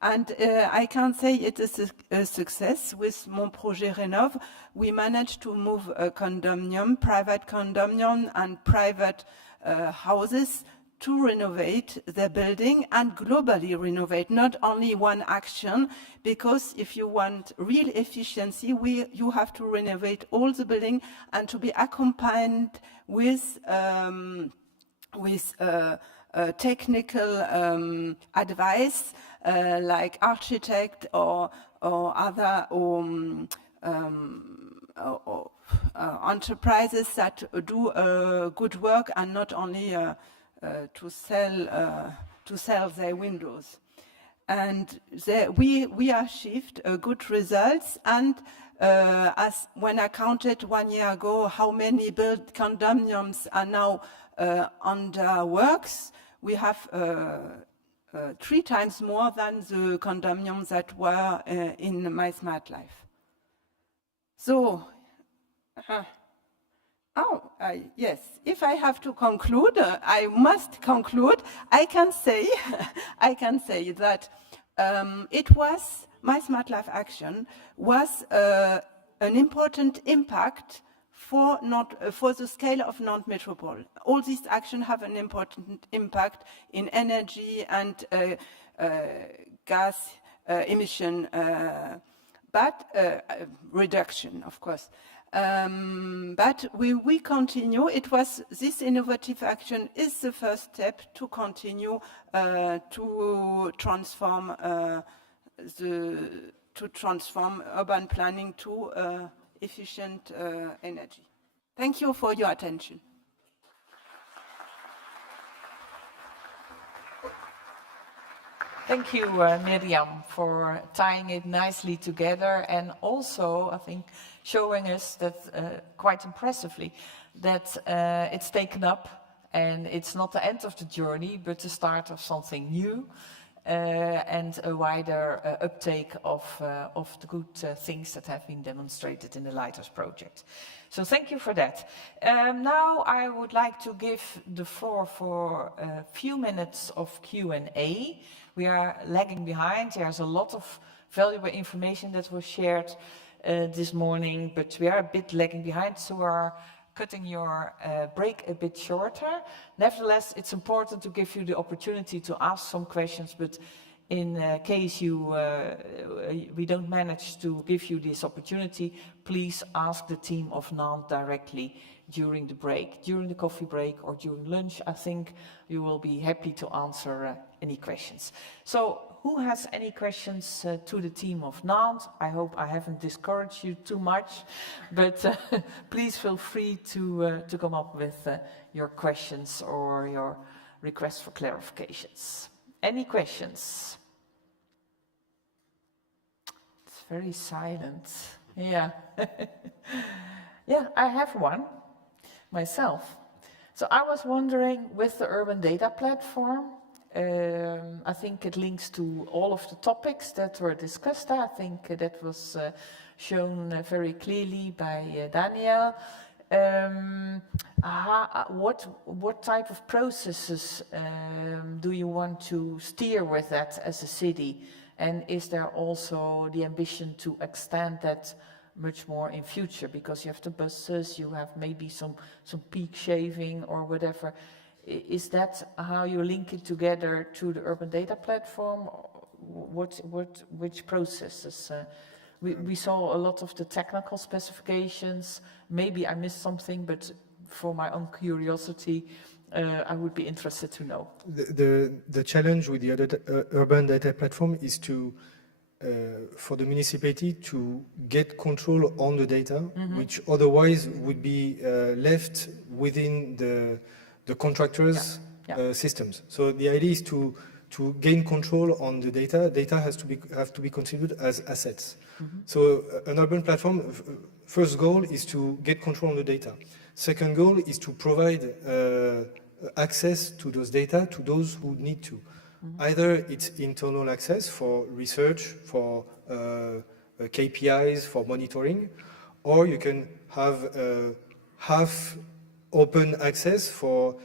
And I can say it is a success. With Mon Projet Rénov', we managed to move a condominium, private condominium and private houses to renovate the building and globally renovate, not only one action, because if you want real efficiency, you have to renovate all the building and to be accompanied with technical advice, like architect or other enterprises that do good work and not only to sell their windows. And we achieved good results. And as when I counted 1 year ago how many built condominiums are now under works, we have 3 times more than the condominiums that were in mySMARTLife. So, yes, if I have to conclude, I must conclude. I can say that mySMARTLife action was an important impact for the scale of Nantes Metropole. All these actions have an important impact in energy and gas emission, but reduction, of course. But we continue. This innovative action is the first step to continue to transform urban planning to efficient energy. Thank you for your attention. Thank you, Miriam, for tying it nicely together, and also, I think, showing us that quite impressively that it's taken up and it's not the end of the journey, but the start of something new and a wider uptake of the good things that have been demonstrated in the Lighthouse project. So thank you for that. Now I would like to give the floor for a few minutes of Q&A. We are lagging behind. There's a lot of valuable information that was shared this morning, but we are a bit lagging behind, so we are cutting your break a bit shorter. Nevertheless, it's important to give you the opportunity to ask some questions, but In case we don't manage to give you this opportunity, please ask the team of Nantes directly during the break, during the coffee break or during lunch. I think you will be happy to answer any questions. So who has any questions to the team of Nantes? I hope I haven't discouraged you too much, but please feel free to come up with your questions or your requests for clarifications. Any questions? It's very silent. Yeah. Yeah, I have one myself. So I was wondering, with the urban data platform, I think it links to all of the topics that were discussed. I think that was shown very clearly by Daniel. What type of processes do you want to steer with that as a city? And is there also the ambition to extend that much more in future? Because you have the buses, you have maybe some peak shaving or whatever. Is that how you link it together to the urban data platform? Which processes? We saw a lot of the technical specifications. Maybe I missed something, but for my own curiosity, I would be interested to know. The challenge with the urban data platform is to, for the municipality to get control on the data, which otherwise would be left within the contractors' systems. So the idea is to gain control on the data. Data have to be considered as assets. So an urban platform, first goal is to get control on the data. Second goal is to provide access to those data to those who need to. Either it's internal access for research, for KPIs, for monitoring, or you can have half open access for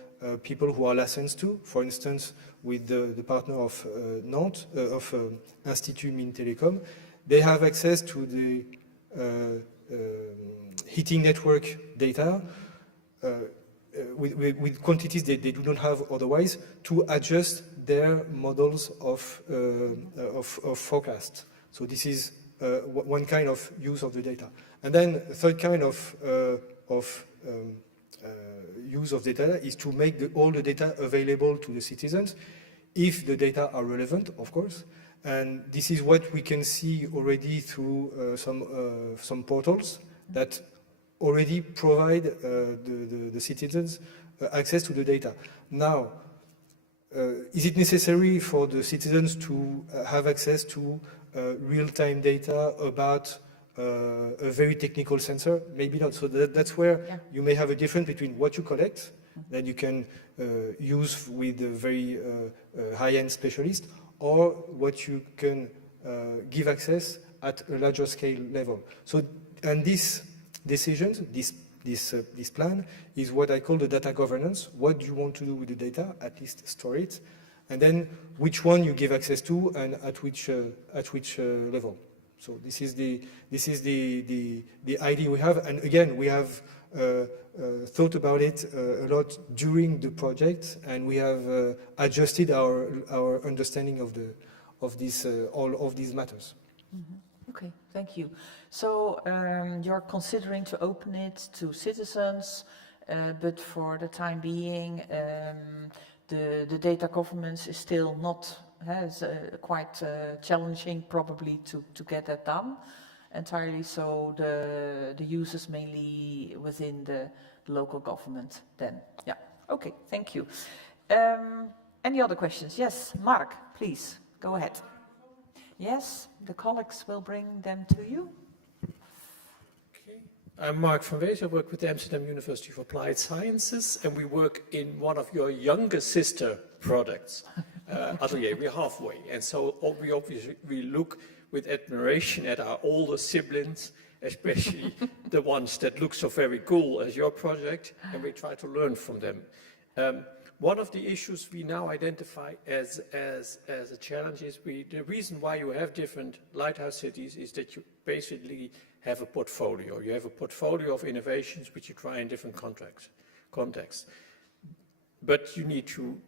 people who are licensed to. For instance, with the partner of Nantes, of Institut Mines Telecom, they have access to the heating network data with quantities they do not have otherwise, to adjust their models of forecast. So this is one kind of use of the data. And then the third kind of use of data is to make all the data available to the citizens, if the data are relevant, of course. And this is what we can see already through some portals that already provide the citizens access to the data. Now, is it necessary for the citizens to have access to real-time data about a very technical sensor? Maybe not. So that's where you may have a difference between what you collect, that you can use with a very high-end specialist, or what you can give access at a larger scale level. So, and these decisions, this plan is what I call the data governance. What do you want to do with the data? At least store it, and then which one you give access to and at which level. So this is the idea we have, and again we have thought about it a lot during the project, and we have adjusted our understanding of this all of these matters. Okay, thank you. So you're considering to open it to citizens, but for the time being, the data governance is still not, is quite challenging probably to get that done entirely. So the use is mainly within the local government then. Yeah, okay, thank you. Any other questions? Yes, Mark, please, go ahead. Yes, the colleagues will bring them to you. Okay. I'm Mark van Wees. I work with the Amsterdam University of Applied Sciences, and we work in one of your younger sister products, Atelier. We're halfway, and so we obviously look with admiration at our older siblings, especially the ones that look so very cool as your project, and we try to learn from them. One of the issues we now identify as a challenge is the reason why you have different lighthouse cities is that you basically have a portfolio. You have a portfolio of innovations which you try in different contexts. But you need to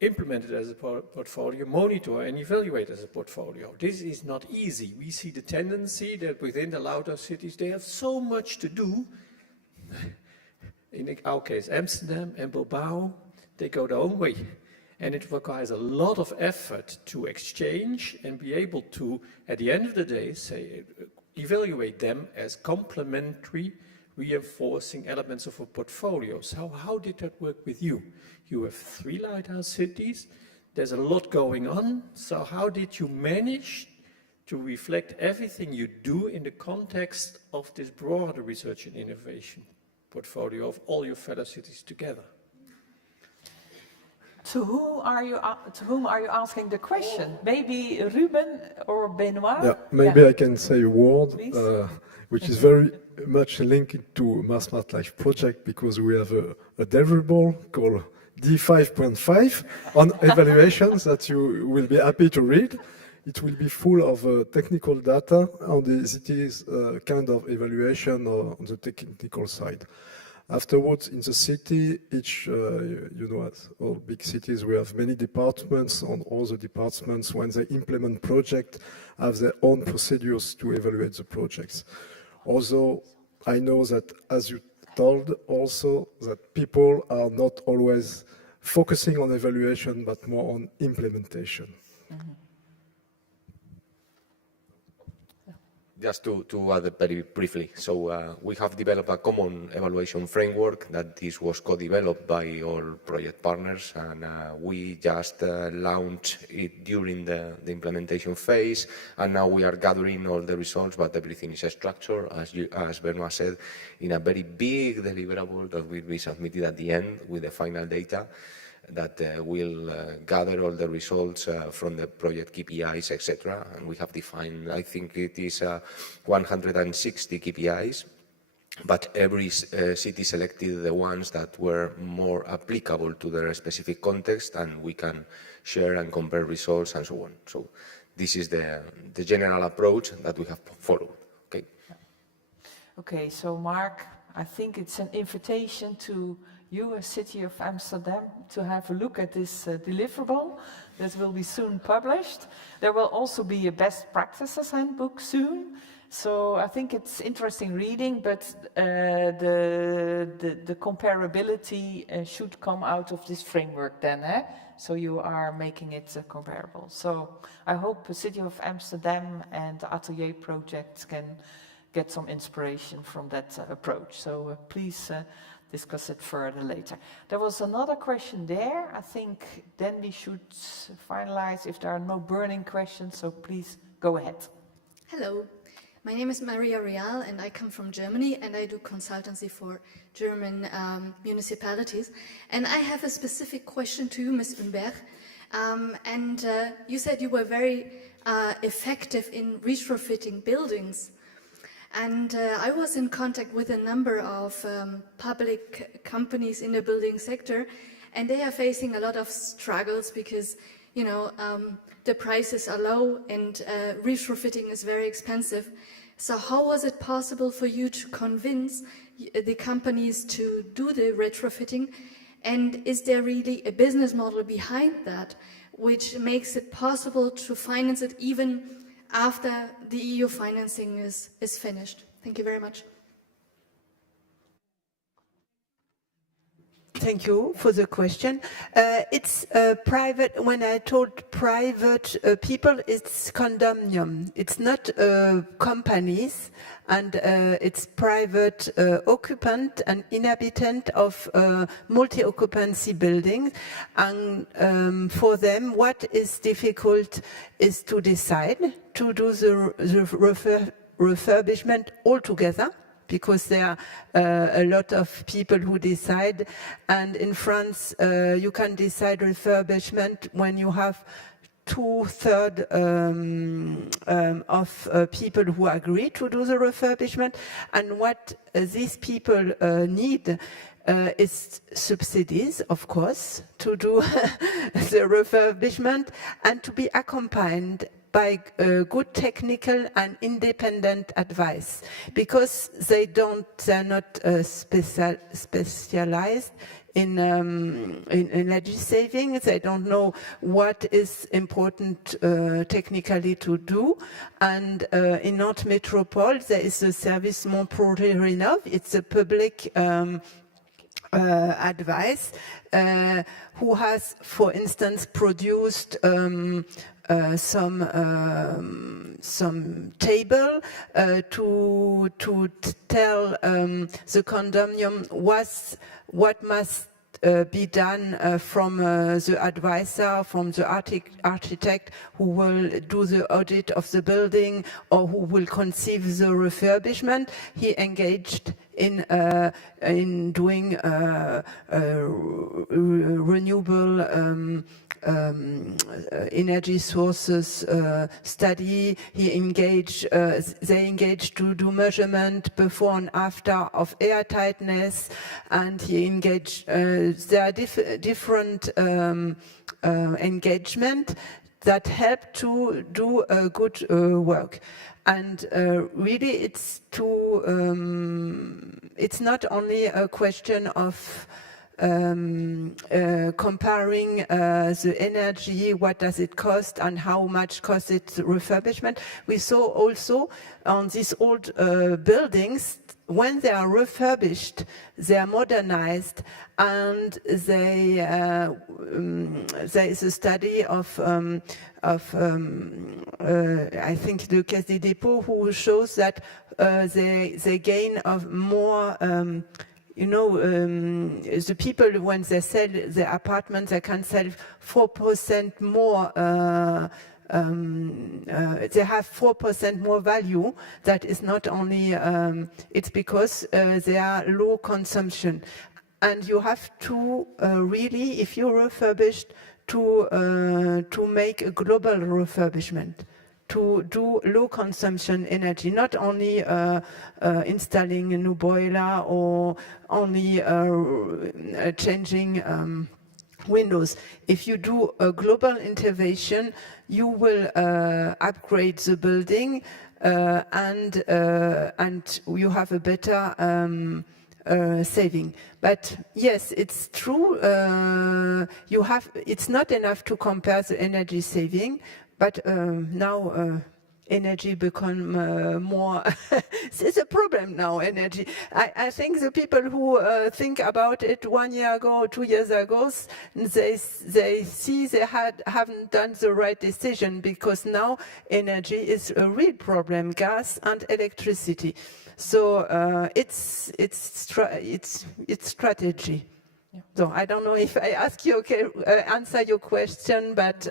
implement it as a portfolio, monitor and evaluate as a portfolio. This is not easy. We see the tendency that within the Lighthouse cities, they have so much to do. In our case, Amsterdam and Bilbao, they go their own way. And it requires a lot of effort to exchange and be able to, at the end of the day, say, evaluate them as complementary, reinforcing elements of a portfolio. So how did that work with you? You have 3 lighthouse cities. There's a lot going on. So how did you manage to reflect everything you do in the context of this broader research and innovation portfolio of all your fellow cities together? To whom are you asking the question? Maybe Ruben or Benoit? Yeah, maybe I can say a word, which is very much linked to mySMARTLife project, because we have a deliverable called D5.5 on evaluations that you will be happy to read. It will be full of technical data on the city's kind of evaluation on the technical side. Afterwards, in the city, each, you know, as all big cities, we have many departments. On all the departments, when they implement projects, have their own procedures to evaluate the projects. Also, I know that, as you told also, that people are not always focusing on evaluation, but more on implementation. Mm-hmm. Just to add very briefly, so we have developed a common evaluation framework that this was co-developed by all project partners, and we just launched it during the implementation phase, and now we are gathering all the results, but everything is structured, as Benoit said, in a very big deliverable that will be submitted at the end with the final data that will gather all the results from the project KPIs, etc. And we have defined, I think it is 160 KPIs, but every city selected the ones that were more applicable to their specific context, and we can share and compare results and so on. So this is the general approach that we have followed. Okay. Okay, so Mark, I think it's an invitation to you, as City of Amsterdam, to have a look at this deliverable that will be soon published. There will also be a best practices handbook soon. So I think it's interesting reading, but the comparability should come out of this framework then. So you are making it comparable. So I hope the City of Amsterdam and the Atelier projects can get some inspiration from that approach. So please discuss it further later. There was another question there. I think then we should finalize if there are no burning questions, so please go ahead. Hello, my name is Maria Real and I come from Germany and I do consultancy for German municipalities. And I have a specific question to you, Ms. Unberg. You said you were very effective in retrofitting buildings. And I was in contact with a number of public companies in the building sector, and they are facing a lot of struggles because, you know, the prices are low and retrofitting is very expensive. So how was it possible for you to convince the companies to do the retrofitting? And is there really a business model behind that, which makes it possible to finance it even after the EU financing is finished? Thank you very much. Thank you for the question. It's private. When I told private people, it's condominium. It's not companies, and it's private occupant and inhabitant of multi-occupancy buildings. And for them, what is difficult is to decide to do the refurbishment altogether, because there are a lot of people who decide. And in France, you can decide refurbishment when you have 2/3 of people who agree to do the refurbishment. And what these people need is subsidies, of course, to do the refurbishment and to be accompanied by good technical and independent advice, because they're not specialized in energy saving. They don't know what is important technically to do. And in Nantes Métropole, there is a service mySMARTLife. It's a public advice who has, for instance, produced some table to tell the condominium what must be done from the advisor, from the architect who will do the audit of the building or who will conceive the refurbishment. He engaged in doing renewable energy sources study. They engaged to do measurement before and after of air tightness, and he engaged. There are different engagement that help to do good work. And really, it's not only a question of comparing the energy, what does it cost, and how much costs it refurbishment. We saw also on these old buildings, when they are refurbished, they are modernized, and there is a study of I think the Caisse des Dépôts, who shows that they gain of more. The people, when they sell their apartments, they can sell 4% more. They have 4% more value. That is not only, it's because they are low consumption. And you have to really, if you're refurbished, to make a global refurbishment, to do low consumption energy, not only installing a new boiler or only changing windows. If you do a global intervention, you will upgrade the building and you have a better saving. But yes, it's true. It's not enough to compare the energy saving, but now energy become more. It's a problem now. Energy. I think the people who think about it 1 year ago, 2 years ago, they see they haven't done the right decision, because now energy is a real problem, gas and electricity. So it's strategy. Yeah. So I don't know if I answer your question, but.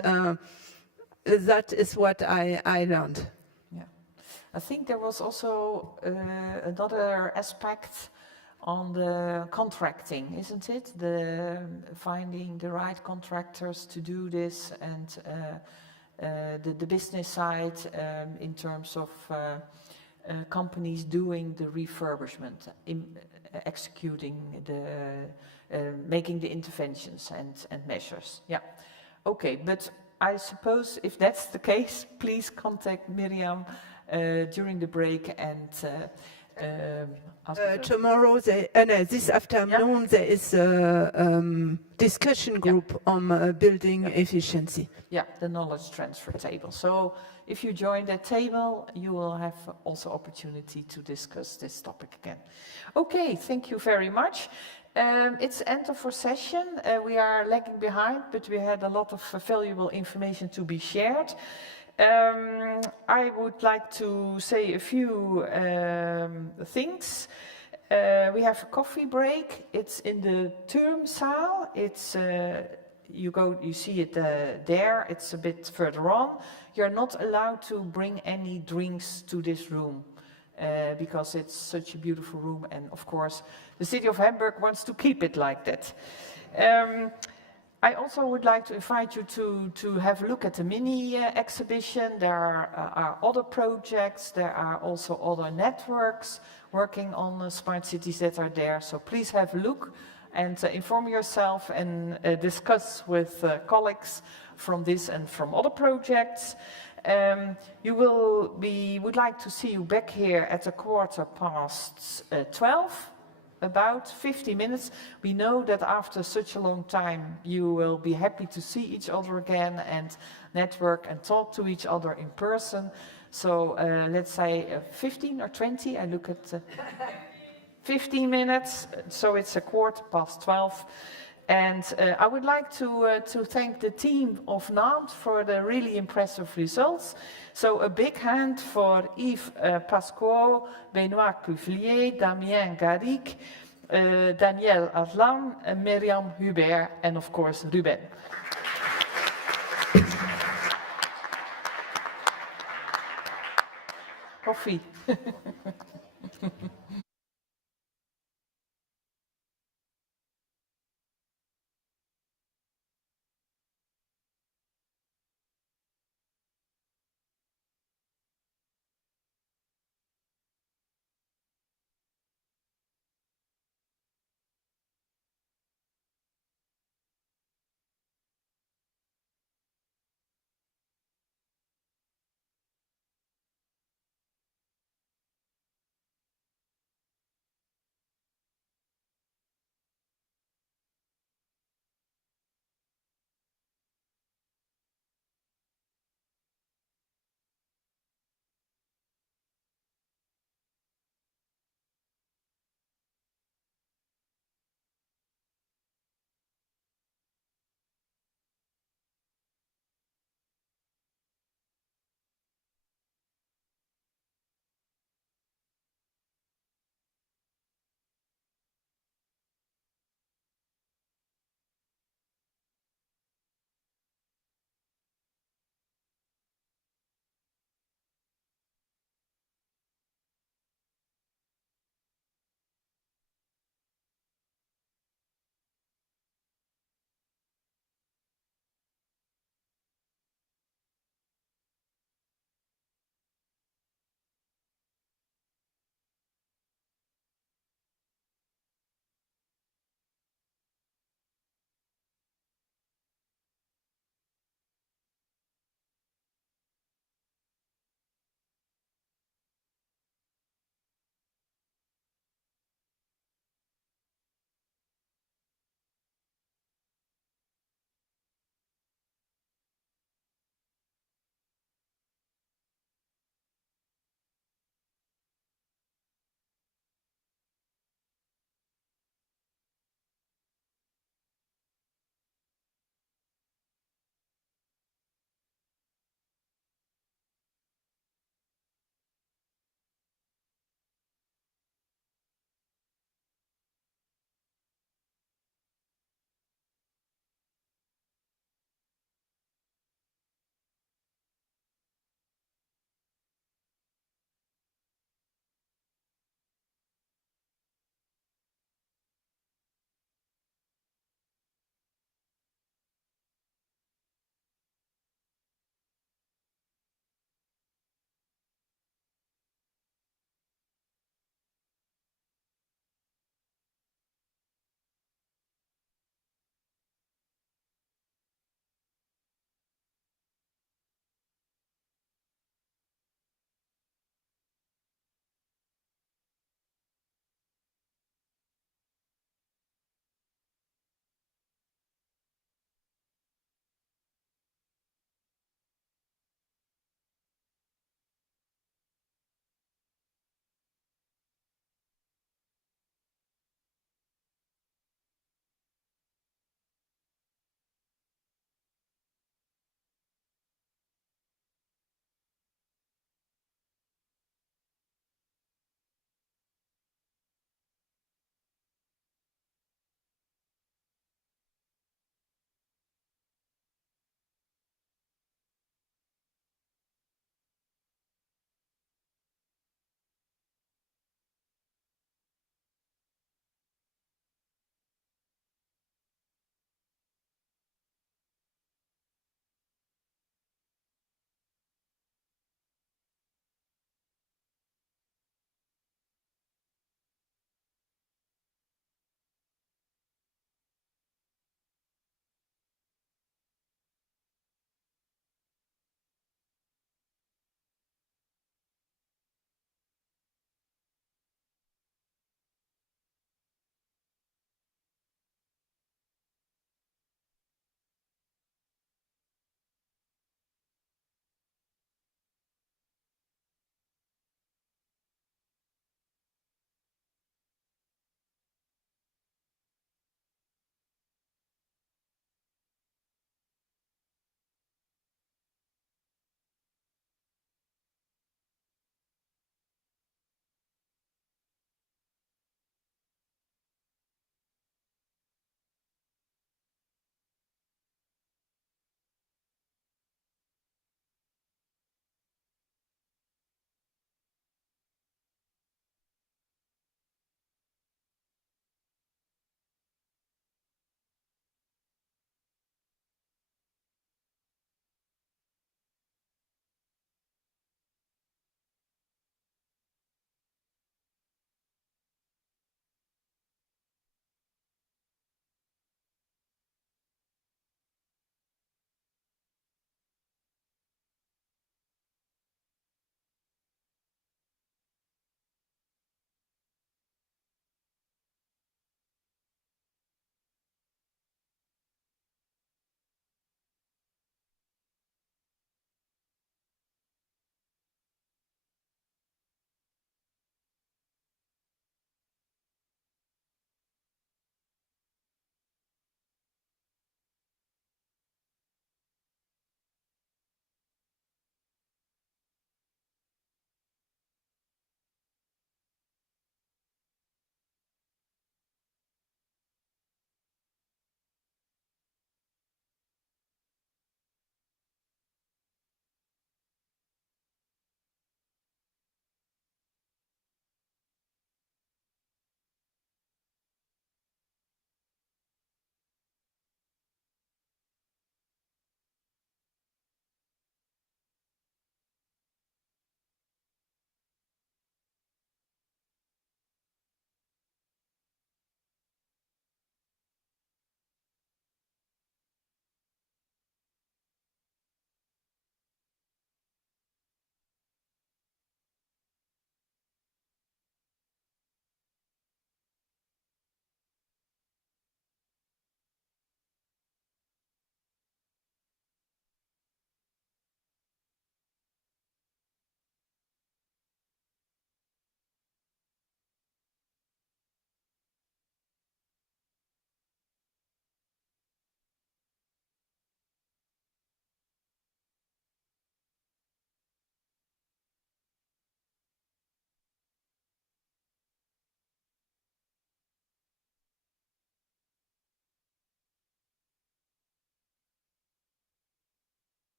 That is what I learned. Yeah, I think there was also another aspect on the contracting, isn't it? The finding the right contractors to do this, and the business side in terms of companies doing the refurbishment, executing making the interventions and measures. Yeah, okay, but. I suppose if that's the case, please contact Miriam during the break and tomorrow, this afternoon, there is a discussion group on building efficiency. Yeah, the knowledge transfer table. So if you join that table, you will have also opportunity to discuss this topic again. Okay, thank you very much. It's end of our session. We are lagging behind, but we had a lot of valuable information to be shared. I would like to say a few things. We have a coffee break. It's in the Turmzaal. It's you see it there. It's a bit further on. You're not allowed to bring any drinks to this room. Because it's such a beautiful room, and of course the city of Hamburg wants to keep it like that. I also would like to invite you to have a look at the mini exhibition. There are other projects, there are also other networks working on smart cities that are there, so please have a look and inform yourself and discuss with colleagues from this and from other projects. Would like to see you back here at 12:15. about 50 minutes. We know that after such a long time, you will be happy to see each other again and network and talk to each other in person. So let's say 15 or 20, I look at 15 minutes, so it's 12:15. And I would like to thank the team of Nantes for the really impressive results. So a big hand for Yves Pasco, Benoît Cuvelier, Damien Garrigue, Danielle Arlan, Myriam Hubert, and of course Ruben. Coffee.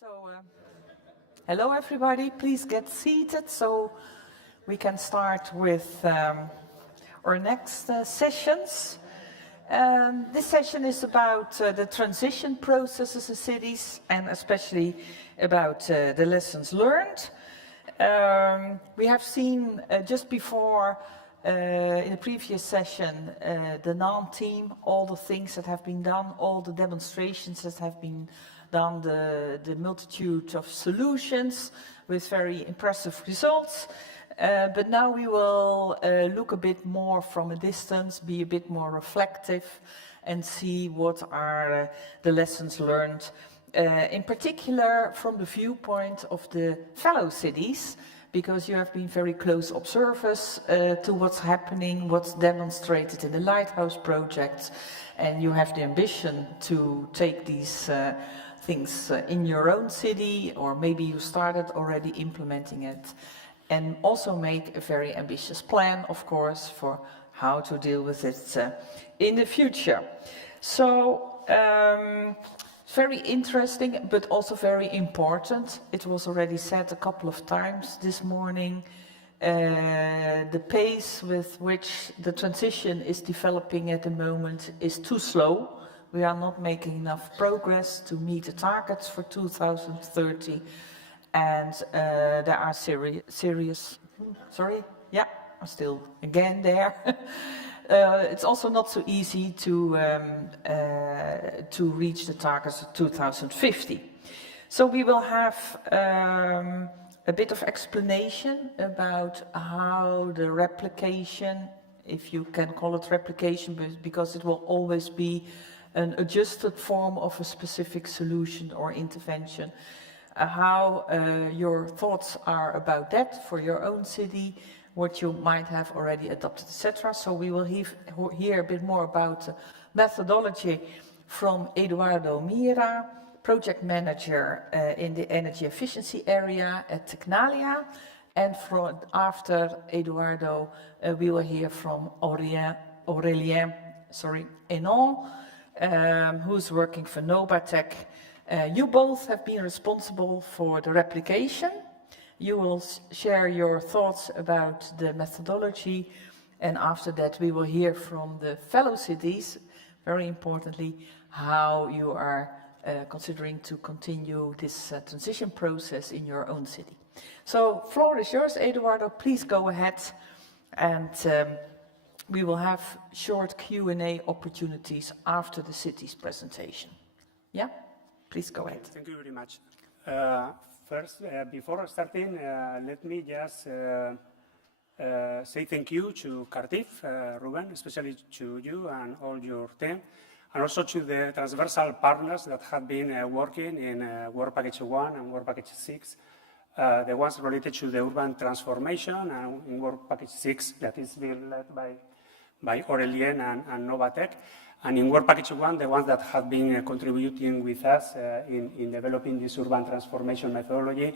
So, hello everybody, please get seated so we can start with our next sessions. This session is about the transition processes in cities and especially about the lessons learned. We have seen just before in the previous session the Nantes team, all the things that have been done, all the demonstrations that have been done, the multitude of solutions with very impressive results. But now we will look a bit more from a distance, be a bit more reflective and see what are the lessons learned, in particular from the viewpoint of the fellow cities, because you have been very close observers to what's happening, what's demonstrated in the Lighthouse project, and you have the ambition to take these things in your own city, or maybe you started already implementing it, and also make a very ambitious plan, of course, for how to deal with it in the future. So, very interesting, but also very important. It was already said a couple of times this morning, the pace with which the transition is developing at the moment is too slow. We are not making enough progress to meet the targets for 2030. And there are serious, sorry, yeah, I'm still again there. It's also not so easy to reach the targets of 2050. So we will have a bit of explanation about how the replication, if you can call it replication, because it will always be an adjusted form of a specific solution or intervention, how your thoughts are about that for your own city, what you might have already adopted, etc. So we will hear a bit more about methodology from Eduardo Mira, project manager in the energy efficiency area at Tecnalia. And after Eduardo, we will hear from Aurélien Hénon, who's working for Nobatec. You both have been responsible for the replication. You will share your thoughts about the methodology, and after that we will hear from the fellow cities, very importantly, how you are considering to continue this transition process in your own city. So, floor is yours, Eduardo, please go ahead, and we will have short Q&A opportunities after the city's presentation. Yeah? Please go ahead. Thank you very much. First, before starting, let me just say thank you to Cardiff, Ruben, especially to you and all your team, and also to the transversal partners that have been working in Work Package 1 and Work Package 6, the ones related to the urban transformation, and in Work Package 6 that is being led by Aurélien and Nobatec. And in Work Package 1, the ones that have been contributing with us in developing this urban transformation methodology,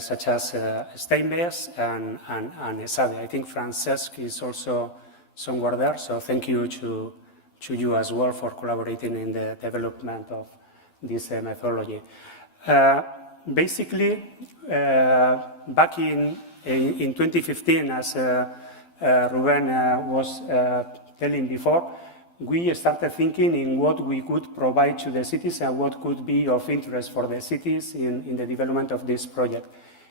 such as Steinmetz and ESADE. I think Francesc is also somewhere there, so thank you to you as well for collaborating in the development of this methodology. Basically, back in 2015, as Ruben was telling before, we started thinking in what we could provide to the cities and what could be of interest for the cities in the development of this project.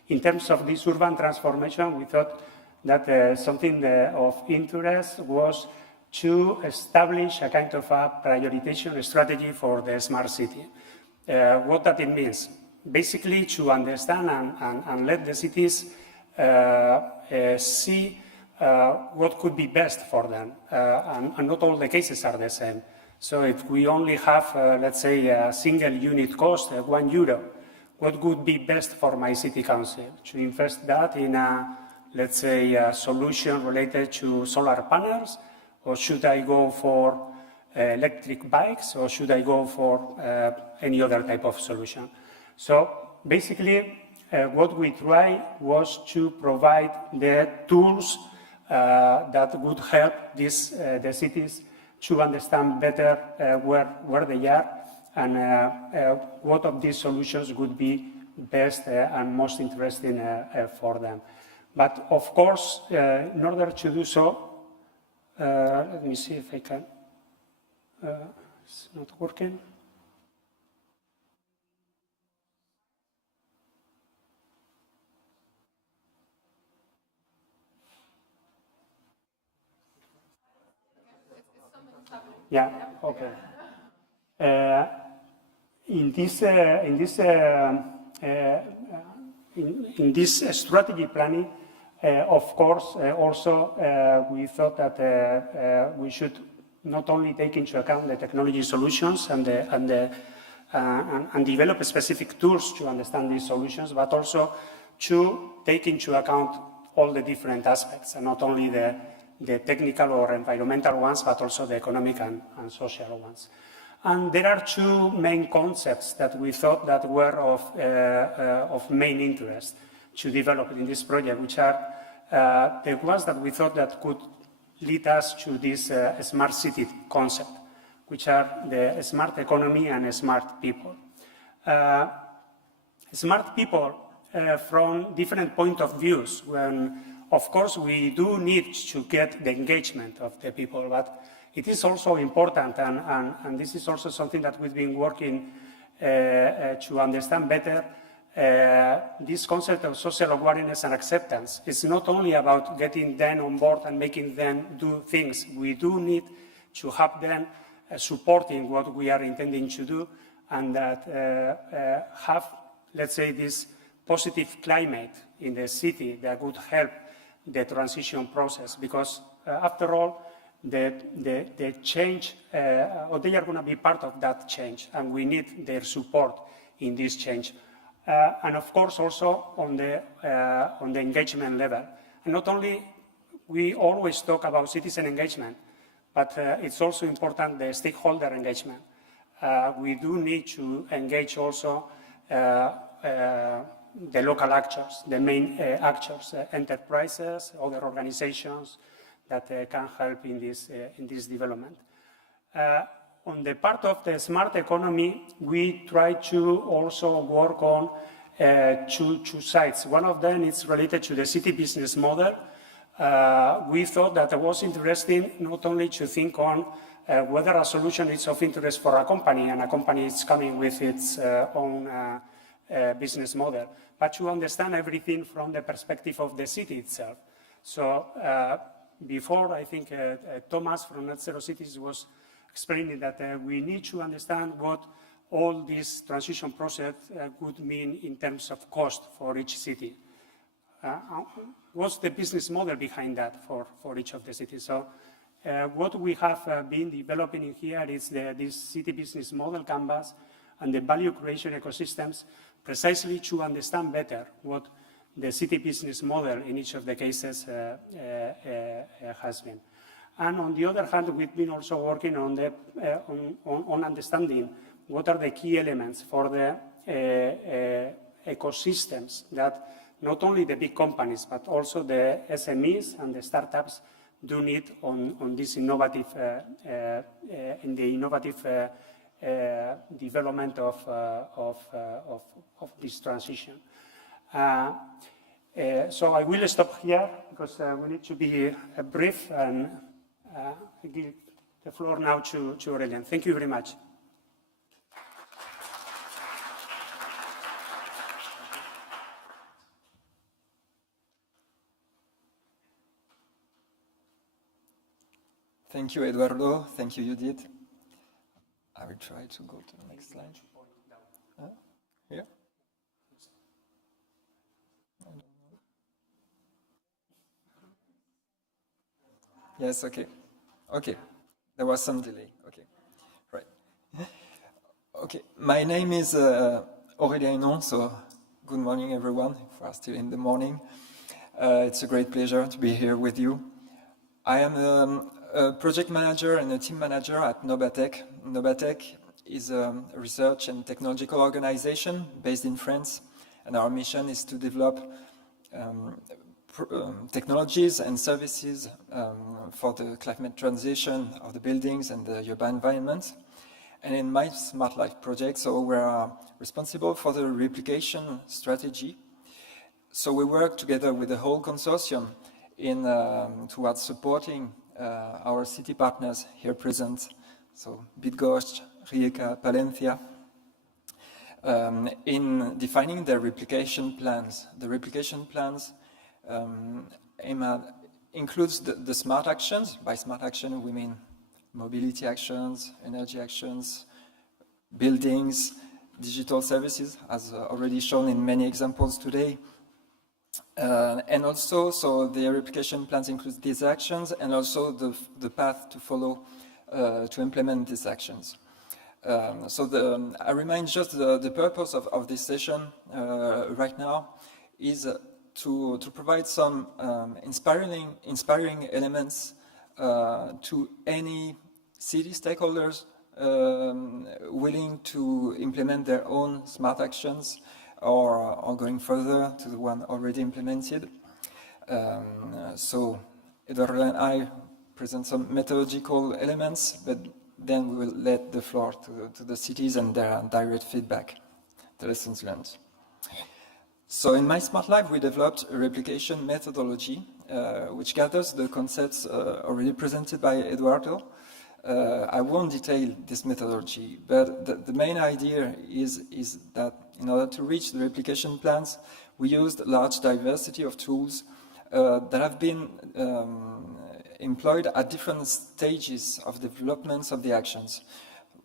In terms of this urban transformation, we thought that something of interest was to establish a kind of a prioritization strategy for the smart city. What that it means? Basically, to understand and let the cities see what could be best for them, and not all the cases are the same. So if we only have, let's say, a single unit cost, €1, what would be best for my city council? To invest that in a, let's say, a solution related to solar panels, or should I go for electric bikes, or should I go for any other type of solution? So basically, what we tried was to provide the tools that would help the cities to understand better where they are and what of these solutions would be best and most interesting for them. But of course, in order to do so, let me see if I can, it's not working. Yeah, okay. In this strategy planning, of course, also we thought that we should not only take into account the technology solutions and develop specific tools to understand these solutions, but also to take into account all the different aspects, and not only the technical or environmental ones, but also the economic and social ones. And there are two main concepts that we thought that were of main interest to develop in this project, which are the ones that we thought that could lead us to this smart city concept, which are the smart economy and smart people. Smart people from different point of views, when of course we do need to get the engagement of the people, but it is also important, and this is also something that we've been working to understand better, this concept of social awareness and acceptance. It's not only about getting them on board and making them do things. We do need to have them supporting what we are intending to do, and that have, let's say, this positive climate in the city that would help the transition process, because after all, the change, or they are going to be part of that change, and we need their support in this change. And of course, also on the engagement level. And not only, we always talk about citizen engagement, but it's also important the stakeholder engagement. We do need to engage also the local actors, the main actors, enterprises, other organizations that can help in this development. On the part of the smart economy, we try to also work on two sides. One of them is related to the city business model. We thought that it was interesting not only to think on whether a solution is of interest for a company, and a company is coming with its own business model, but to understand everything from the perspective of the city itself. So before, I think Thomas from Net Zero Cities was explaining that we need to understand what all this transition process would mean in terms of cost for each city. What's the business model behind that for each of the cities? So what we have been developing in here is this city business model canvas and the value creation ecosystems, precisely to understand better what the city business model in each of the cases has been. And on the other hand, we've been also working on understanding what are the key elements for the ecosystems that not only the big companies, but also the SMEs and the startups do need on this innovative, development of this transition. So I will stop here because we need to be brief, and I give the floor now to Aurélien. Thank you very much. Thank you, Eduardo. Thank you, Judith. I will try to go to the next slide. Here? Yes, okay. Okay, there was some delay. Okay, right. Okay, my name is Aurélien, so good morning, everyone, if we are still in the morning. It's a great pleasure to be here with you. I am a project manager and a team manager at Nobatec. Nobatec is a research and technological organization based in France, and our mission is to develop technologies and services for the climate transition of the buildings and the urban environment. and in mySMARTLife project, so we're responsible for the replication strategy. So we work together with the whole consortium in towards supporting our city partners here present, so Bydgoszcz, Rijeka, Palencia, in defining their replication plans. The replication plans includes the smart actions. By smart action, we mean mobility actions, energy actions, buildings, digital services, as already shown in many examples today. And also, so the replication plans include these actions and also the path to follow to implement these actions. I remind just the purpose of this session right now is to provide some inspiring elements to any city stakeholders willing to implement their own smart actions or going further to the one already implemented. So Eduardo and I present some methodological elements, but then we will let the floor to the cities and their direct feedback, the lessons learned. So in mySMARTLife, we developed a replication methodology which gathers the concepts already presented by Eduardo. I won't detail this methodology, but the main idea is that in order to reach the replication plans, we used a large diversity of tools that have been employed at different stages of developments of the actions.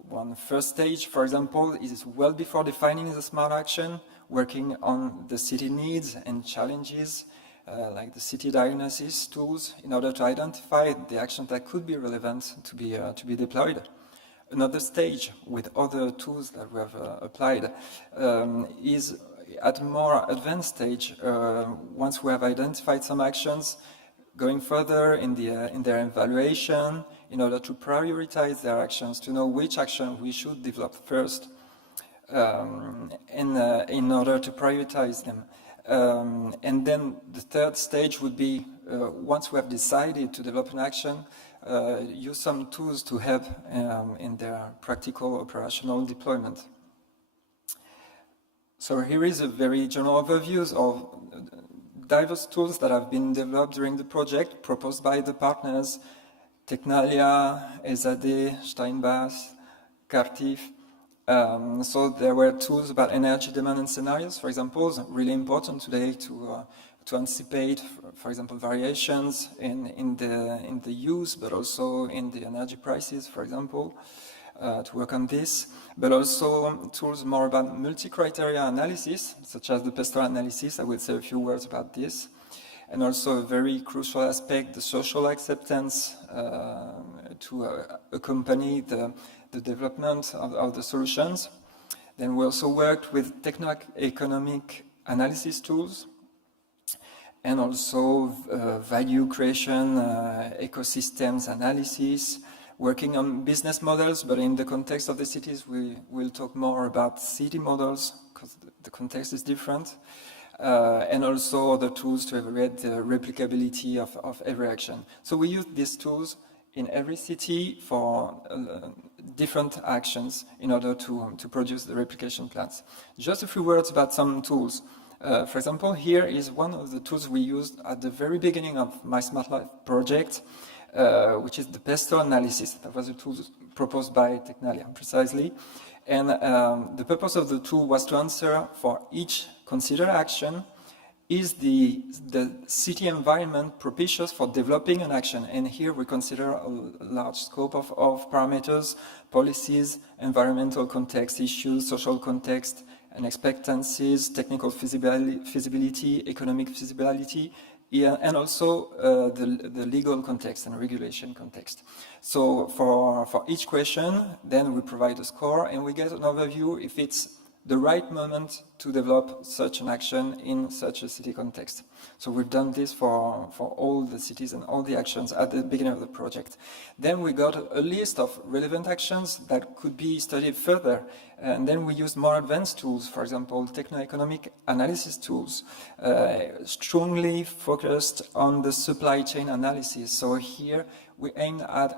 One first stage, for example, is well before defining the smart action, working on the city needs and challenges, like the city diagnosis tools, in order to identify the actions that could be relevant to be deployed. Another stage with other tools that we have applied is at a more advanced stage, once we have identified some actions, going further in their evaluation in order to prioritize their actions, to know which action we should develop first, in order to prioritize them. And then the third stage would be, once we have decided to develop an action, use some tools to help in their practical operational deployment. So here is a very general overview of diverse tools that have been developed during the project, proposed by the partners, Technalia, ESAD, Steinbach, Cartif. So there were tools about energy demand and scenarios, for example, really important today to anticipate, for example, variations in the use, but also in the energy prices, for example, to work on this. But also tools more about multi-criteria analysis, such as the PESTEL analysis. I will say a few words about this. And also a very crucial aspect, the social acceptance to accompany the development of the solutions. Then we also worked with techno-economic analysis tools and also value creation, ecosystems analysis, working on business models, but in the context of the cities, we will talk more about city models because the context is different. And also the tools to evaluate the replicability of every action. So we use these tools in every city for different actions in order to produce the replication plans. Just a few words about some tools. For example, here is one of the tools we used at the very beginning of mySMARTLife project, which is the PESTEL analysis. That was a tool proposed by Technalia, precisely. And the purpose of the tool was to answer for each considered action, is the city environment propitious for developing an action? And here we consider a large scope of parameters, policies, environmental context issues, social context, and expectancies, technical feasibility, economic feasibility, and also the legal context and regulation context. So for each question, then we provide a score and we get an overview if it's the right moment to develop such an action in such a city context. So we've done this for all the cities and all the actions at the beginning of the project. Then we got a list of relevant actions that could be studied further. And then we used more advanced tools, for example, techno-economic analysis tools, strongly focused on the supply chain analysis. So here we aim at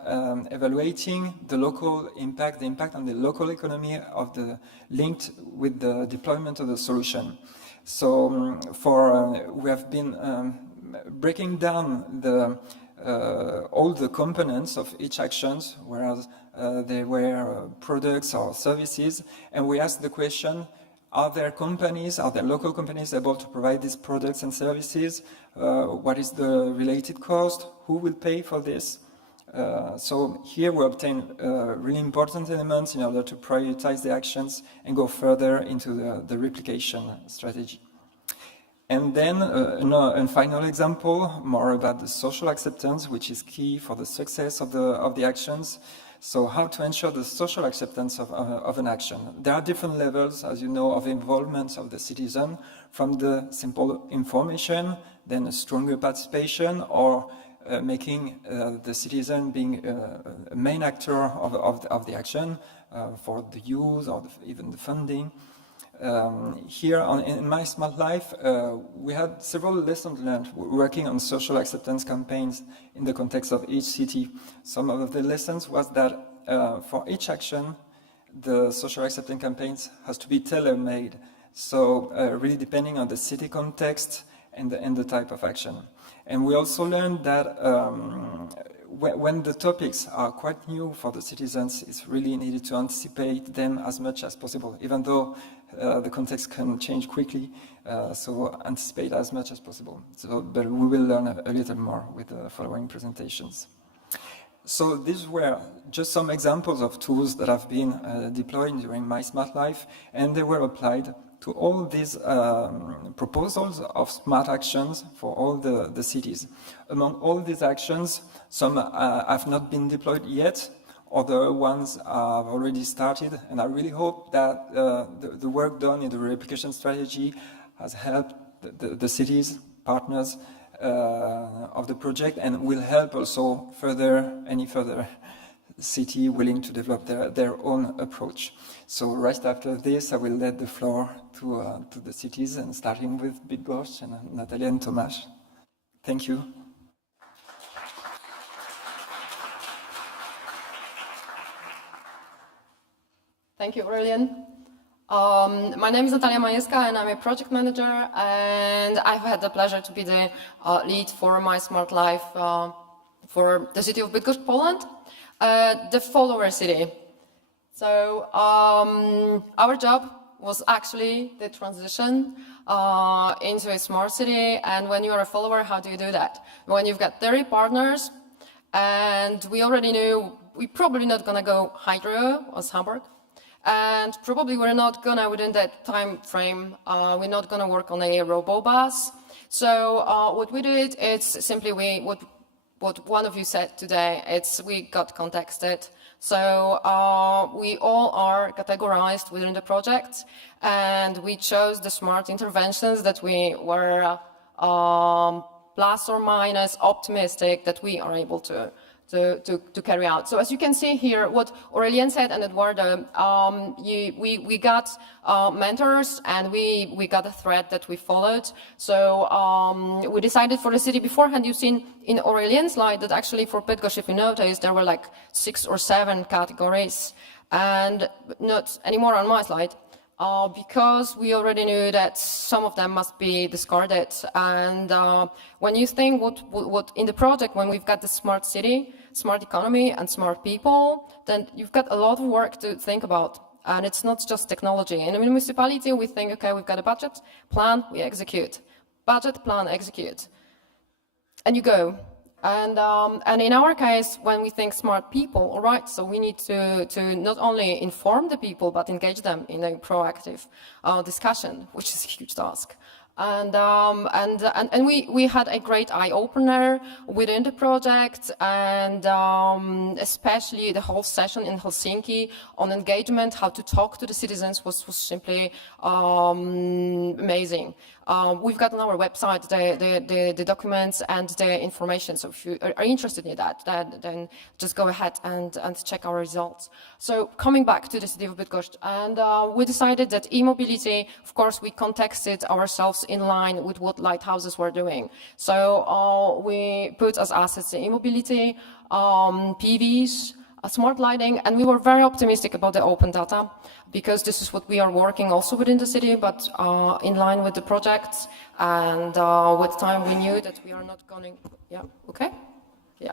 evaluating the local impact, the impact on the local economy of the linked with the deployment of the solution. So we have been breaking down all the components of each actions, whereas they were products or services, and we asked the question, are there local companies able to provide these products and services? What is the related cost? Who will pay for this? So here we obtain really important elements in order to prioritize the actions and go further into the replication strategy. And then a final example, more about the social acceptance, which is key for the success of the actions. So how to ensure the social acceptance of an action. There are different levels, as you know, of involvement of the citizen, from the simple information, then a stronger participation, or making the citizen being a main actor of the action for the use or even the funding. Here in mySMARTLife, we had several lessons learned working on social acceptance campaigns in the context of each city. Some of the lessons was that for each action, the social acceptance campaigns has to be tailor-made. So really depending on the city context and the type of action. And we also learned that when the topics are quite new for the citizens, it's really needed to anticipate them as much as possible, even though the context can change quickly, so anticipate as much as possible. But we will learn a little more with the following presentations. So these were just some examples of tools that have been deployed during mySMARTLife, and they were applied to all these proposals of smart actions for all the cities. Among all these actions, some have not been deployed yet, other ones have already started, and I really hope that the work done in the replication strategy has helped the cities, partners of the project, and will help also any further city willing to develop their own approach. So right after this, I will let the floor to the cities, and starting with Bydgoszcz and Natalia and Tomasz. Thank you. Thank you, Aurélien. My name is Natalia Majewska, and I'm a project manager, and I've had the pleasure to be the lead for mySMARTLife for the city of Bydgoszcz, Poland, the follower city. So our job was actually the transition into a smart city, and when you're a follower, how do you do that? When you've got 30 partners, and we already knew we're probably not going to go hydro as Hamburg, and probably we're not gonna, within that time frame, we're not gonna work on a robo-bus. So what we did, it's simply what one of you said today, we got contexted. So we all are categorized within the project, and we chose the smart interventions that we were plus or minus optimistic that we are able to carry out. So as you can see here, what Aurélien said and Eduardo, we got mentors, and we got a thread that we followed. So we decided for the city beforehand. You've seen in Aurélien's slide that actually for Bydgoszcz, if you notice, there were like 6 or 7 categories, and not anymore on my slide. Because we already knew that some of them must be discarded. And when you think what in the project, when we've got the smart city, smart economy, and smart people, then you've got a lot of work to think about. And it's not just technology. In a municipality, we think, okay, we've got a budget, plan, we execute. Budget, plan, execute. And you go. And in our case, when we think smart people, all right, so we need to not only inform the people, but engage them in a proactive discussion, which is a huge task. And we had a great eye-opener within the project, and especially the whole session in Helsinki on engagement, how to talk to the citizens was simply amazing. We've got on our website the documents and the information. So if you are interested in that, then just go ahead and check our results. So coming back to the city of Bydgoszcz, and we decided that e-mobility, of course, we contexted ourselves in line with what lighthouses were doing. So we put as assets the e-mobility, PVs, smart lighting, and we were very optimistic about the open data because this is what we are working also within the city, but in line with the projects. And with time, we knew that we are not going. Yeah. Okay. Yeah.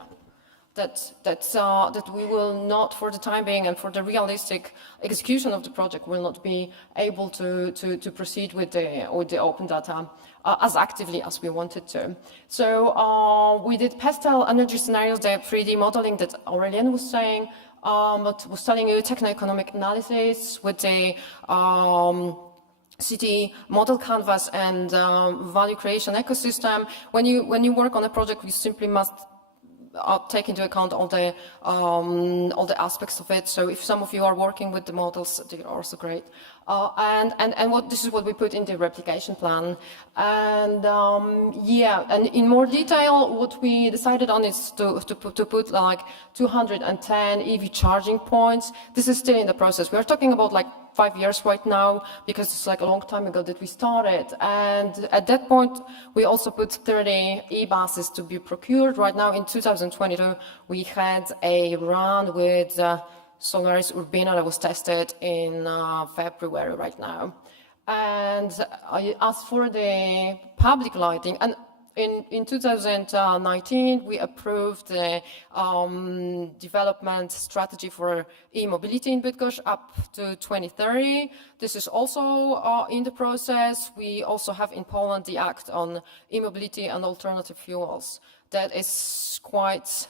That we will not, for the time being, and for the realistic execution of the project, will not be able to proceed with the open data as actively as we wanted to. So we did pastel energy scenarios, the 3D modeling that Aurélien was saying, but was telling you techno-economic analysis with the city model canvas and value creation ecosystem. When you work on a project, you simply must take into account all the aspects of it. So if some of you are working with the models, they're also great. And this is what we put in the replication plan. And yeah, and in more detail, what we decided on is to put like 210 EV charging points. This is still in the process. We are talking about like 5 years right now, because it's like a long time ago that we started. And at that point, we also put 30 e-buses to be procured. Right now, in 2022, we had a run with Solaris Urbina that was tested in February right now. And as for the public lighting, and in 2019, we approved the development strategy for e-mobility in Bydgoszcz up to 2030. This is also in the process. We also have in Poland the Act on e-mobility and alternative fuels. That is quite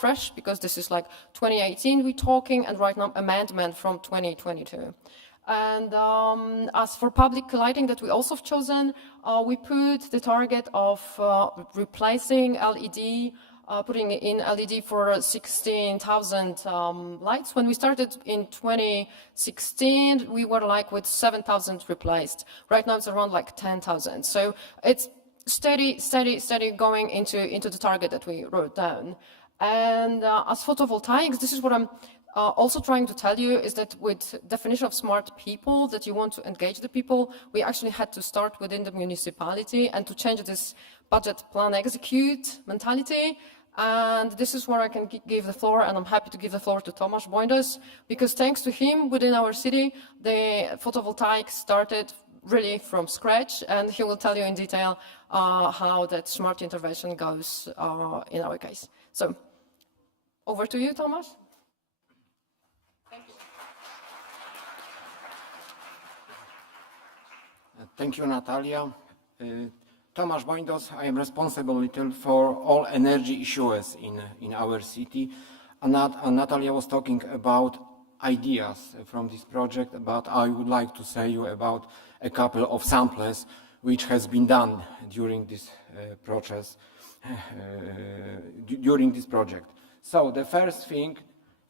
fresh, because this is like 2018 we're talking, and right now amendment from 2022. And as for public lighting that we also have chosen, we put the target of replacing LED, putting in LED for 16,000 lights. When we started in 2016, we were like with 7,000 replaced. Right now it's around like 10,000. So it's steady going into the target that we wrote down. And as photovoltaics, this is what I'm also trying to tell you, is that with definition of smart people, that you want to engage the people, we actually had to start within the municipality and to change this budget plan execute mentality. And this is where I can give the floor, and I'm happy to give the floor to Tomasz Boindos, because thanks to him within our city, the photovoltaic started really from scratch, and he will tell you in detail how that smart intervention goes in our case. So over to you, Tomasz. Thank you, Natalia. Tomasz Boindos, I am responsible for all energy issues in our city. And Natalia was talking about ideas from this project, but I would like to say you about a couple of samples which has been done during this process, during this project. So the first thing,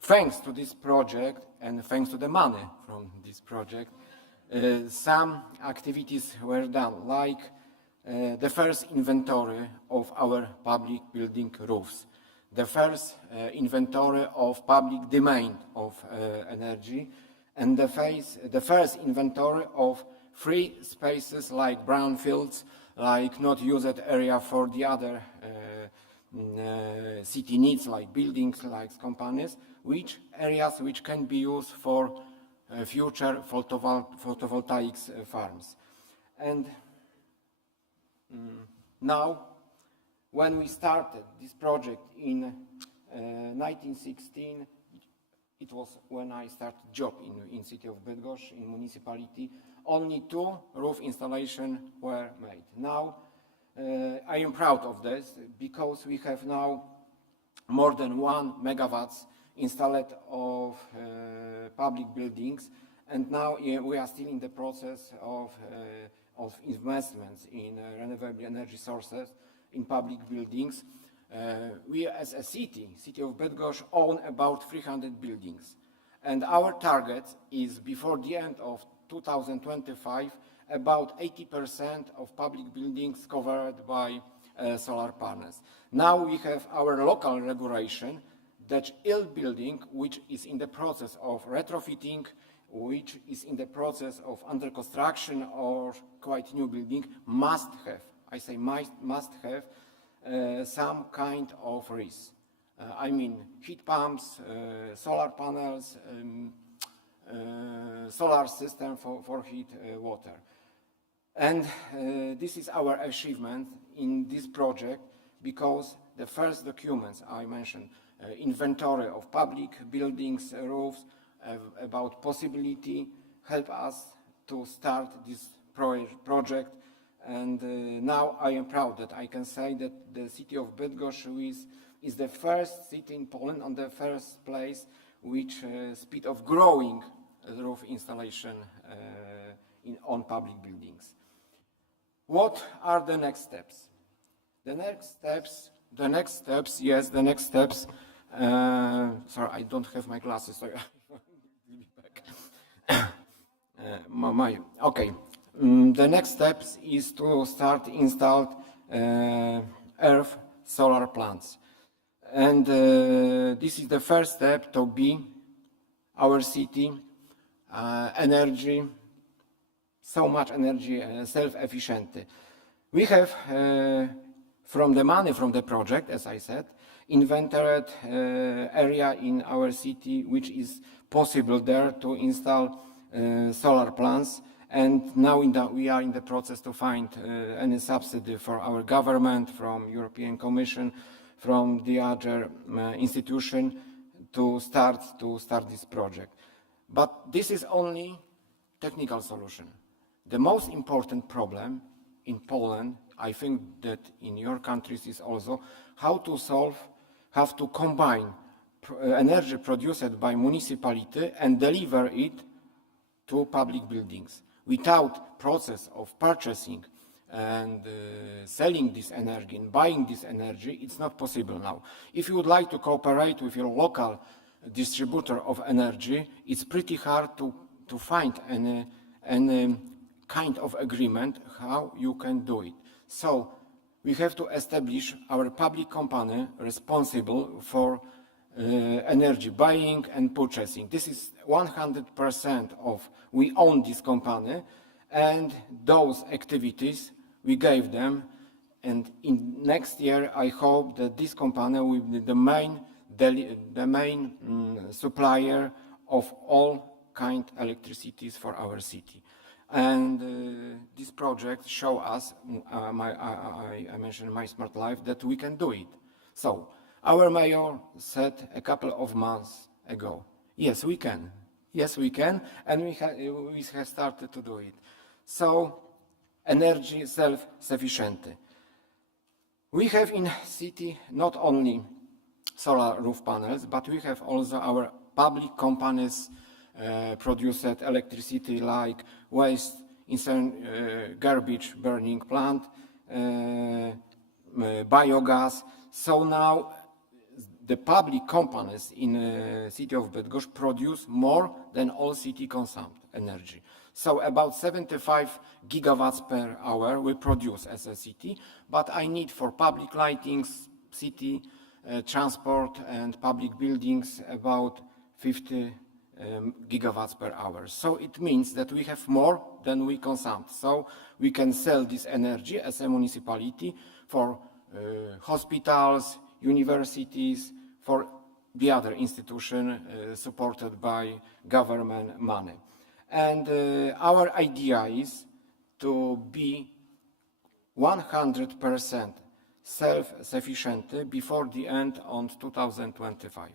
thanks to this project and thanks to the money from this project, some activities were done, like the first inventory of our public building roofs, the first inventory of public domain of energy, and the first inventory of free spaces like brownfields, like not used area for the other city needs, like buildings, like companies, which areas which can be used for future photovoltaics farms. And now, when we started this project in 1916, it was when I started job in city of Bydgoszcz, in municipality, only 2 roof installations were made. Now, I am proud of this, because we have now more than 1 megawatts installed of public buildings, and now we are still in the process of investments in renewable energy sources in public buildings. We as a city of Bydgoszcz, own about 300 buildings, and our target is before the end of 2025 about 80% of public buildings covered by solar panels. Now we have our local regulation that ill building, which is in the process of retrofitting, which is in the process of under construction or quite new building, must have, I say must have, some kind of risk. I mean heat pumps, solar panels, solar system for heat water. And this is our achievement in this project because the first documents I mentioned, inventory of public buildings, roofs, about possibility, help us to start this project. And now I am proud that I can say that the city of Bydgoszcz is the first city in Poland on the first place which speed of growing roof installation on public buildings. What are the next steps? The next steps, sorry, I don't have my glasses, so okay. The next steps is to start install earth solar plants. And this is the first step to be our city, energy, so much energy, self-efficient. We have, from the money from the project, as I said, inventoried area in our city which is possible there to install solar plants. And now we are in the process to find any subsidy for our government, from European Commission, from the other institution to start this project. But this is only technical solution. The most important problem in Poland, I think that in your countries is also how to combine energy produced by municipality and deliver it to public buildings. Without process of purchasing and selling this energy and buying this energy, it's not possible now. If you would like to cooperate with your local distributor of energy, it's pretty hard to find any kind of agreement how you can do it. So we have to establish our public company responsible for energy buying and purchasing. This is 100% of we own this company, and those activities we gave them. And in next year, I hope that this company will be the main supplier of all kind electricities for our city. And this project show us, I mentioned mySMARTLife, that we can do it. So our mayor said a couple of months ago, yes, we can. Yes, we can, and we have started to do it. So, energy self-sufficient. We have in city not only solar roof panels, but we have also our public companies produced electricity like waste, garbage burning plant, biogas. So now the public companies in the city of Bydgoszcz produce more than all city consumed energy. So about 75 gigawatts per hour we produce as a city, but I need for public lightings, city transport and public buildings about 50 gigawatts per hour. So it means that we have more than we consume. So we can sell this energy as a municipality for hospitals, universities, for the other institution supported by government money. And our idea is to be 100% self-sufficient before the end of 2025,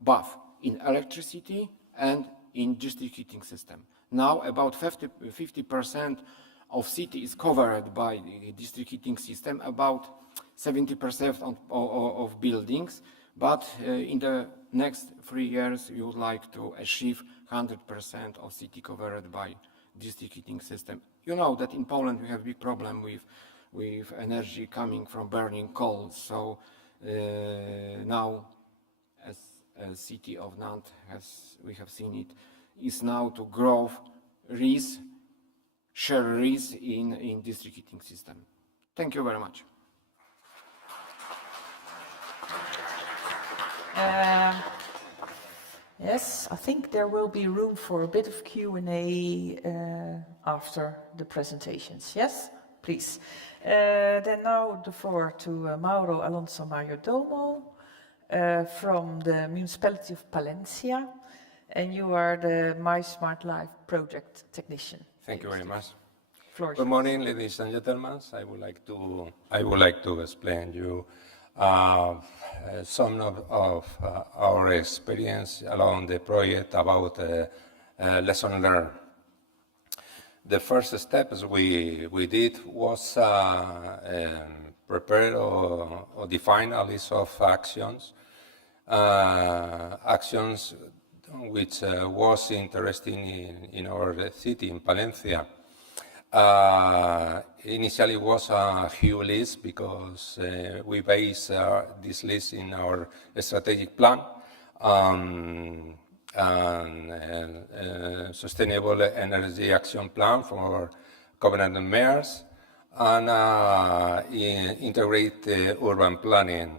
both in electricity and in district heating system. Now about 50% of city is covered by the district heating system, about 70% of buildings, but in the next 3 years we would like to achieve 100% of city covered by district heating system. You know that in Poland we have big problem with energy coming from burning coal. So now, as a city of Nantes, as we have seen it, is now to grow risk share risk in district heating system. Thank you very much. Yes, I think there will be room for a bit of Q&A after the presentations. Yes, please. Then now the floor to Mauro Alonso Mayordomo from the municipality of Palencia, and you are the mySMARTLife project technician. Thank you very much. Floor is Good yours. morning, ladies and gentlemen. I would like to explain you some of our experience along the project about lesson learned. The first steps we did was prepare or define a list of actions, which was interesting in our city, in Palencia. Initially was a huge list because we base this list in our strategic plan and sustainable energy action plan for covenant mayors and integrate urban planning,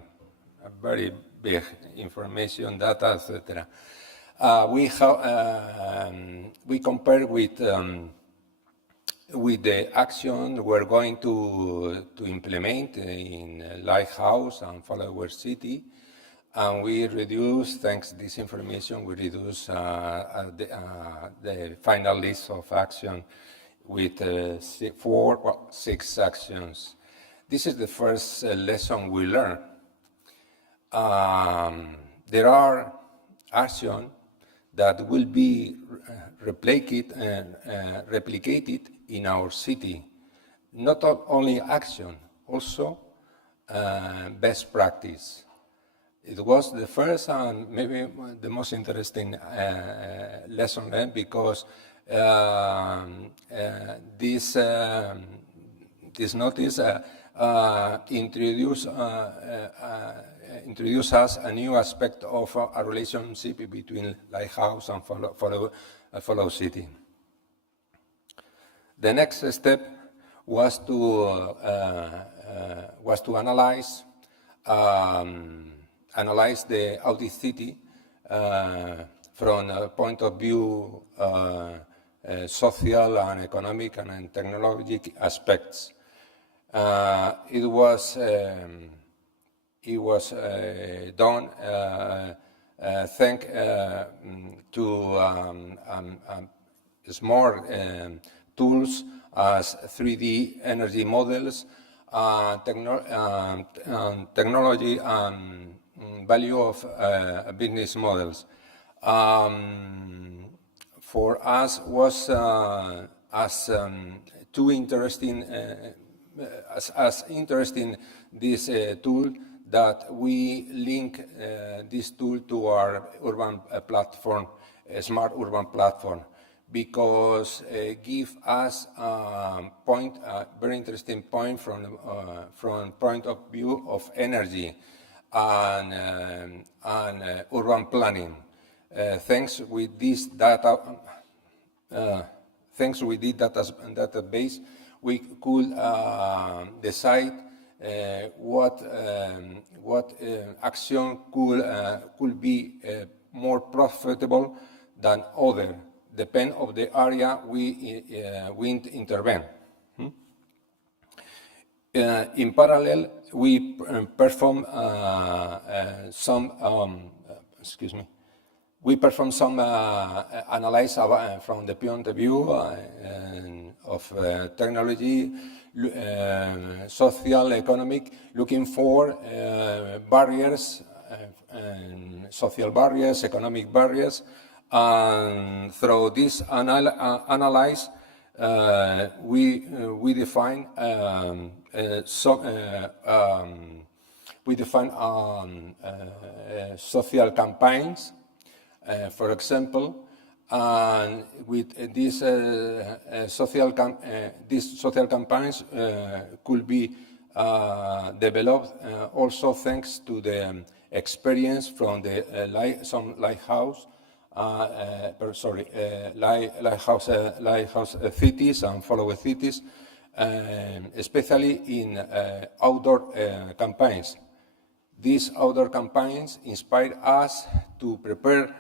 a very big information, data, etc. We compared with the action we're going to implement in Lighthouse and Follower City, and we reduce, thanks to this information, we reduce the final list of action with 6 actions. This is the first lesson we learned. There are actions that will be replicated in our city. Not only action, also best practice. It was the first and maybe the most interesting lesson learned because this notice introduce us a new aspect of a relationship between Lighthouse and Follow City. The next step was to analyze the audit city from a point of view social and economic and technological aspects. It was done thanks to smart tools as 3D energy models, technology and value of business models. For us was too interesting this tool that we link this tool to our urban platform, smart urban platform, because give us a very interesting point from point of view of energy and urban planning. Thanks with this database, we could decide what action could be more profitable than other, depend of the area we intervene. In parallel, we perform some analysis from the point of view of technology, social, economic, looking for barriers, social barriers, economic barriers, and through this analysis, we define social campaigns, for example, and with these social campaigns could be developed also thanks to the experience from some Lighthouse lighthouse cities and follower cities, especially in outdoor campaigns. These outdoor campaigns inspired us to prepare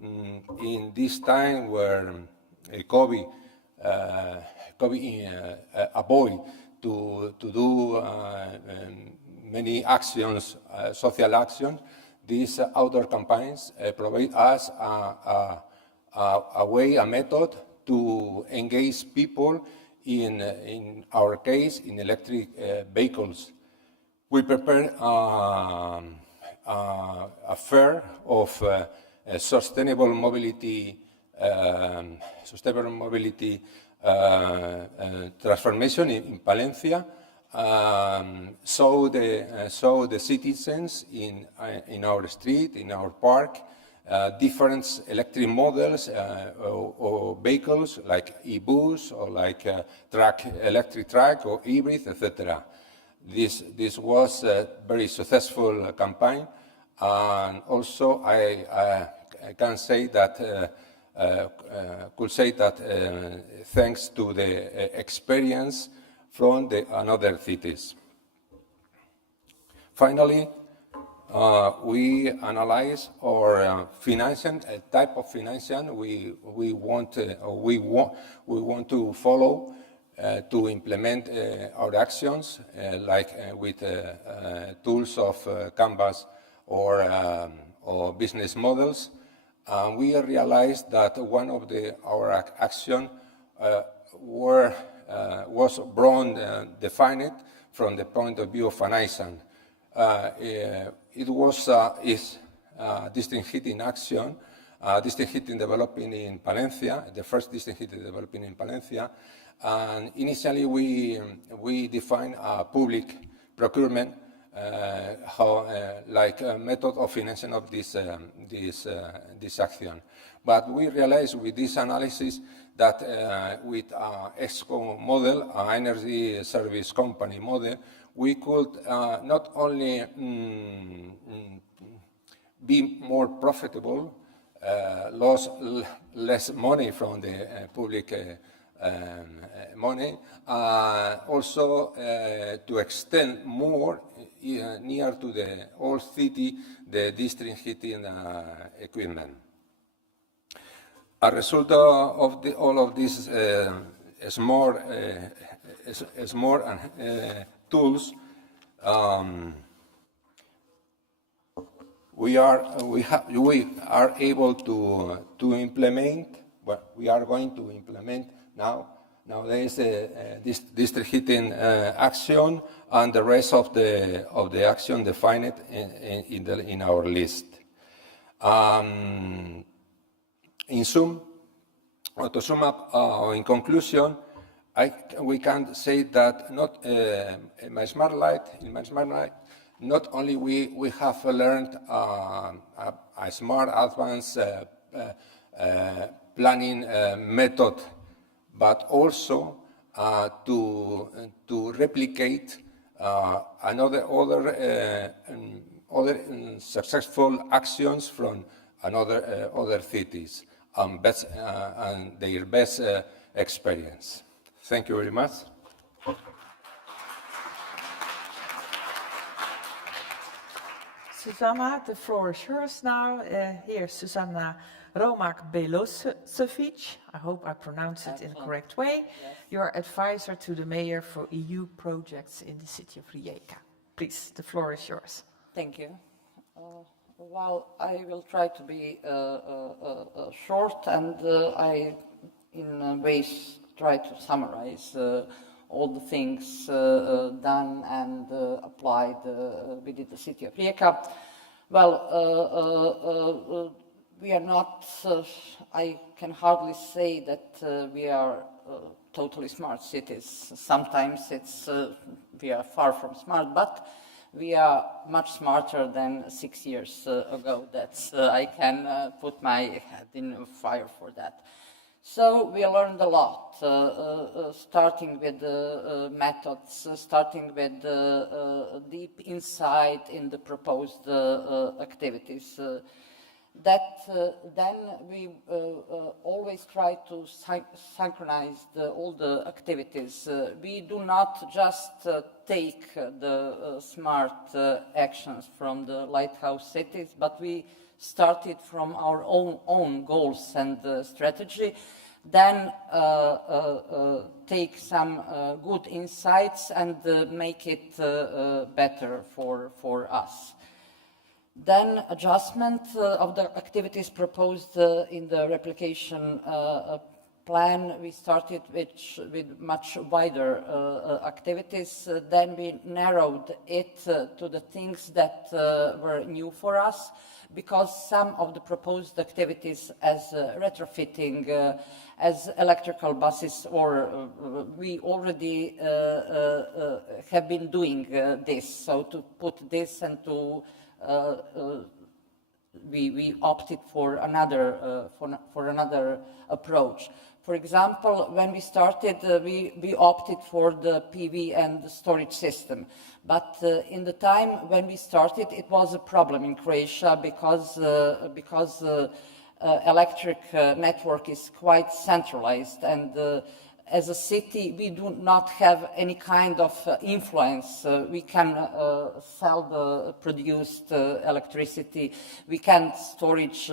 in this time where COVID avoid to do many actions, social actions. These outdoor campaigns provide us a way, a method to engage people in our case, in electric vehicles. We prepared a fair of sustainable mobility transformation in Palencia. So the citizens in our street, in our park, different electric models or vehicles like e-bus or like electric truck or hybrid, etc. This was a very successful campaign, and also I can say that thanks to the experience from another cities. Finally, we analyze our financing, type of financing we want to follow to implement our actions, like with tools of Canvas or business models. We realized that one of our action was broad defined from the point of view of financing. It was district heating action, district heating developing in Palencia, the first district heating developing in Palencia. And initially we defined a public procurement like a method of financing of this action. But we realized with this analysis that with ESCO model, an energy service company model, we could not only be more profitable, lose less money from the public money, also to extend more near to the old city, the district heating equipment. A result of all of these small tools, we are able to implement. Well, we are going to implement nowadays this district heating action and the rest of the action defined in our list. To sum up, in conclusion, we can say that in mySMARTLife, not only we have learned a smart, advanced planning method, but also to replicate other successful actions from other cities and their best experience. Thank you very much. Susanna, the floor is yours now. Here's Susanna Romak-Belosevic. I hope I pronounced it in the correct way. Yes. You're advisor to the mayor for EU projects in the city of Rijeka. Please, the floor is yours. Thank you. Well, I will try to be short, and I, in ways, try to summarize all the things done and applied within the city of Rijeka. Well, we are not, I can hardly say that we are totally smart cities. Sometimes we are far from smart, but we are much smarter than 6 years ago. That's, I can put my head in the fire for that. So we learned a lot, starting with methods, starting with deep insight in the proposed activities. that then we always try to synchronize all the activities. We do not just take the smart actions from the Lighthouse cities, but we started from our own goals and strategy, then take some good insights and make it better for us. Then adjustment of the activities proposed in the replication plan. We started with much wider activities. Then we narrowed it to the things that were new for us, because some of the proposed activities as retrofitting, as electrical buses, or we already have been doing this. So to put this and to we opted for another approach. For example, when we started, we opted for the PV and the storage system. But in the time when we started, it was a problem in Croatia because electric network is quite centralized, and as a city, we do not have any kind of influence. We can sell the produced electricity, we can storage,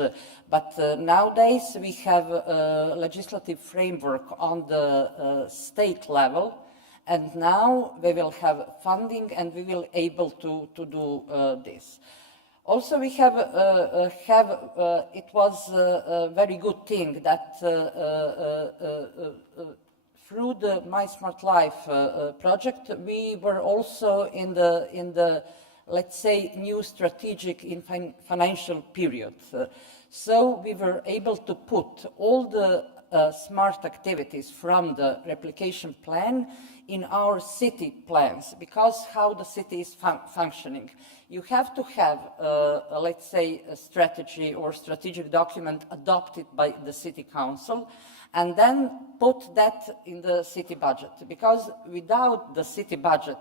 but nowadays we have a legislative framework on the state level, and now we will have funding and we will able to do this. Also, we have, it was a very good thing that through the mySMARTLife project, we were also in the let's say, new strategic in financial period. So we were able to put all the smart activities from the replication plan in our city plans, because how the city is functioning. You have to have, let's say, a strategy or strategic document adopted by the city council, and then put that in the city budget. Because without the city budget,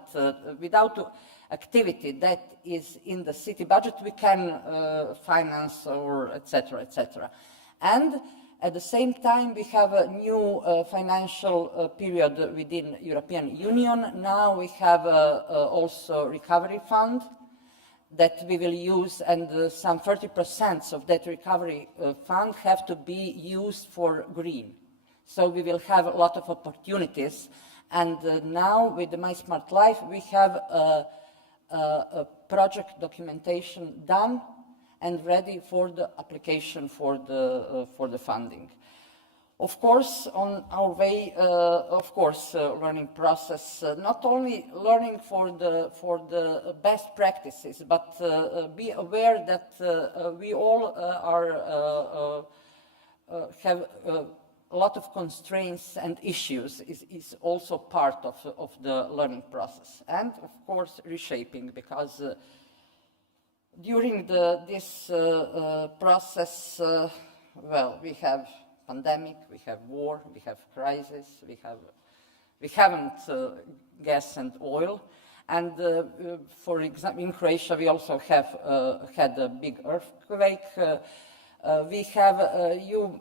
without the activity that is in the city budget, we can finance or etc., etc. And at the same time, we have a new financial period within European Union. Now we have also recovery fund that we will use, and some 30% of that recovery fund have to be used for green. So we will have a lot of opportunities. And now with the mySMARTLife, we have a project documentation done and ready for the application for the funding. Of course, on our way, learning process, not only learning for the best practices, but be aware that we all have a lot of constraints and issues is also part of the learning process. And of course, reshaping, because during this process, well, we have pandemic, we have war, we have crisis, we haven't gas and oil, and for example, in Croatia we also have had a big earthquake. We have you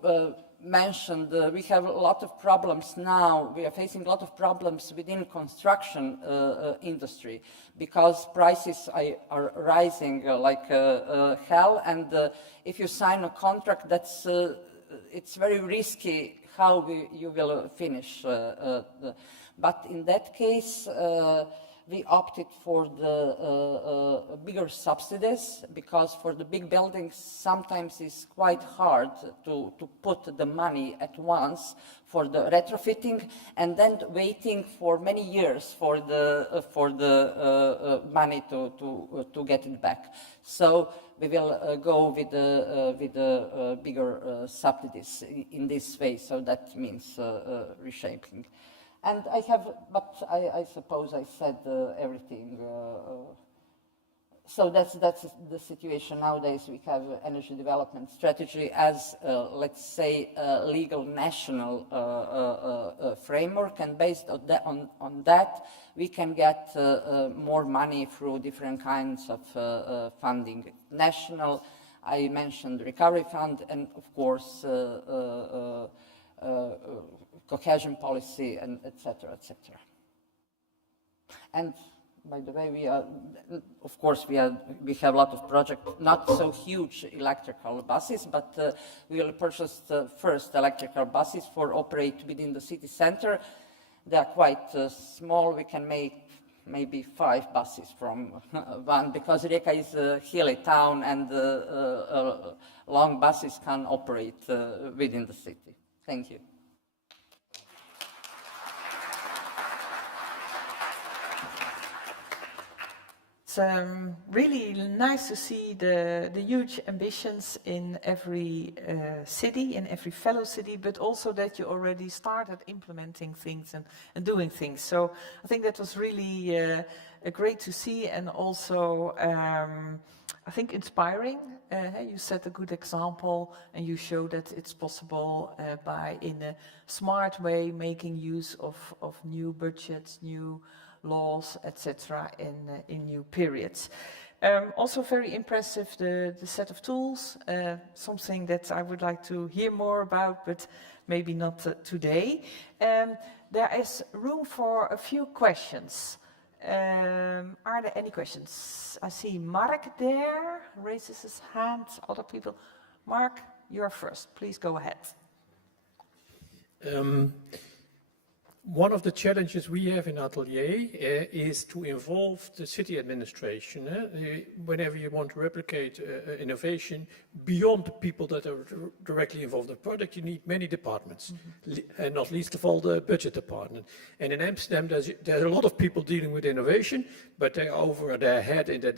mentioned we have a lot of problems now. We are facing a lot of problems within construction industry, because prices are rising like hell, and if you sign a contract, that's it's very risky how you will finish. But in that case, we opted for the bigger subsidies, because for the big buildings sometimes it's quite hard to put the money at once for the retrofitting, and then waiting for many years for the money to get it back. So we will go with the bigger subsidies in this way. So that means reshaping. And I have, but I suppose I said everything. So that's the situation nowadays. We have energy development strategy as, let's say, a legal national framework, and based on that, we can get more money through different kinds of funding, national, I mentioned recovery fund and, of course, cohesion policy, and etc., etc. And by the way, we have a lot of projects, not so huge electrical buses, but we will purchase the first electrical buses for operate within the city center. They are quite small. We can make maybe 5 buses from one, because Rijeka is a hilly town and long buses can operate within the city. Thank you. It's really nice to see the huge ambitions in every city, in every fellow city, but also that you already started implementing things and doing things. So I think that was really great to see, and also I think inspiring. You set a good example and you show that it's possible by, in a smart way, making use of new budgets, new laws, etc. in new periods. Also very impressive, the set of tools, something that I would like to hear more about, but maybe not today. There is room for a few questions. Are there any questions? I see Mark there, raises his hand, other people. Mark, you're first, please go ahead. One of the challenges we have in Atelier is to involve the city administration. Whenever you want to replicate innovation beyond the people that are directly involved in the project, you need many departments, and not least of all the budget department. And in Amsterdam, there are a lot of people dealing with innovation, but they're over their head in their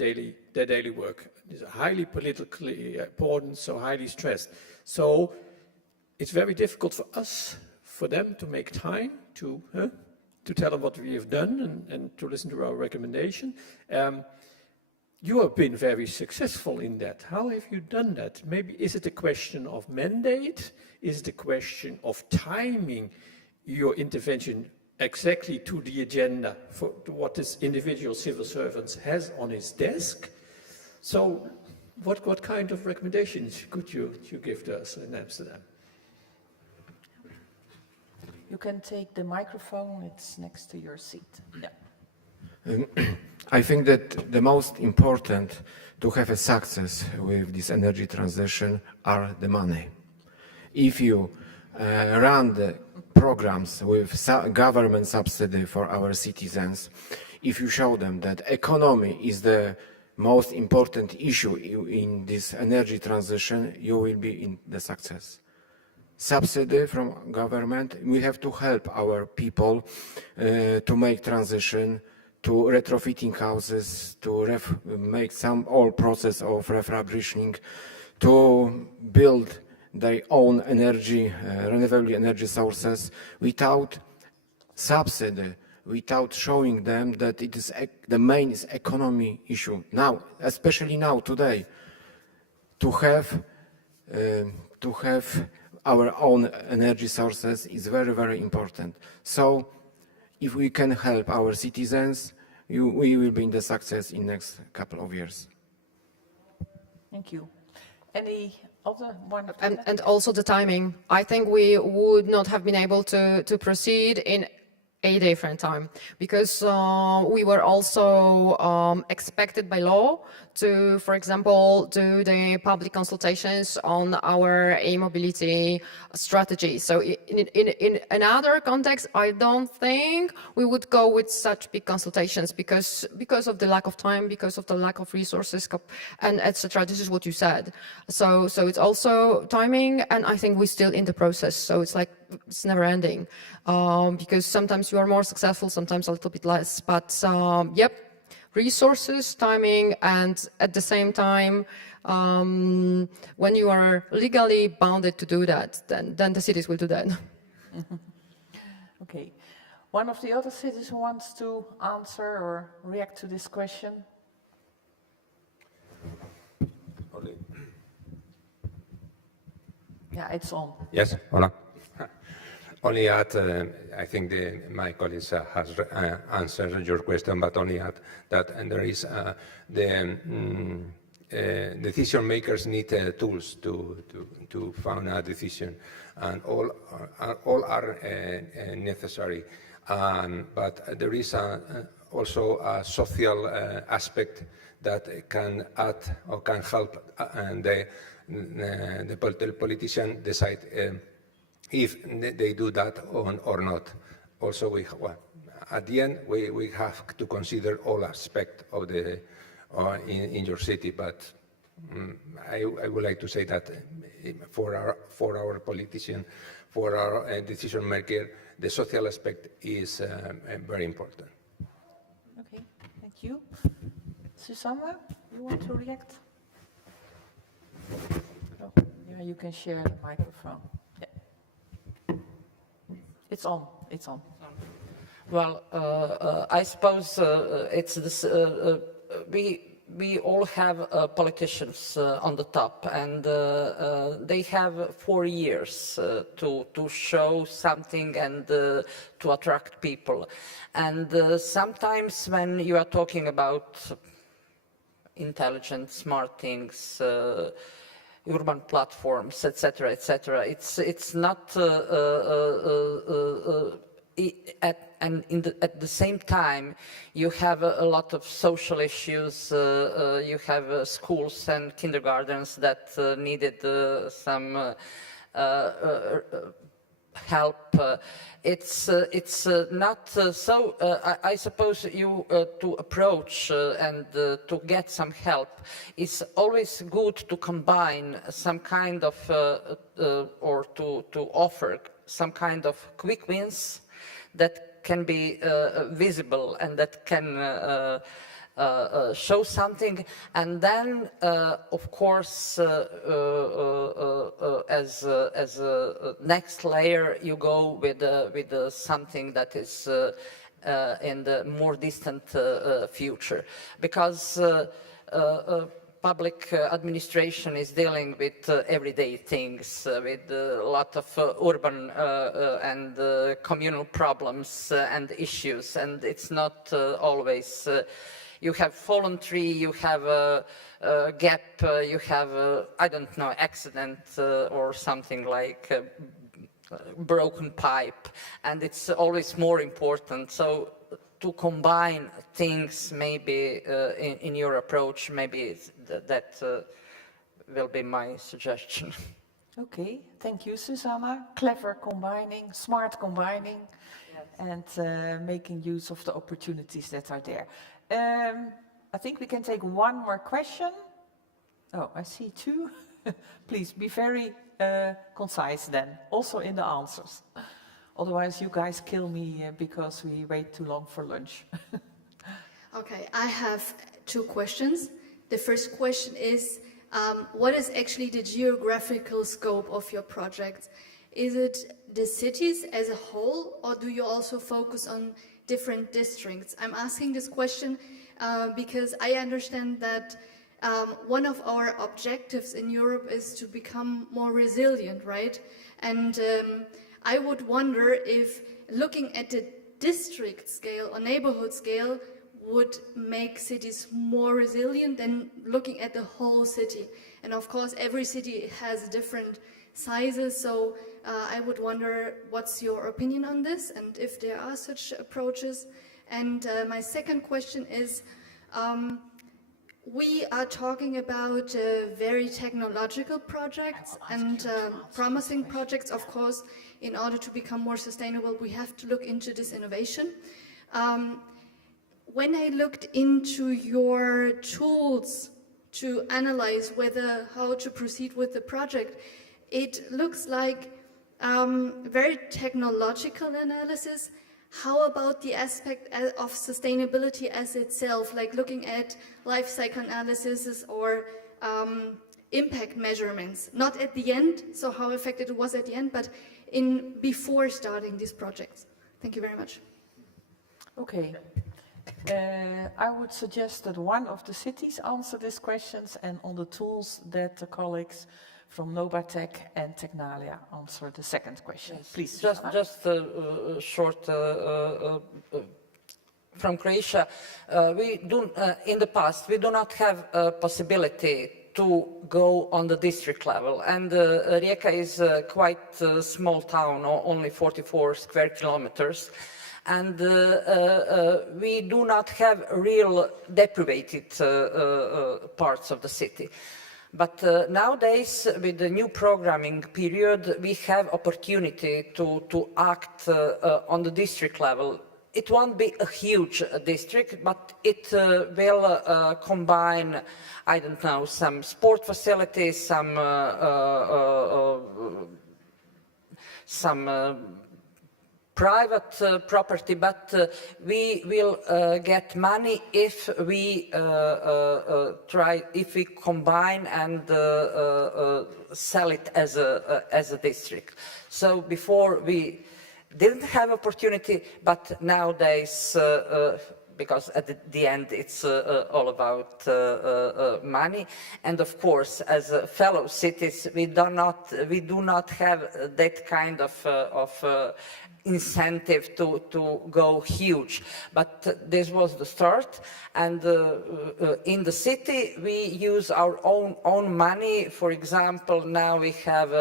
daily work. It's highly politically important, so highly stressed. So it's very difficult for them to make time to tell them what we have done and to listen to our recommendation. You have been very successful in that. How have you done that? Maybe is it a question of mandate? Is it a question of timing your intervention exactly to the agenda for what this individual civil servant has on his desk? So what kind of recommendations could you give to us in Amsterdam? You can take the microphone, it's next to your seat. Yeah. I think that the most important to have a success with this energy transition are the money. If you run the programs with government subsidy for our citizens, if you show them that economy is the most important issue in this energy transition, you will be in the success. Subsidy from government, we have to help our people to make transition to retrofitting houses, to make some old process of refurbishing, to build their own energy, renewable energy sources without subsidy, without showing them that it is the main economy issue now, especially now today, to have our own energy sources is very, very important. So if we can help our citizens, we will be in the success in next couple of years. Thank you. Any other one? And also the timing. I think we would not have been able to proceed in a different time, because we were also expected by law to, for example, do the public consultations on our e-mobility strategy. So in another context, I don't think we would go with such big consultations because of the lack of time, because of the lack of resources, and etc. This is what you said. So it's also timing, and I think we're still in the process. So it's like it's never ending, because sometimes you are more successful, sometimes a little bit less. But yep. Resources, timing, and at the same time, when you are legally bounded to do that, then the cities will do that. Okay. One of the other cities who wants to answer or react to this question? Yeah, it's on. Yes, hola. Only add, I think my colleagues has answered your question, but only add that and there is the decision makers need tools to find a decision, and all are necessary. But there is also a social aspect that can add or can help the politician decide if they do that or not. Also, at the end, we have to consider all aspects of the in your city. But I would like to say that for our politician, for our decision maker, the social aspect is very important. Okay, thank you. Susanna, you want to react? Oh, yeah, you can share the microphone. Yeah. It's on. It's on. Well, I suppose it's this. We all have politicians on the top, and they have 4 years to show something and to attract people. And sometimes when you are talking about intelligent, smart things, urban platforms, etc., etc., it's not. At the same time, you have a lot of social issues. You have schools and kindergartens that needed some help. It's not so. I suppose you to approach and to get some help. It's always good to combine some kind of or to offer some kind of quick wins that can be visible and that can show something, and then of course as a next layer you go with something that is in the more distant future, because public administration is dealing with everyday things, with a lot of urban and communal problems and issues, and it's not always. You have fallen tree, you have a gap, you have I don't know, accident or something like broken pipe, and it's always more important. So to combine things, maybe in your approach, maybe that will be my suggestion. Okay, thank you, Susanna. Clever combining, smart combining, yes, and making use of the opportunities that are there. I think we can take one more question. Oh, I see two. Please be very concise then, also in the answers. Otherwise, you guys kill me because we wait too long for lunch. Okay, I have two questions. The first question is, what is actually the geographical scope of your project? Is it the cities as a whole, or do you also focus on different districts? I'm asking this question because I understand that one of our objectives in Europe is to become more resilient, right? And I would wonder if looking at the district scale or neighborhood scale would make cities more resilient than looking at the whole city. And of course, every city has different sizes, so I would wonder what's your opinion on this and if there are such approaches. And my second question is, we are talking about very technological projects and promising projects. Of course, in order to become more sustainable, we have to look into this innovation. When I looked into your tools to analyze how to proceed with the project, it looks like very technological analysis. How about the aspect of sustainability as itself, like looking at life cycle analysis or impact measurements? Not at the end, so how effective it was at the end, but before starting these projects. Thank you very much. Okay. I would suggest that one of the cities answer these questions, and on the tools that the colleagues from Novatec and Technalia answer the second question. Yes. Please. Just a short from Croatia, in the past, we do not have a possibility to go on the district level. And Rijeka is quite a small town, only 44 square kilometers. And we do not have real deprivated parts of the city. But nowadays, with the new programming period, we have opportunity to act on the district level. It won't be a huge district, but it will combine, I don't know, some sport facilities, some private property, but we will get money if we combine and sell it as a district. So before we didn't have opportunity, but nowadays, because at the end it's all about money, and of course, as fellow cities, we do not have that kind of incentive to go huge. But this was the start, and in the city we use our own money. For example, now we have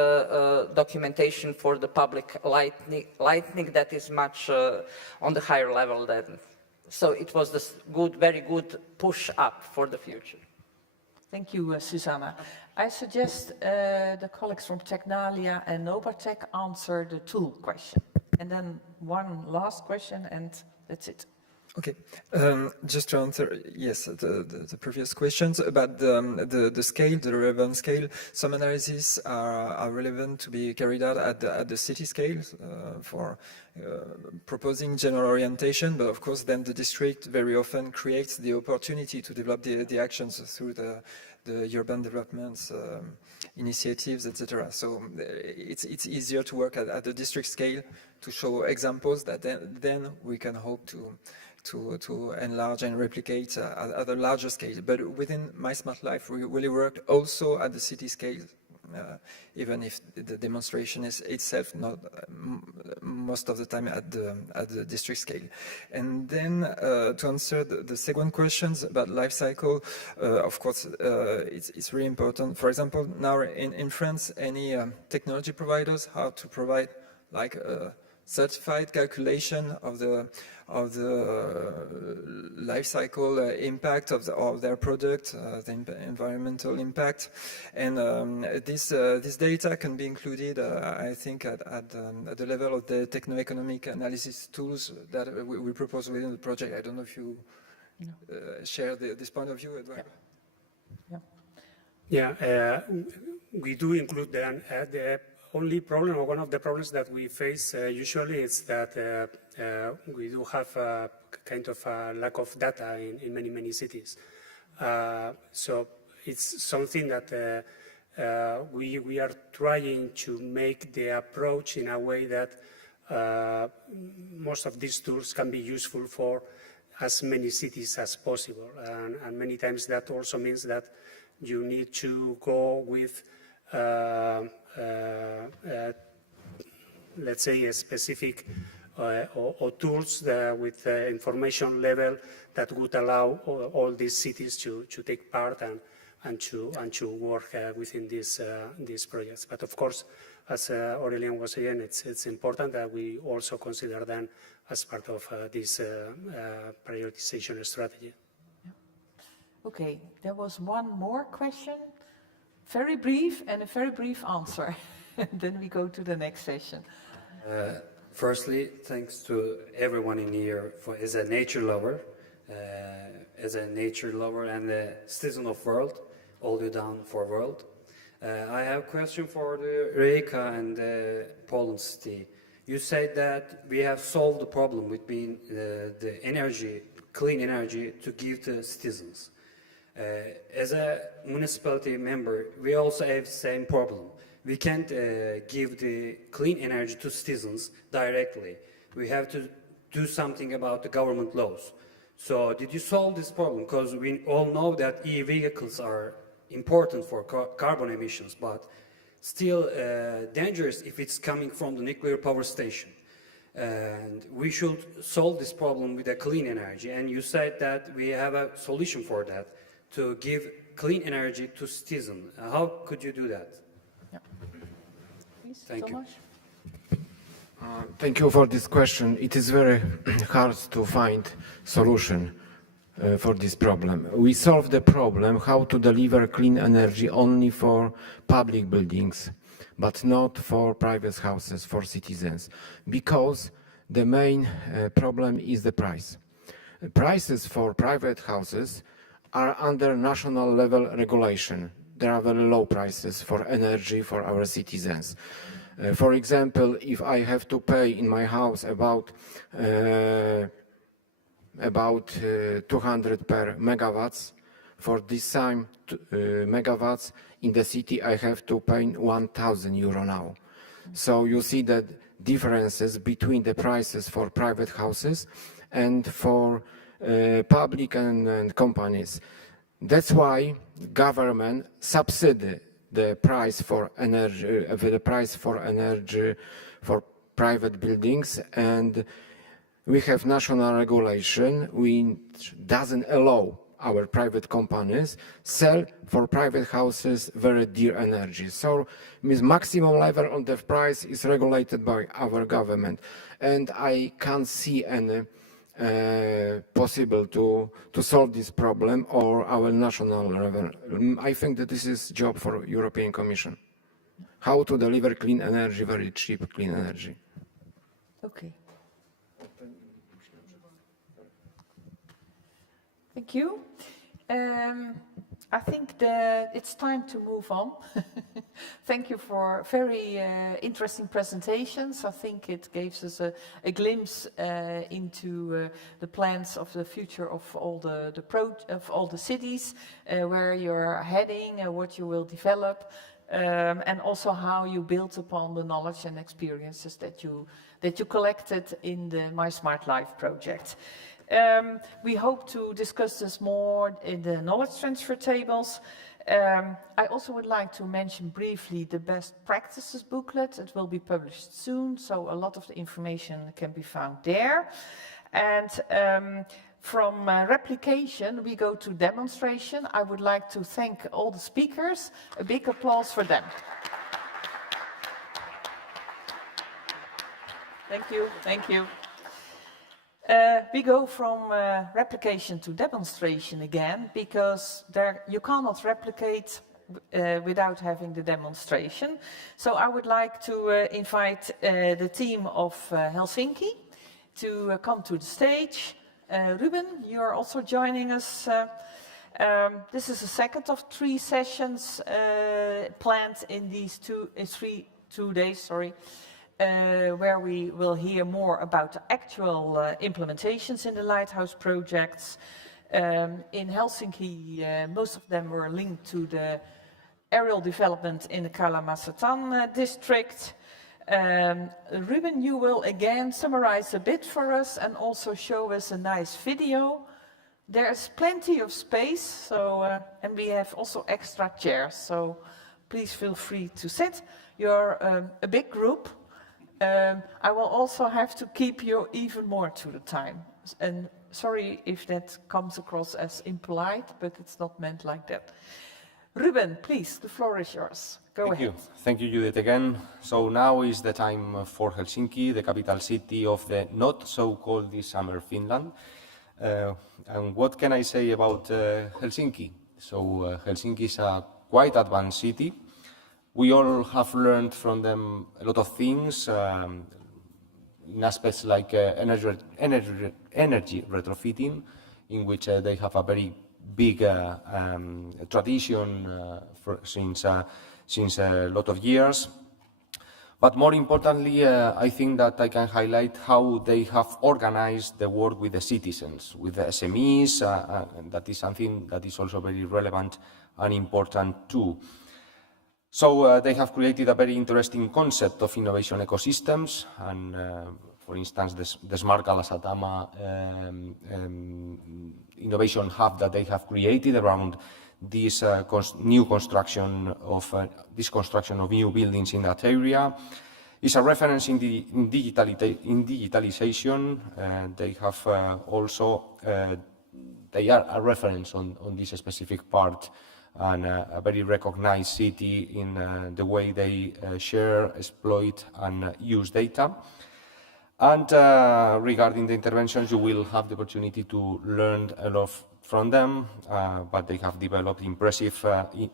documentation for the public lighting that is much on the higher level than. So it was this very good push up for the future. Thank you, Susanna. I suggest the colleagues from Technalia and Novatech answer the tool question. And then one last question, and that's it. Okay, just to answer, yes, the previous questions about the scale, the relevant scale. Some analyses are relevant to be carried out at the city scale for proposing general orientation, but of course then the district very often creates the opportunity to develop the actions through the urban developments initiatives, etc. So it's easier to work at the district scale to show examples that then we can hope to enlarge and replicate at a larger scale. But within mySMARTLife, we really work also at the city scale, even if the demonstration is itself not most of the time at the district scale. And then to answer the second questions about life cycle, of course, it's really important. For example, now in France, any technology providers have to provide like a certified calculation of the life cycle impact of their product, the environmental impact, and this data can be included, I think, at the level of the techno-economic analysis tools that we propose within the project. I don't know if you share this point of view, Edward. Yeah, we do include the only problem, or one of the problems that we face usually is that we do have a kind of a lack of data in many cities. So it's something that we are trying to make the approach in a way that most of these tools can be useful for as many cities as possible. And many times that also means that you need to go with let's say a specific or tools with information level that would allow all these cities to take part and to work within these projects. But of course, as Aurélien was saying, it's important that we also consider them as part of this prioritization strategy. Okay, there was one more question. Very brief and a very brief answer. Then we go to the next session. Firstly, thanks to everyone in here as a nature lover and a citizen of world, all the way down for world. I have a question for the Rijeka and Poland city. You said that we have solved the problem with being the energy, clean energy, to give to citizens. As a municipality member, we also have the same problem. We can't give the clean energy to citizens directly. We have to do something about the government laws. So did you solve this problem? Because we all know that e-vehicles are important for carbon emissions, but still dangerous if it's coming from the nuclear power station. and we should solve this problem with a clean energy. And you said that we have a solution for that, to give clean energy to citizens. How could you do that? Please, Thank you. Thank you for this question. It is very hard to find solution for this problem. We solve the problem how to deliver clean energy only for public buildings, but not for private houses, for citizens, because the main problem is the price. Prices for private houses are under national level regulation. There are very low prices for energy for our citizens. For example, if I have to pay in my house about 200 per megawatts, for this same megawatts in the city I have to pay 1,000 euro now. So you see the differences between the prices for private houses and for public and companies. That's why government subsidy the price for energy, for private buildings, and we have national regulation which doesn't allow our private companies sell for private houses very dear energy. So means maximum level on the price is regulated by our government, and I can't see any possible to solve this problem or our national level. I think that this is job for European Commission. How to deliver clean energy, very cheap clean energy. Okay. Thank you. I think that it's time to move on. Thank you for very interesting presentations. I think it gives us a glimpse into the plans of the future of all the cities, where you're heading, what you will develop, and also how you build upon the knowledge and experiences that you collected in the mySMARTLife project. We hope to discuss this more in the knowledge transfer tables. I also would like to mention briefly the best practices booklet. It will be published soon, so a lot of the information can be found there. And from replication, we go to demonstration. I would like to thank all the speakers. A big applause for them. Thank you, thank you. We go from replication to demonstration again, because you cannot replicate without having the demonstration. So I would like to invite the team of Helsinki to come to the stage. Ruben, you're also joining us. This is the second of 3 sessions planned in these 2 days, where we will hear more about the actual implementations in the Lighthouse projects. In Helsinki, most of them were linked to the aerial development in the Kalamazatan district. Ruben, you will again summarize a bit for us and also show us a nice video. There's plenty of space, and we have also extra chairs, so please feel free to sit. You're a big group. I will also have to keep you even more to the time. And sorry if that comes across as impolite, but it's not meant like that. Ruben, please, the floor is yours. Go ahead. Thank you, Judith, again. So now is the time for Helsinki, the capital city of the not so cold this summer Finland. And what can I say about Helsinki? So Helsinki is a quite advanced city. We all have learned from them a lot of things in aspects like energy retrofitting, in which they have a very big tradition since a lot of years. But more importantly, I think that I can highlight how they have organized the work with the citizens, with the SMEs, and that is something that is also very relevant and important too. So they have created a very interesting concept of innovation ecosystems, and for instance, the Smart Kalasatama innovation hub that they have created around this construction of new buildings in that area. It's a reference in digitalization. They have they are a reference on this specific part, and a very recognized city in the way they share, exploit, and use data. And regarding the interventions, you will have the opportunity to learn a lot from them, but they have developed impressive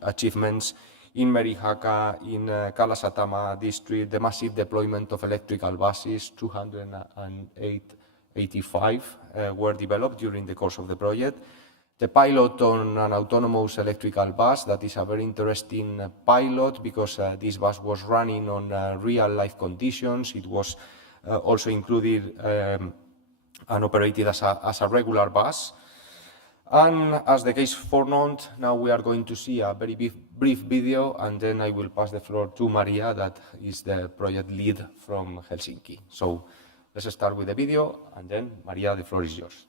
achievements in Merihaka, in Kalasatama district, the massive deployment of electrical buses, 285 were developed during the course of the project. The pilot on an autonomous electrical bus, that is a very interesting pilot because this bus was running on real-life conditions. It was also included and operated as a regular bus. And as the case for Nantes, now we are going to see a very brief video, and then I will pass the floor to Maria, that is the project lead from Helsinki. So let's start with the video, and then Maria, the floor is yours.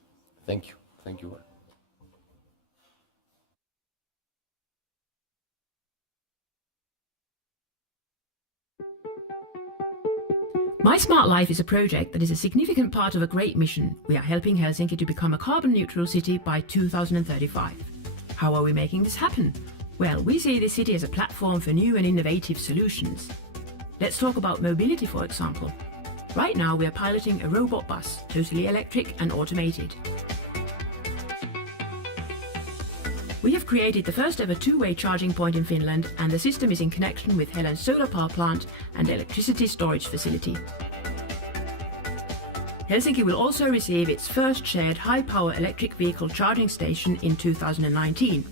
Thank you. Thank you. mySMARTLife is a project that is a significant part of a great mission. We are helping Helsinki to become a carbon neutral city by 2035. How are we making this happen? Well, we see this city as a platform for new and innovative solutions. Let's talk about mobility, for example. Right now we are piloting a robot bus, totally electric and automated. We have created the first ever two-way charging point in Finland, and the system is in connection with Helen's solar power plant and electricity storage facility. Helsinki will also receive its first shared high-power electric vehicle charging station in 2019.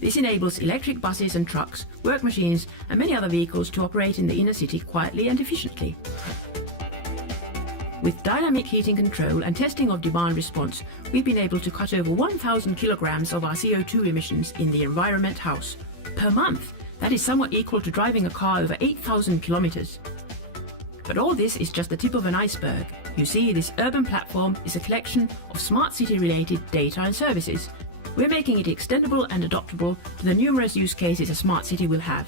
This enables electric buses and trucks, work machines and many other vehicles to operate in the inner city quietly and efficiently. With dynamic heating control and testing of demand response, we've been able to cut over 1,000 kilograms of our CO2 emissions in the Environment House per month. That is somewhat equal to driving a car over 8,000 kilometers. But all this is just the tip of an iceberg. You see, this urban platform is a collection of smart city-related data and services. We're making it extendable and adoptable to the numerous use cases a smart city will have.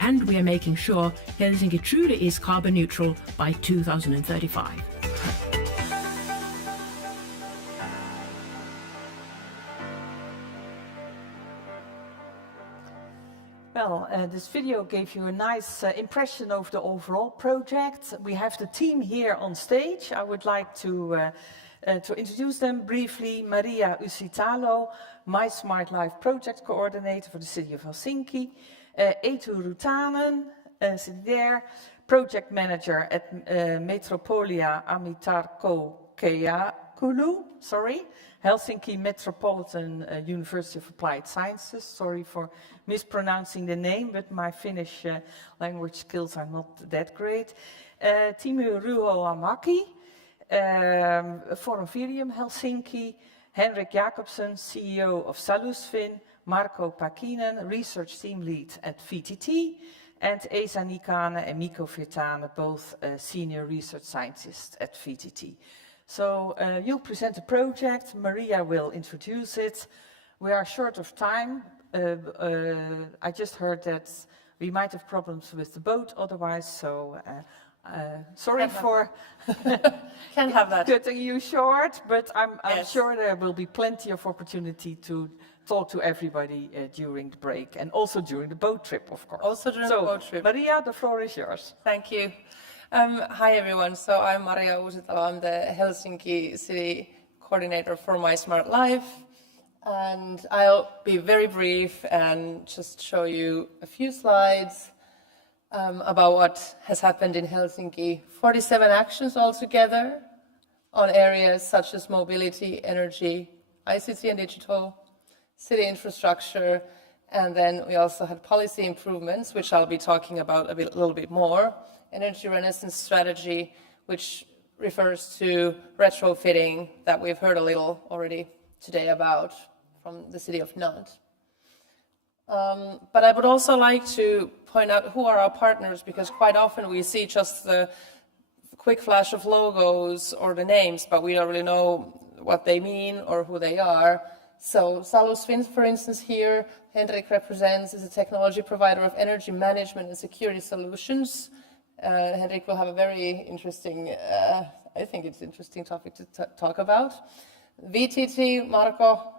And we are making sure Helsinki truly is carbon neutral by 2035. Well, this video gave you a nice impression of the overall project. We have the team here on stage. I would like to introduce them briefly. Maria Usitalo, mySMARTLife project coordinator for the city of Helsinki. Eetu Rutanen, sitting there, project manager at Metropolia Amitarko Keijakulu, Helsinki Metropolitan University of Applied Sciences. Sorry for mispronouncing the name, but my Finnish language skills are not that great. Timu Ruoamaki, Forum Virium Helsinki. Henrik Jacobsen, CEO of Salusfin. Marco Pakinen, research team lead at VTT. And Esa Nikane and Mikko Virtanen, both senior research scientists at VTT. So you'll present the project, Maria will introduce it. We are short of time. I just heard that we might have problems with the boat otherwise, so sorry for cutting you short, but I'm sure there will be plenty of opportunity to talk to everybody during the break and also during the boat trip, of course. Also during the boat trip. Maria, the floor is yours. Thank you. Hi everyone, so I'm Maria Uusitalo, I'm the Helsinki City Coordinator for mySMARTLife, and I'll be very brief and just show you a few slides about what has happened in Helsinki. 47 actions altogether on areas such as mobility, energy, ICT and digital, city infrastructure, and then we also had policy improvements, which I'll be talking about a little bit more. Energy renaissance strategy, which refers to retrofitting that we've heard a little already today about from the city of Nantes. But I would also like to point out who are our partners, because quite often we see just the quick flash of logos or the names, but we don't really know what they mean or who they are. So Salusfin, for instance, here, Henrik represents as a technology provider of energy management and security solutions. Henrik will have a very interesting, I think it's interesting topic to talk about. VTT, Marko,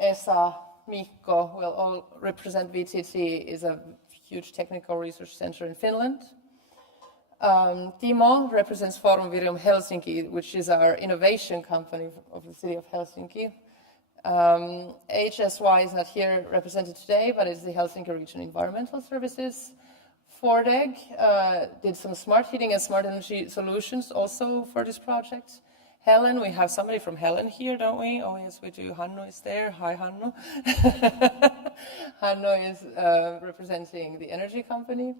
Esa, Mikko will all represent VTT. Is a huge technical research center in Finland. Timo represents Forum Virium Helsinki, which is our innovation company of the city of Helsinki. HSY is not here represented today, but it's the Helsinki Region Environmental Services. Fordeg did some smart heating and smart energy solutions also for this project. Helen, we have somebody from Helen here, don't we? Oh yes, we do. Hannu is there. Hi, Hannu. Hannu is representing the energy company.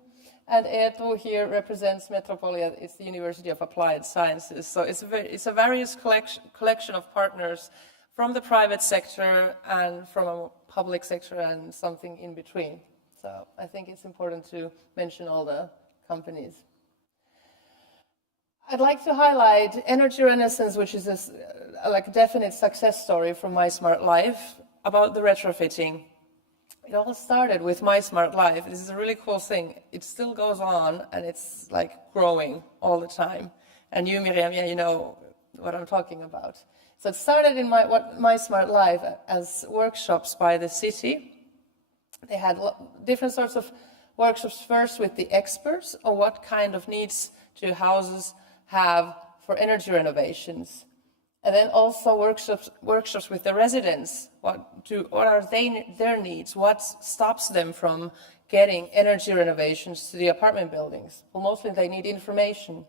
And Eetu here represents Metropolia. It's the University of Applied Sciences. So it's a various collection of partners from the private sector and from a public sector and something in between. So I think it's important to mention all the companies. I'd like to highlight Energy Renaissance, which is a definite success story from mySMARTLife about the retrofitting. It all started with mySMARTLife. This is a really cool thing. It still goes on, and it's like growing all the time. And you, Miriam, yeah, you know what I'm talking about. So it started in mySMARTLife as workshops by the city. They had different sorts of workshops first with the experts on what kind of needs do houses have for energy renovations. And then also workshops with the residents. What are their needs? What stops them from getting energy renovations to the apartment buildings? Well, mostly they need information.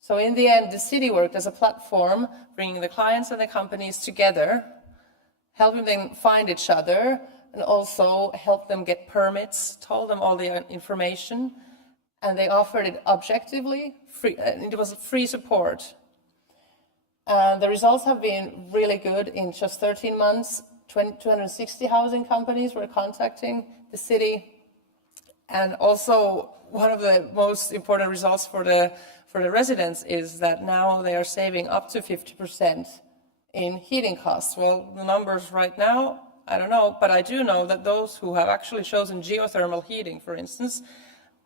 So in the end, the city worked as a platform, bringing the clients and the companies together, helping them find each other, and also help them get permits, told them all the information, and they offered it objectively, free, and it was free support. The results have been really good. In just 13 months, 260 housing companies were contacting the city. And also, one of the most important results for the residents is that now they are saving up to 50% in heating costs. Well, the numbers right now, I don't know, but I do know that those who have actually chosen geothermal heating, for instance,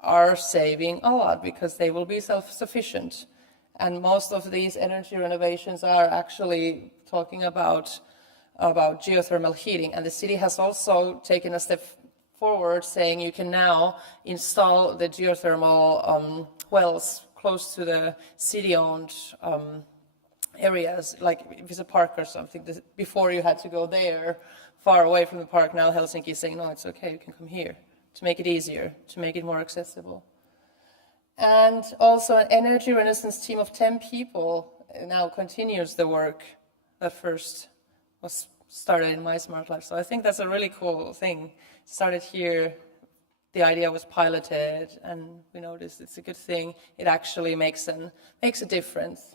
are saving a lot because they will be self-sufficient. And most of these energy renovations are actually talking about geothermal heating. And the city has also taken a step forward, saying you can now install the geothermal wells close to the city-owned areas, like if it's a park or something. Before you had to go there, far away from the park. Now Helsinki is saying, no, it's okay, you can come here, to make it easier, to make it more accessible. And also an Energy Renaissance team of 10 people now continues the work that first was started in mySMARTLife. So I think that's a really cool thing. It started here, the idea was piloted, and we noticed it's a good thing. It actually makes a difference.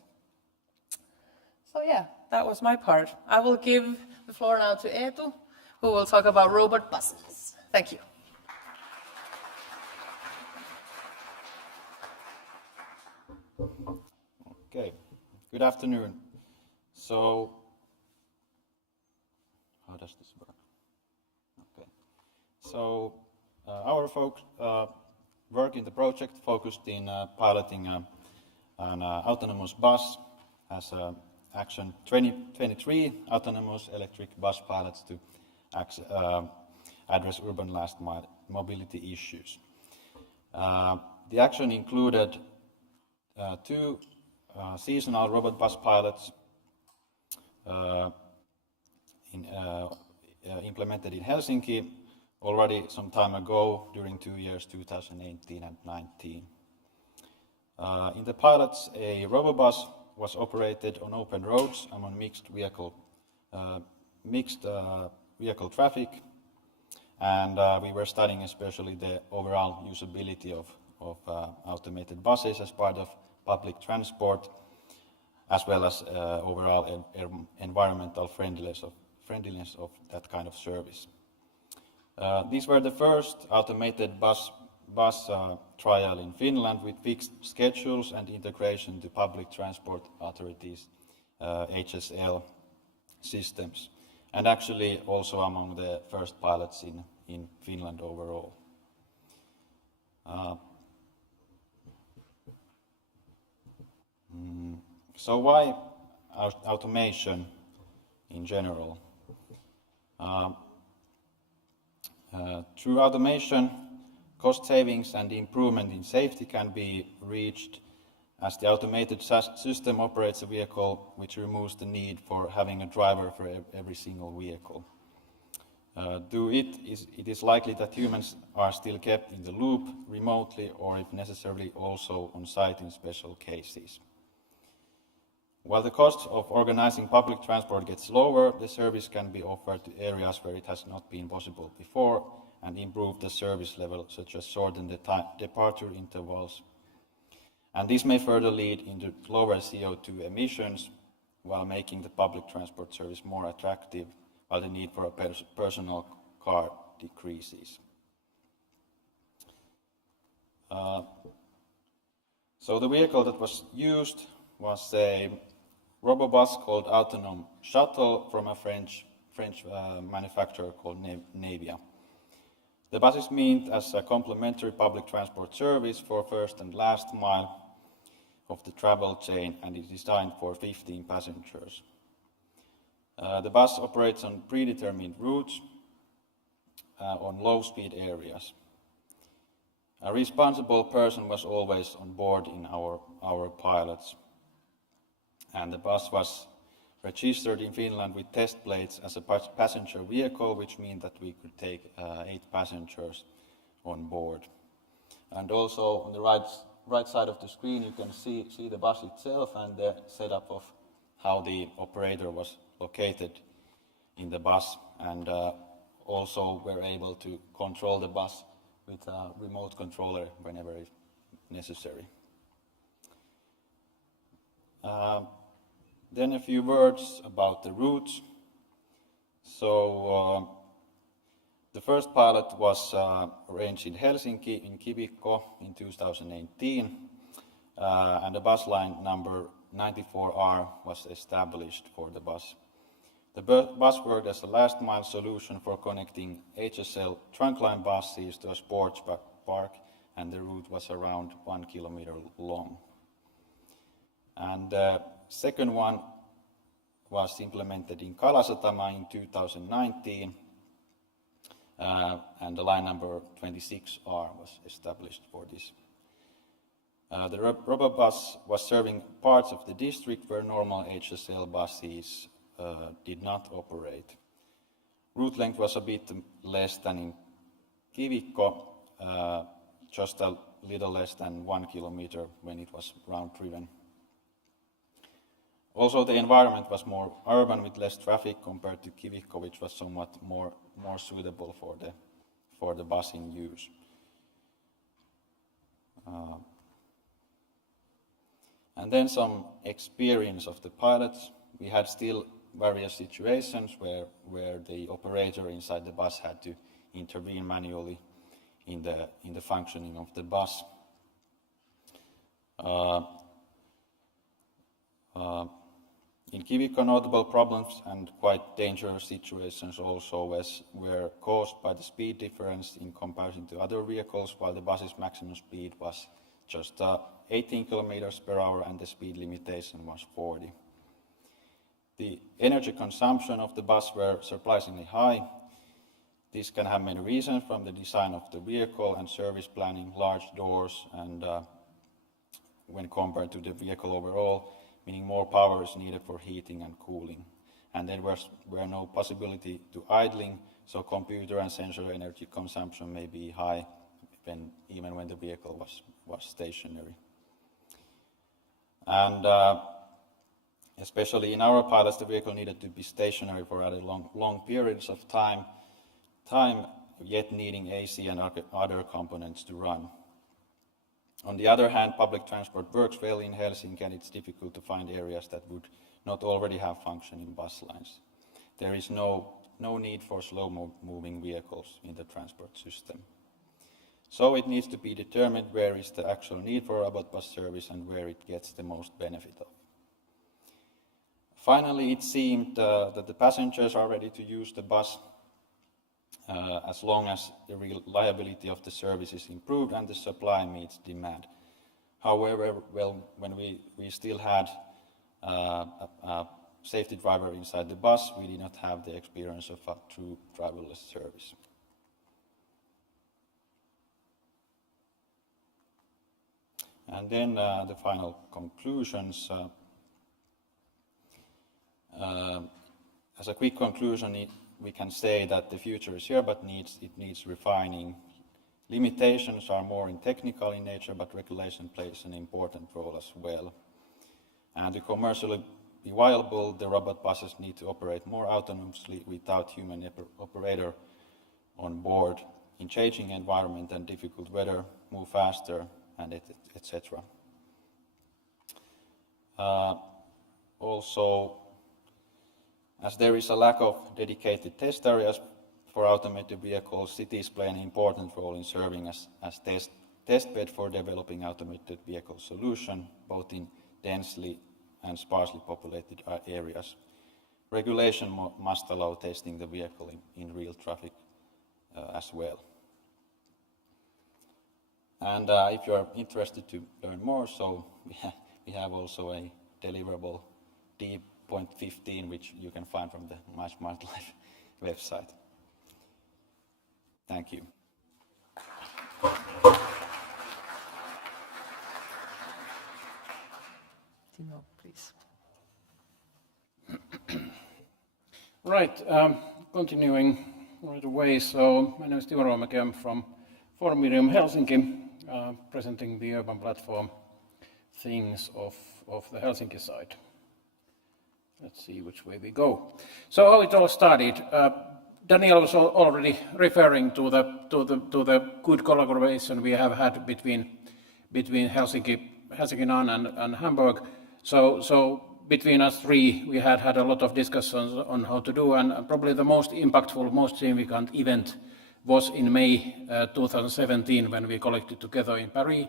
So yeah, that was my part. I will give the floor now to Eetu, who will talk about robot buses. Thank you. Okay, good afternoon. So, how does this work? Okay, so our work in the project focused in piloting an autonomous bus as Action 2023 autonomous electric bus pilots to address urban last mile mobility issues. The action included two seasonal robot bus pilots implemented in Helsinki already some time ago during 2 years, 2018 and 2019. In the pilots, a robobus was operated on open roads among mixed vehicle traffic, and we were studying especially the overall usability of automated buses as part of public transport, as well as overall environmental friendliness of that kind of service. These were the first automated bus trial in Finland with fixed schedules and integration to public transport authorities, HSL systems, and actually also among the first pilots in Finland overall. So why automation in general? Through automation, cost savings and improvement in safety can be reached as the automated system operates a vehicle which removes the need for having a driver for every single vehicle. It is likely that humans are still kept in the loop remotely or if necessary also on site in special cases. While the cost of organizing public transport gets lower, the service can be offered to areas where it has not been possible before and improve the service level, such as shorten the departure intervals. And this may further lead into lower CO2 emissions while making the public transport service more attractive, while the need for a personal car decreases. So the vehicle that was used was a robobus called Autonome Shuttle from a French manufacturer called Navia. The bus is meant as a complementary public transport service for first and last mile of the travel chain and is designed for 15 passengers. The bus operates on predetermined routes on low-speed areas. A responsible person was always on board in our pilots, and the bus was registered in Finland with test plates as a passenger vehicle, which means that we could take 8 passengers on board. And also on the right side of the screen you can see the bus itself and the setup of how the operator was located in the bus, and also we're able to control the bus with a remote controller whenever it's necessary. Then a few words about the routes. So the first pilot was arranged in Helsinki in Kivikko in 2018, and the bus line number 94R was established for the bus. The bus worked as a last mile solution for connecting HSL trunkline buses to a sports park, and the route was around 1 kilometer long. And the second one was implemented in Kalasatama in 2019, and the line number 26R was established for this. The robobus was serving parts of the district where normal HSL buses did not operate. Route length was a bit less than in Kivikko, just a little less than 1 kilometer when it was round driven. Also, the environment was more urban with less traffic compared to Kivikko, which was somewhat more suitable for the bus in use. And then some experience of the pilots. We had still various situations where the operator inside the bus had to intervene manually in the functioning of the bus. In Kivikko, notable problems and quite dangerous situations also were caused by the speed difference in comparison to other vehicles, while the bus's maximum speed was just 18 kilometers per hour and the speed limitation was 40. The energy consumption of the bus were surprisingly high. This can have many reasons, from the design of the vehicle and service planning, large doors, and when compared to the vehicle overall, meaning more power is needed for heating and cooling. And there were no possibility to idling, so computer and sensor energy consumption may be high even when the vehicle was stationary. And especially in our pilots, the vehicle needed to be stationary for rather long periods of time, yet needing AC and other components to run. On the other hand, public transport works well in Helsinki, and it's difficult to find areas that would not already have functioning bus lines. There is no need for slow-moving vehicles in the transport system. So it needs to be determined where is the actual need for a robot bus service and where it gets the most benefit of. Finally, it seemed that the passengers are ready to use the bus as long as the reliability of the service is improved and the supply meets demand. However, well, when we still had a safety driver inside the bus, we did not have the experience of a true driverless service. And then the final conclusions. As a quick conclusion, we can say that the future is here, but it needs refining. Limitations are more technical in nature, but regulation plays an important role as well. And to commercially be viable, the robot buses need to operate more autonomously without human operator on board in changing environment and difficult weather, move faster, and etc. Also, as there is a lack of dedicated test areas for automated vehicles, cities play an important role in serving as test bed for developing automated vehicle solution, both in densely and sparsely populated areas. Regulation must allow testing the vehicle in real traffic as well. And if you are interested to learn more, so we have also a deliverable D.15, which you can find from the mySMARTLife website. Thank you. Timo, please. Right, continuing right away. So my name is Timo Ruomäki. I'm from Formirium Helsinki, presenting the urban platform things of the Helsinki side. Let's see which way we go. So how it all started. Daniel was already referring to the good collaboration we have had between Helsinki, Nantes and Hamburg. So between us three, we had a lot of discussions on how to do, and probably the most impactful, most significant event was in May 2017 when we collected together in Paris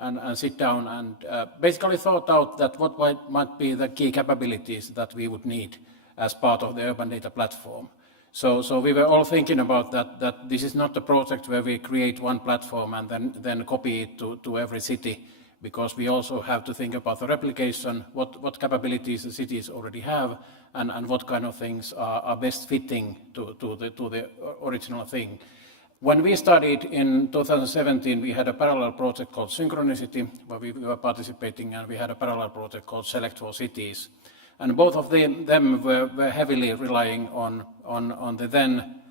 and sit down and basically thought out that what might be the key capabilities that we would need as part of the urban data platform. So we were all thinking about that this is not a project where we create one platform and then copy it to every city, because we also have to think about the replication, what capabilities the cities already have, and what kind of things are best fitting to the original thing. When we started in 2017, we had a parallel project called Synchronicity, where we were participating, and we had a parallel project called Select for Cities. And both of them were heavily relying on the then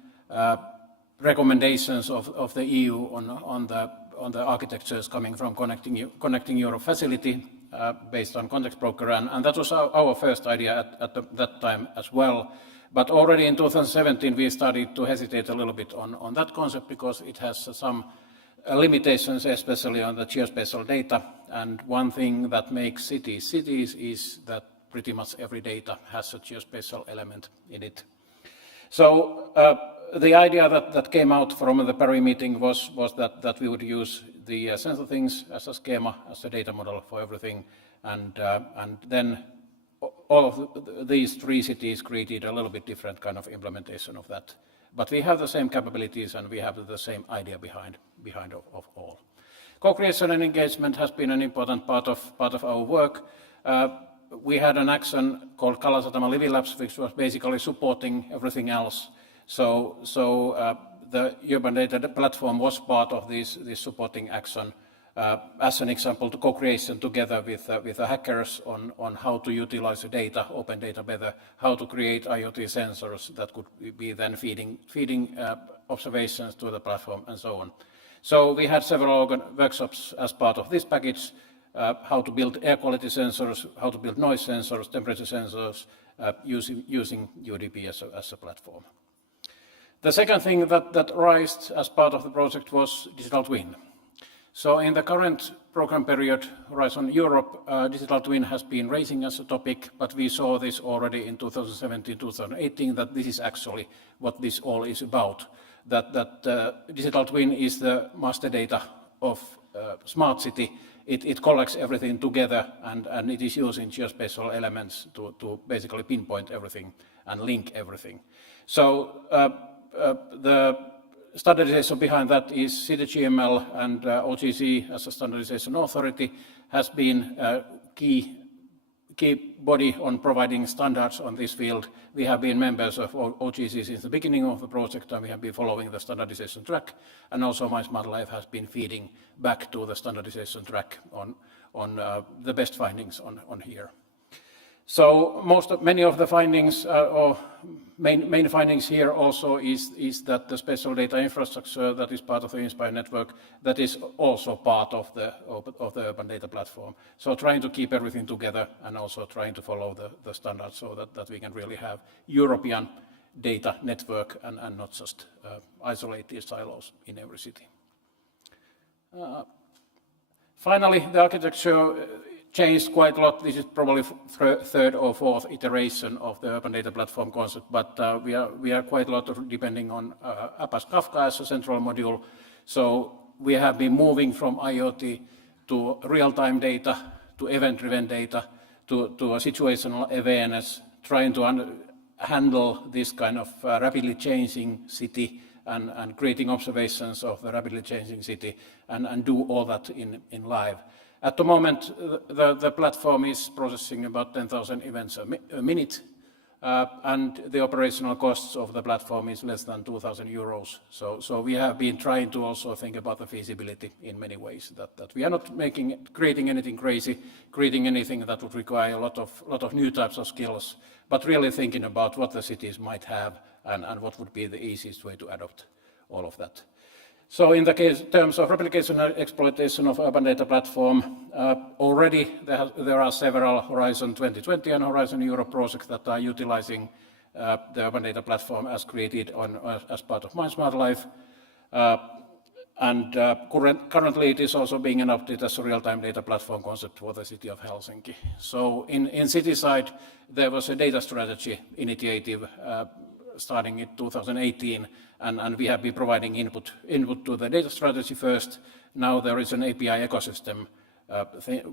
recommendations of the EU on the architectures coming from Connecting Europe facility based on Context Broker, and that was our first idea at that time as well. But already in 2017 we started to hesitate a little bit on that concept, because it has some limitations, especially on the geospatial data. And one thing that makes cities is that pretty much every data has a geospatial element in it. So the idea that came out from the Paris meeting was that we would use the sensor things as a schema, as a data model for everything, and then all of these three cities created a little bit different kind of implementation of that. But we have the same capabilities and we have the same idea behind of all. Co-creation and engagement has been an important part of our work. We had an action called Kalasatama Living Labs, which was basically supporting everything else. So the urban data platform was part of this supporting action. As an example, to co-creation together with the hackers on how to utilize the data, open data better, how to create IoT sensors that could be then feeding observations to the platform and so on. So we had several workshops as part of this package, how to build air quality sensors, how to build noise sensors, temperature sensors, using UDP as a platform. The second thing that arose as part of the project was digital twin. So in the current program period, Horizon Europe, digital twin has been raising as a topic, but we saw this already in 2017, 2018, that this is actually what this all is about. That digital twin is the master data of smart city. It collects everything together, and it is using geospatial elements to basically pinpoint everything and link everything. So the standardization behind that is CityGML, and OGC as a standardization authority has been a key body on providing standards on this field. We have been members of OGC since the beginning of the project, and we have been following the standardization track, and also mySMARTLife has been feeding back to the standardization track on the best findings on here. So many of the findings, or main findings here also is that the special data infrastructure that is part of the INSPIRE network, that is also part of the urban data platform. So trying to keep everything together and also trying to follow the standards so that we can really have European data network and not just isolated silos in every city. Finally, the architecture changed quite a lot. This is probably third or fourth iteration of the urban data platform concept, but we are quite a lot of depending on Apache Kafka as a central module. So we have been moving from IoT to real-time data, to event-driven data, to a situational awareness, trying to handle this kind of rapidly changing city and creating observations of the rapidly changing city and do all that in live. At the moment, the platform is processing about 10,000 events a minute, and the operational costs of the platform is less than 2,000 euros. So we have been trying to also think about the feasibility in many ways, that we are not creating anything crazy, creating anything that would require a lot of new types of skills, but really thinking about what the cities might have and what would be the easiest way to adopt all of that. So in the terms of replication and exploitation of urban data platform, already there are several Horizon 2020 and Horizon Europe projects that are utilizing the urban data platform as created as part of mySMARTLife. And currently it is also being adopted as a real-time data platform concept for the city of Helsinki. So in city side, there was a data strategy initiative starting in 2018, and we have been providing input to the data strategy first. Now there is an API ecosystem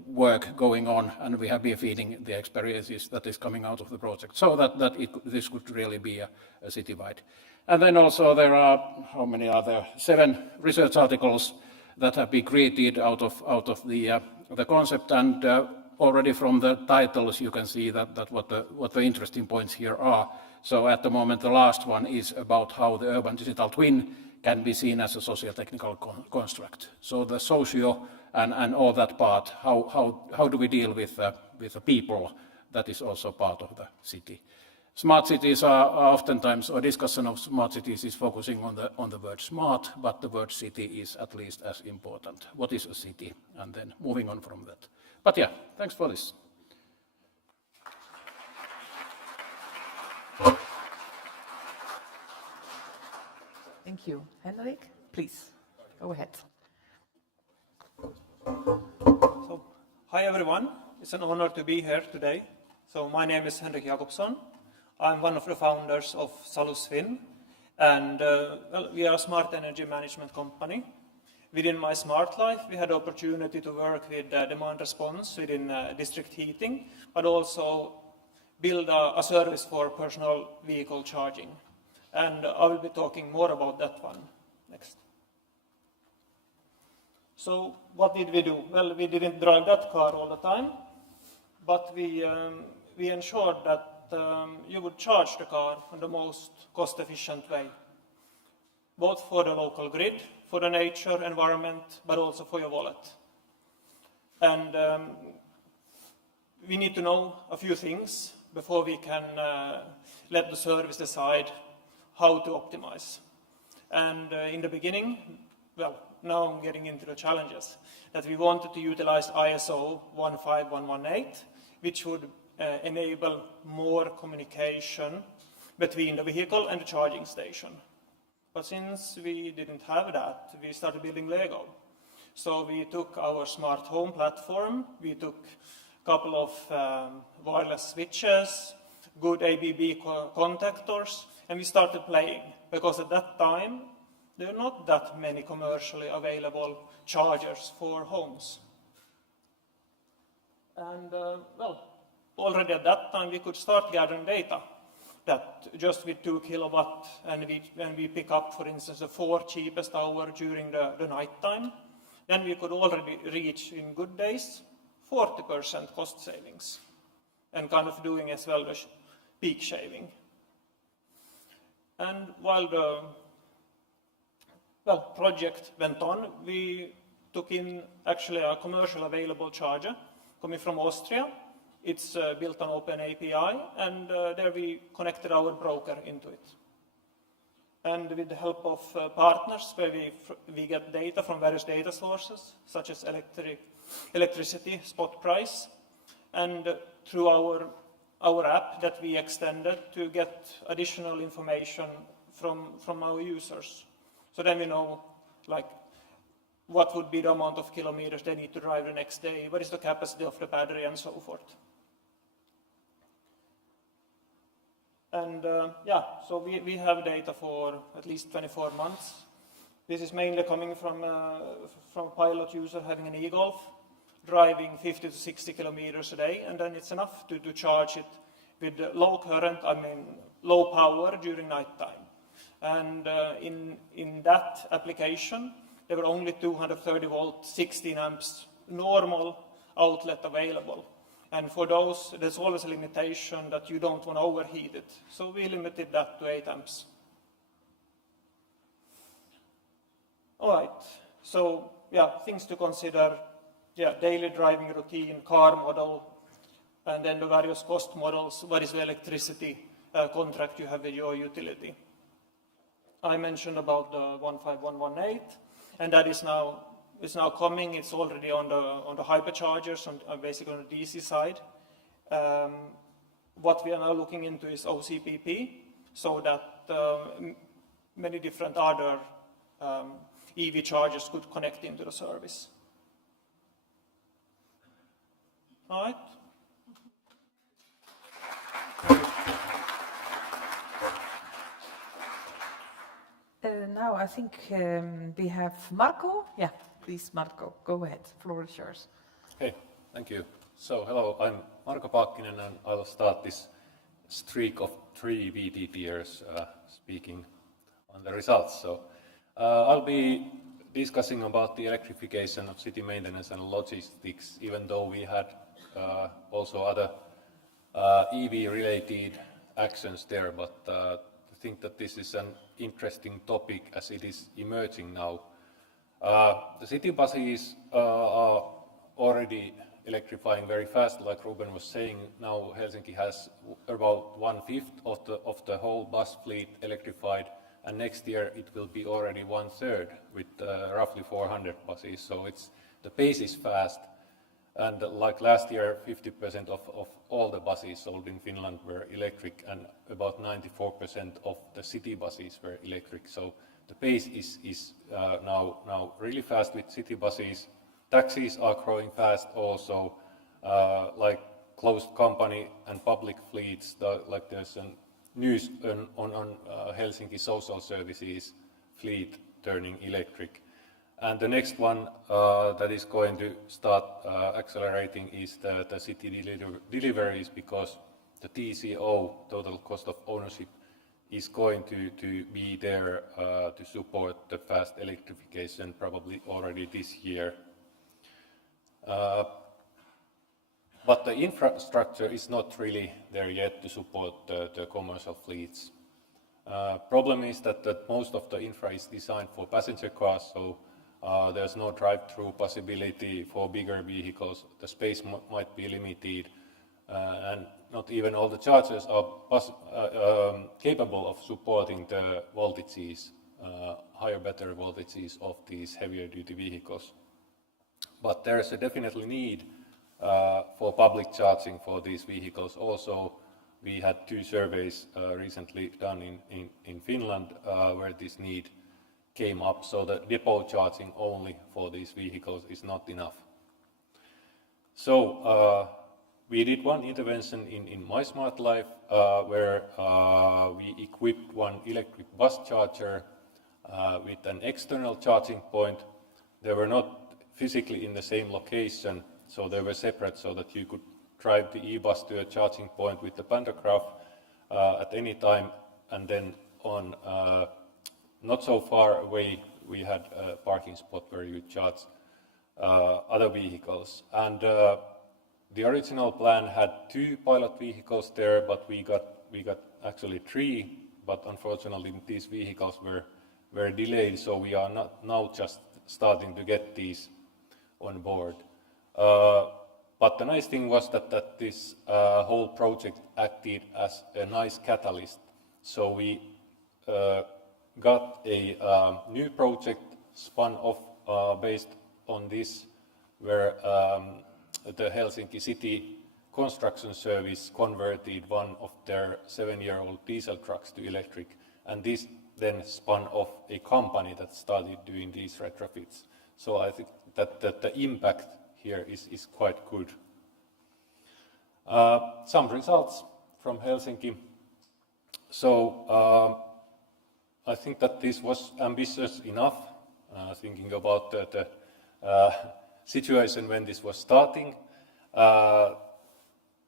work going on, and we have been feeding the experiences that is coming out of the project, so that this could really be a citywide. And then also there are, how many are there? 7 research articles that have been created out of the concept, and already from the titles you can see that what the interesting points here are. So at the moment, the last one is about how the urban digital twin can be seen as a socio-technical construct. So the socio and all that part, how do we deal with the people, that is also part of the city. Smart cities are oftentimes, or discussion of smart cities is focusing on the word smart, but the word city is at least as important. What is a city? And then moving on from that. But yeah, thanks for this. Thank you. Henrik, please, go ahead. So, hi everyone, it's an honor to be here today. So my name is Henrik Jakobsson. I'm one of the founders of Salusfin, and well, we are a smart energy management company. Within mySMARTLife, we had the opportunity to work with demand response within district heating, but also build a service for personal vehicle charging. And I will be talking more about that one next. So what did we do? Well, we didn't drive that car all the time, but we ensured that you would charge the car in the most cost-efficient way, both for the local grid, for the nature, environment, but also for your wallet. And we need to know a few things before we can let the service decide how to optimize. And in the beginning, well, now I'm getting into the challenges, that we wanted to utilize ISO 15118, which would enable more communication between the vehicle and the charging station. But since we didn't have that, we started building Lego. So we took our smart home platform, we took a couple of wireless switches, good ABB contactors, and we started playing, because at that time, there are not that many commercially available chargers for homes. And well, already at that time, we could start gathering data. that just with 2 kilowatt, and we pick up, for instance, the 4 cheapest hour during the night time, then we could already reach, in good days, 40% cost savings, and kind of doing as well the peak shaving. And while the project went on, we took in actually a commercial available charger coming from Austria. It's built on Open API, and there we connected our broker into it. And with the help of partners, where we get data from various data sources, such as electricity spot price, and through our app that we extended to get additional information from our users. So then we know, like, what would be the amount of kilometers they need to drive the next day, what is the capacity of the battery, and so forth. And so we have data for at least 24 months. This is mainly coming from a pilot user having an e-Golf, driving 50 to 60 kilometers a day, and then it's enough to charge it with low current, low power during night time. And in that application, there were only 230 volt, 16 amps normal outlet available. And for those, there's always a limitation that you don't want to overheat it. So we limited that to 8 amps. All right, so things to consider. Daily driving routine, car model, and then the various cost models. What is the electricity contract you have with your utility? I mentioned about the 15118, and that is now coming. It's already on the hyperchargers, basically on the DC side. What we are now looking into is OCPP, so that many different other EV chargers could connect into the service. All right. Now I think we have Marco. Yeah, please, Marco, go ahead. Floor is yours. Hey, thank you. So, hello, I'm Marko Paakkinen, and I'll start this streak of 3 VTTers speaking on the results. So, I'll be discussing about the electrification of city maintenance and logistics, even though we had also other EV-related actions there, but I think that this is an interesting topic as it is emerging now. The city buses are already electrifying very fast, like Ruben was saying. Now Helsinki has about 1/5 of the whole bus fleet electrified, and next year it will be already 1/3 with roughly 400 buses. So the pace is fast, and like last year, 50% of all the buses sold in Finland were electric, and about 94% of the city buses were electric. So the pace is now really fast with city buses. Taxis are growing fast also, like closed company and public fleets. Like there's a news on Helsinki social services fleet turning electric. And the next one that is going to start accelerating is the city deliveries, because the TCO, total cost of ownership, is going to be there to support the fast electrification probably already this year. But the infrastructure is not really there yet to support the commercial fleets. Problem is that most of the infra is designed for passenger cars, so there's no drive-through possibility for bigger vehicles. The space might be limited, and not even all the chargers are capable of supporting the voltages, higher battery voltages of these heavier duty vehicles. But there is a definitely need for public charging for these vehicles. Also, we had 2 surveys recently done in Finland where this need came up, so that depot charging only for these vehicles is not enough. So we did one intervention in mySMARTLife where we equipped one electric bus charger with an external charging point. They were not physically in the same location, so they were separate so that you could drive the e-bus to a charging point with the pantograph, at any time, and then on not so far away we had a parking spot where you charge other vehicles. And the original plan had 2 pilot vehicles there, but we got actually 3, but unfortunately these vehicles were delayed, so we are not now just starting to get these on board. But the nice thing was that this whole project acted as a nice catalyst. So we got a new project spun off based on this, where the Helsinki City Construction Service converted one of their 7-year-old diesel trucks to electric, and this then spun off a company that started doing these retrofits. So I think that the impact here is quite good. Some results from Helsinki. So I think that this was ambitious enough, thinking about the situation when this was starting.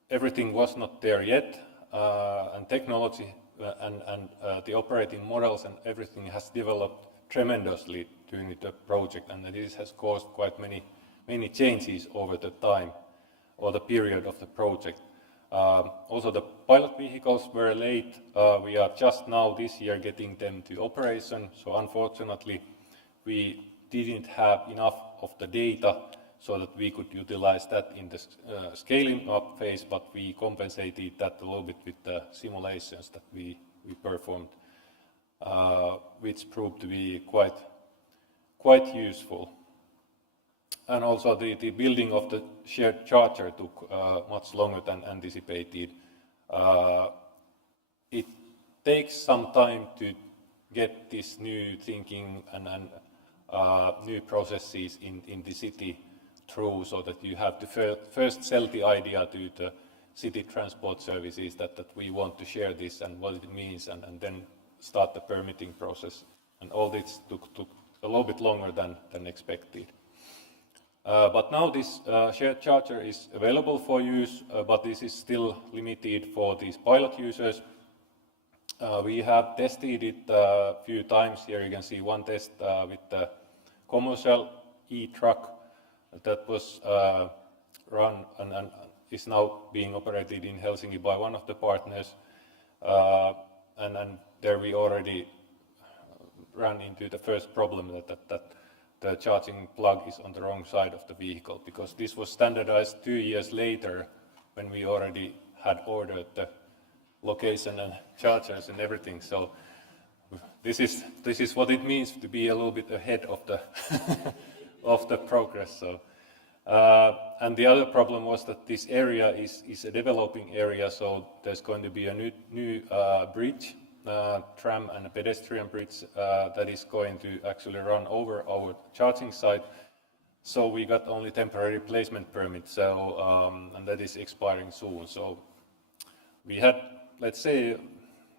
Everything was not there yet, and technology and the operating models and everything has developed tremendously during the project, and this has caused quite many changes over the time or the period of the project. Also, the pilot vehicles were late. We are just now this year getting them to operation, so unfortunately we didn't have enough of the data so that we could utilize that in the scaling up phase, but we compensated that a little bit with the simulations that we performed, which proved to be quite useful. And also the building of the shared charger took much longer than anticipated. It takes some time to get this new thinking and new processes in the city through, so that you have to first sell the idea to the city transport services that we want to share this and what it means, and then start the permitting process. And all this took a little bit longer than expected. But now this shared charger is available for use, but this is still limited for these pilot users. We have tested it a few times. Here you can see one test with the commercial e-truck that was run and is now being operated in Helsinki by one of the partners. And there we already ran into the first problem that the charging plug is on the wrong side of the vehicle, because this was standardized 2 years later when we already had ordered the location and chargers and everything. So this is what it means to be a little bit ahead of the of the progress. So and the other problem was that this area is a developing area, so there's going to be a new bridge, tram and a pedestrian bridge that is going to actually run over our charging site. So we got only temporary placement permit, so and that is expiring soon. So we had, let's say,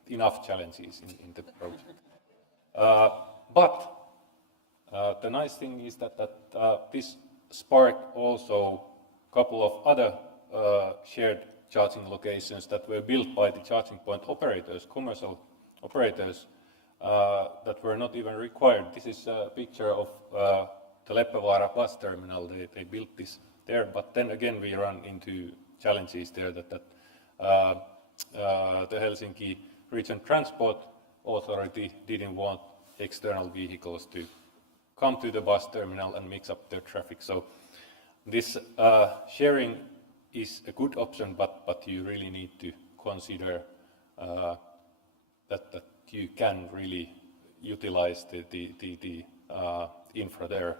enough challenges in the project. But the nice thing is that this sparked also a couple of other shared charging locations that were built by the charging point operators, commercial operators, that were not even required. This is a picture of the Leppävaara bus terminal. They built this there, but then again we run into challenges there that the Helsinki Region Transport Authority didn't want external vehicles to come to the bus terminal and mix up their traffic. So this sharing is a good option, but you really need to consider that you can really utilize the infra there.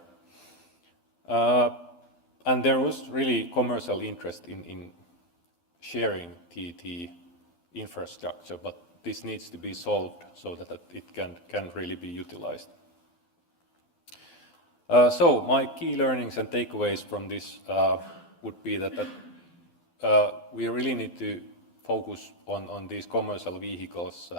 And there was really commercial interest in sharing the infrastructure, but this needs to be solved so that it can really be utilized. So my key learnings and takeaways from this would be that we really need to focus on these commercial vehicles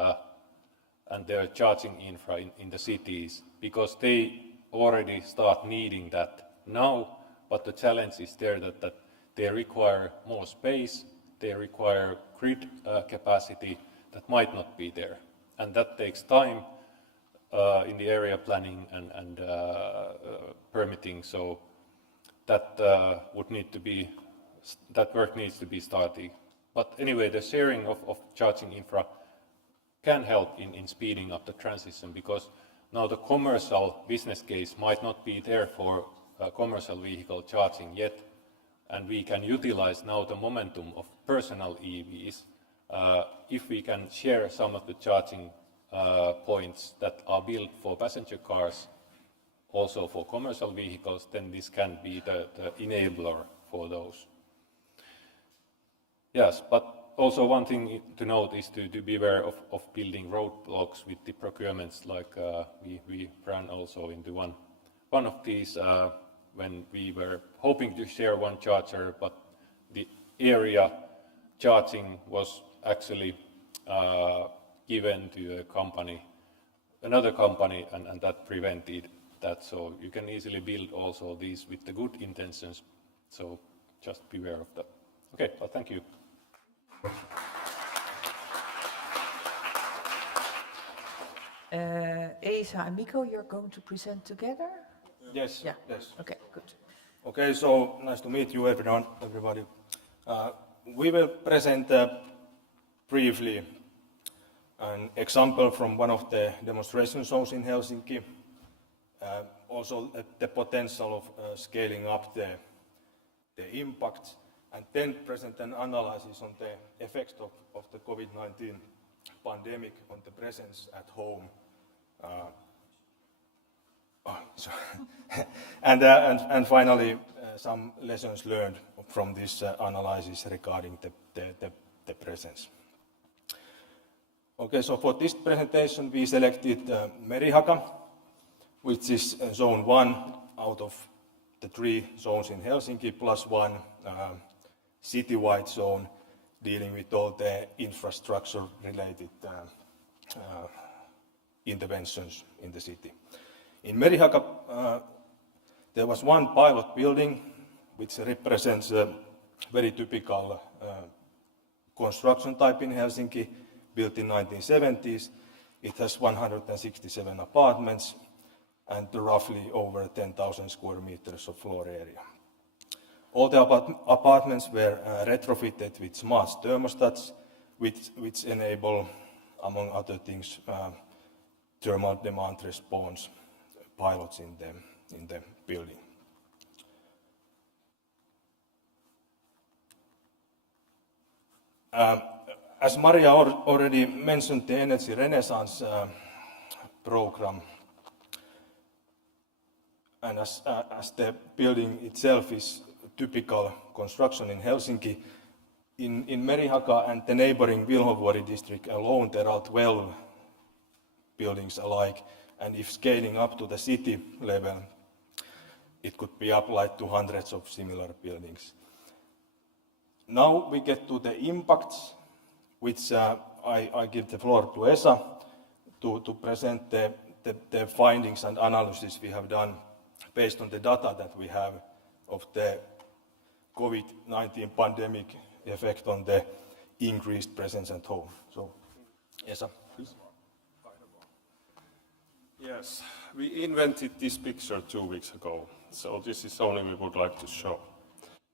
and their charging infra in the cities, because they already start needing that now, but the challenge is there that they require more space, they require grid capacity, that might not be there. And that takes time in the area planning and permitting, so that would need to be, that work needs to be started. But anyway, the sharing of charging infra can help in speeding up the transition, because now the commercial business case might not be there for commercial vehicle charging yet, and we can utilize now the momentum of personal EVs. If we can share some of the charging points that are built for passenger cars, also for commercial vehicles, then this can be the enabler for those. Yes, but also one thing to note is to be aware of building roadblocks with the procurements, like we ran also into one of these when we were hoping to share one charger, but the area charging was actually given to a company, another company, and that prevented that. So you can easily build also these with the good intentions. So just beware of that. Okay, well, thank you. Esa and Mikko, you're going to present together? Yes. Yeah. Yes. Okay, good. Okay, so nice to meet you, everybody. We will present briefly an example from one of the demonstration zones in Helsinki. Also the potential of scaling up the impact, and then present an analysis on the effects of the COVID-19 pandemic on the presence at home. And finally, some lessons learned from this analysis regarding the presence. Okay, so for this presentation we selected Merihaka, which is zone 1 out of the 3 zones in Helsinki, plus 1 city-wide zone dealing with all the infrastructure-related interventions in the city. In Merihaka, there was one pilot building which represents a very typical construction type in Helsinki, built in 1970s. It has 167 apartments and roughly over 10,000 square meters of floor area. All the apartments were retrofitted with smart thermostats, which enable, among other things, thermal demand response pilots in the building. As Maria already mentioned, the Energy Renaissance program, and as the building itself is typical construction in Helsinki, in Merihaka and the neighboring Vilhovuori district alone, there are 12 buildings alike, and if scaling up to the city level, it could be applied to hundreds of similar buildings. Now we get to the impacts, which I give the floor to Esa to present the findings and analysis we have done based on the data that we have of the COVID-19 pandemic effect on the increased presence at home. So, Esa, please. Yes, we invented this picture 2 weeks ago, so this is only we would like to show.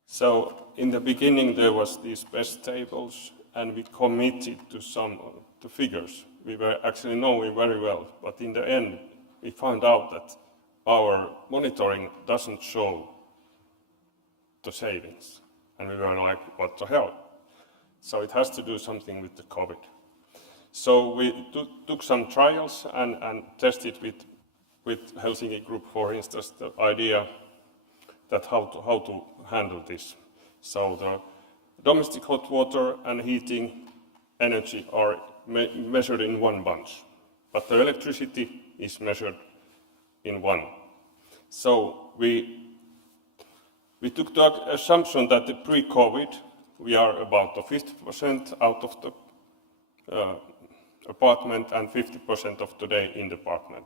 So in the beginning there was these best tables, and we committed to some the figures we were actually knowing very well, but in the end we found out that our monitoring doesn't show the savings, and we were like, what the hell? So it has to do something with the COVID. So we took some trials and tested with Helsinki Group, for instance, the idea that how to handle this. So the domestic hot water and heating energy are measured in one bunch, but the electricity is measured in one. So we took the assumption that the pre-COVID we are about the 50% out of the apartment and 50% of today in the apartment.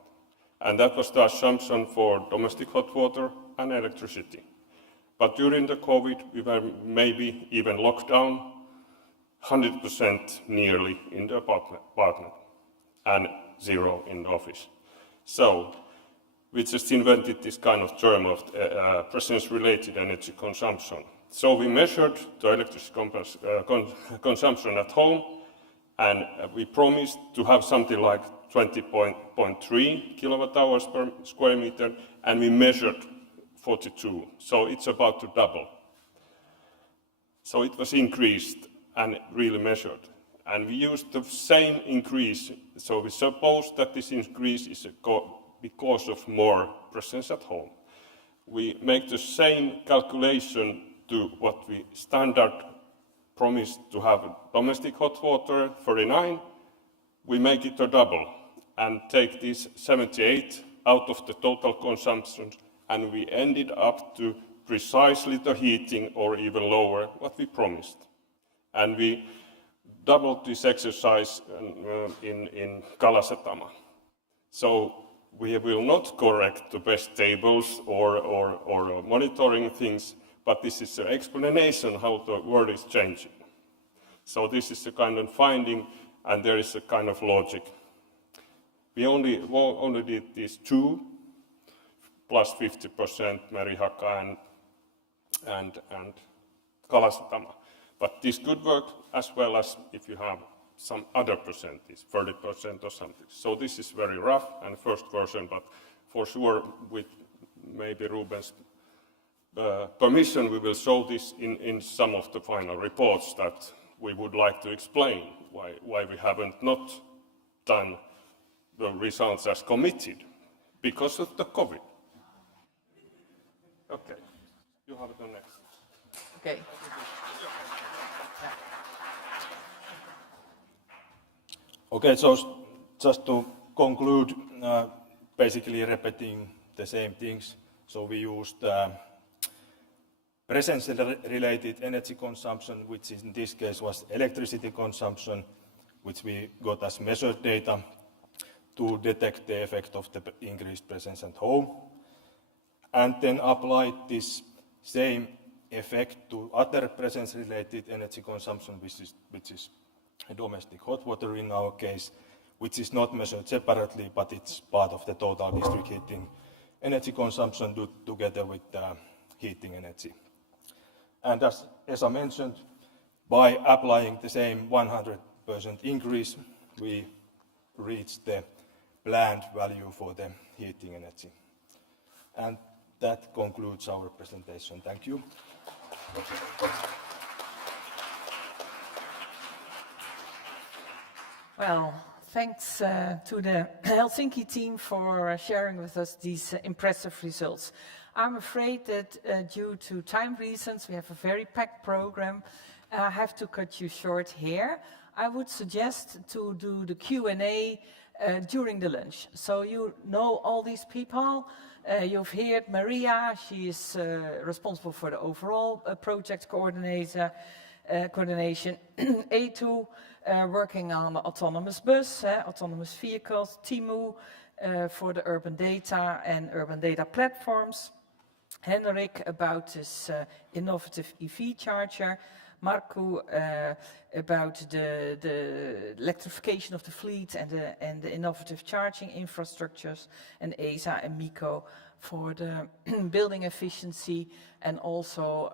And that was the assumption for domestic hot water and electricity. But during the COVID, we were maybe even locked down, 100% nearly in the apartment, and 0 in the office. So we just invented this kind of term of presence-related energy consumption. So we measured the electricity consumption at home, and we promised to have something like 20.3 kilowatt hours per square meter, and we measured 42. So it's about to double. So it was increased and really measured. And we used the same increase. So we suppose that this increase is because of more presence at home. We make the same calculation to what we standard promised to have domestic hot water, 39. We make it a double and take this 78 out of the total consumption, and we ended up to precisely the heating or even lower what we promised. And we doubled this exercise in Kalasatama. So we will not correct the best tables or monitoring things, but this is an explanation how the world is changing. So this is a kind of finding, and there is a kind of logic. We only did these 2 plus 50% Merihaka and Kalasatama. But this could work as well as if you have some other percentage, 30% or something. So this is very rough and first version, but for sure with maybe Ruben's permission, we will show this in some of the final reports that we would like to explain why we haven't not done the results as committed because of the COVID. Okay, you have the next. Okay. Okay, so just to conclude, basically repeating the same things. So we used presence-related energy consumption, which in this case was electricity consumption, which we got as measured data to detect the effect of the increased presence at home. And then applied this same effect to other presence-related energy consumption, which is domestic hot water in our case, which is not measured separately, but it's part of the total district heating energy consumption together with heating energy. And as Esa mentioned, by applying the same 100% increase, we reached the planned value for the heating energy. And that concludes our presentation. Thank you. Well, thanks to the Helsinki team for sharing with us these impressive results. I'm afraid that due to time reasons, we have a very packed program. I have to cut you short here. I would suggest to do the Q&A during the lunch. So you know all these people. You've heard Maria, she is responsible for the overall project coordination. A2, working on autonomous bus, autonomous vehicles. Timu, for the urban data and urban data platforms. Henrik, about this innovative EV charger. Marco, about the electrification of the fleet and the innovative charging infrastructures. And Esa and Miko for the building efficiency and also,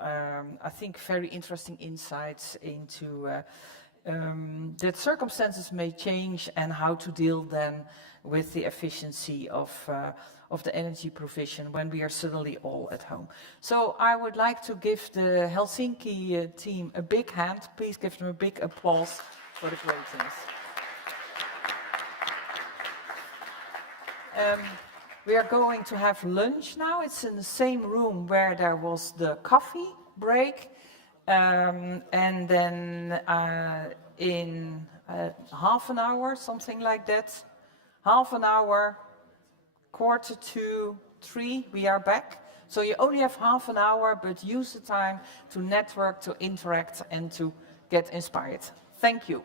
I think, very interesting insights into that circumstances may change and how to deal then with the efficiency of the energy provision when we are suddenly all at home. So I would like to give the Helsinki team a big hand. Please give them a big applause for the great things. We are going to have lunch now. It's in the same room where there was the coffee break. And then in half an hour, something like that, half an hour, 2:45, we are back. So you only have half an hour, but use the time to network, to interact, and to get inspired. Thank you.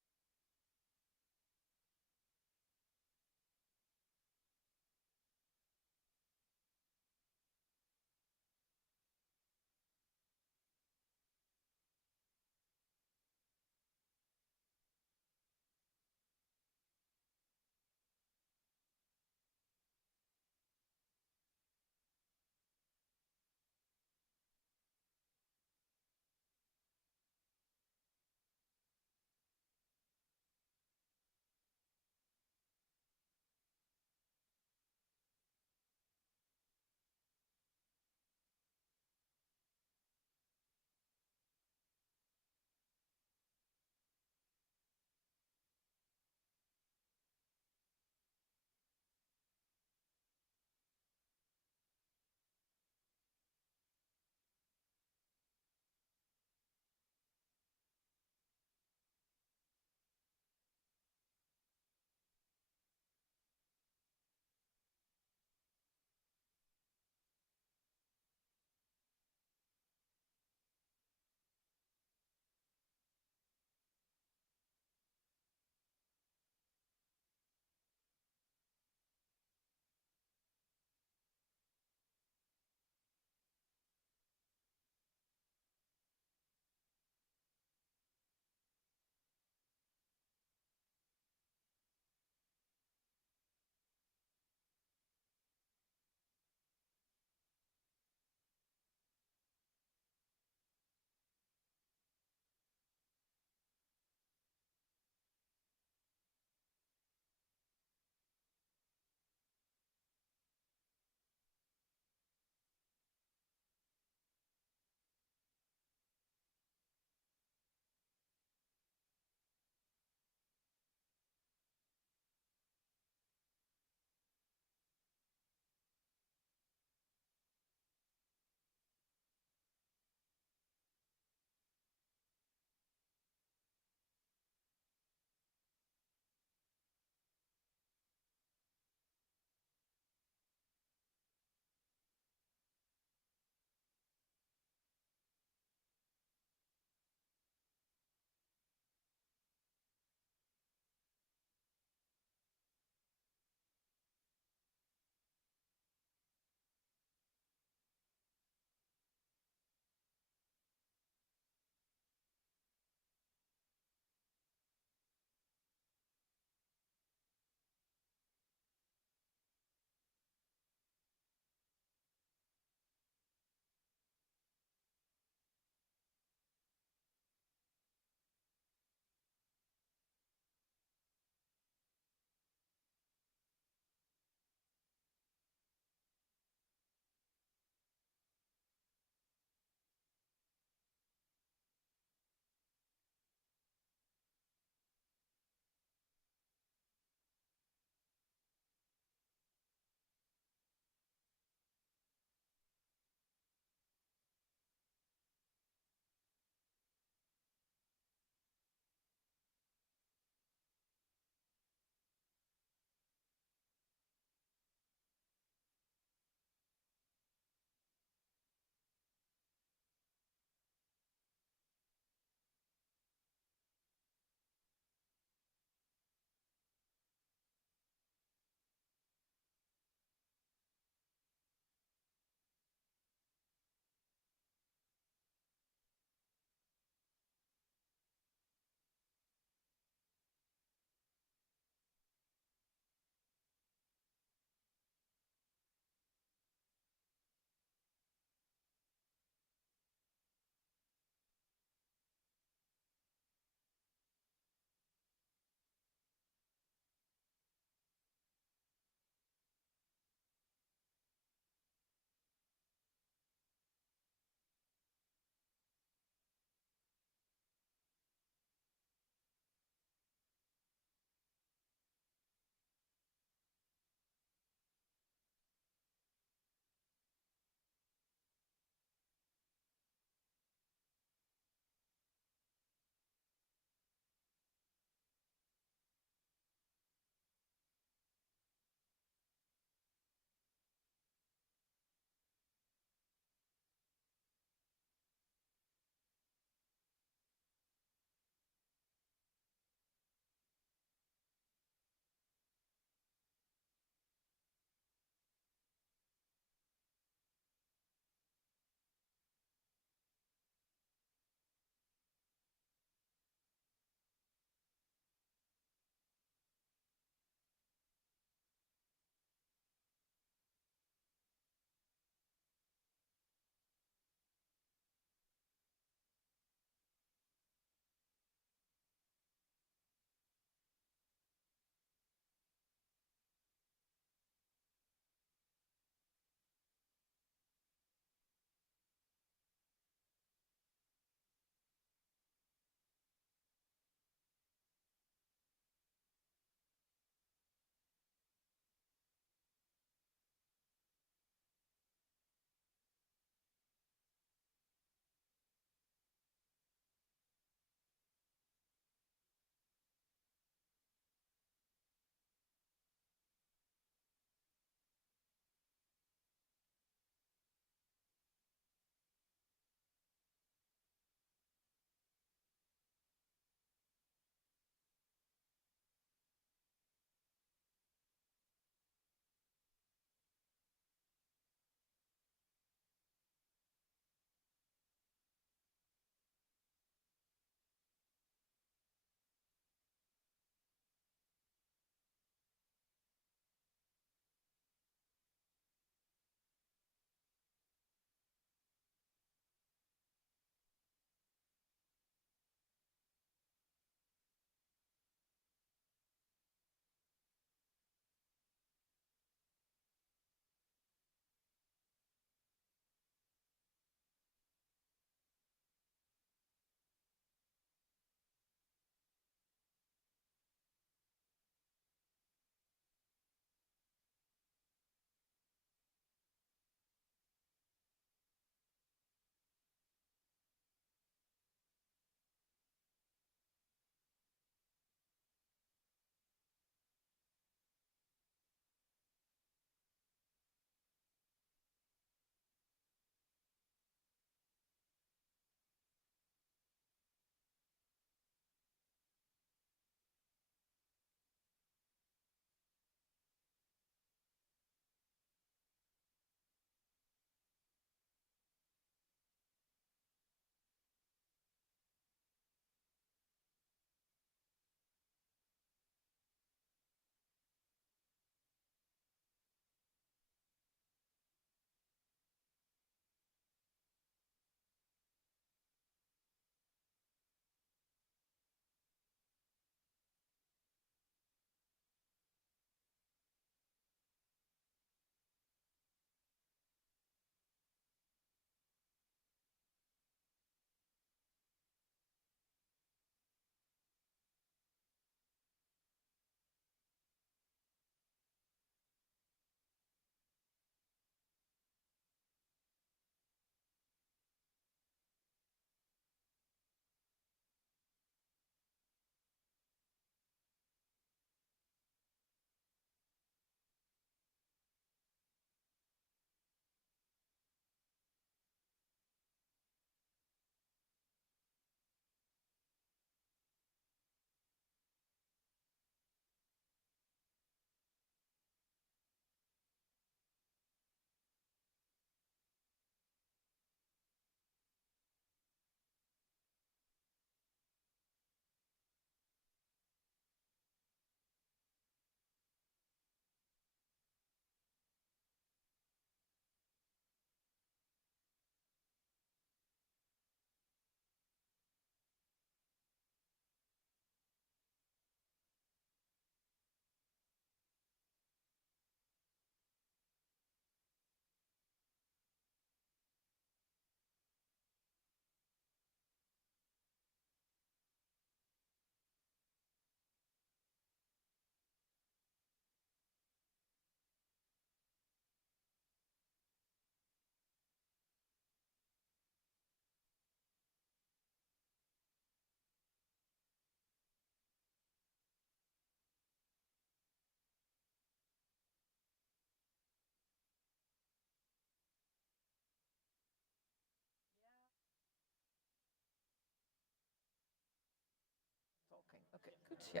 Yeah.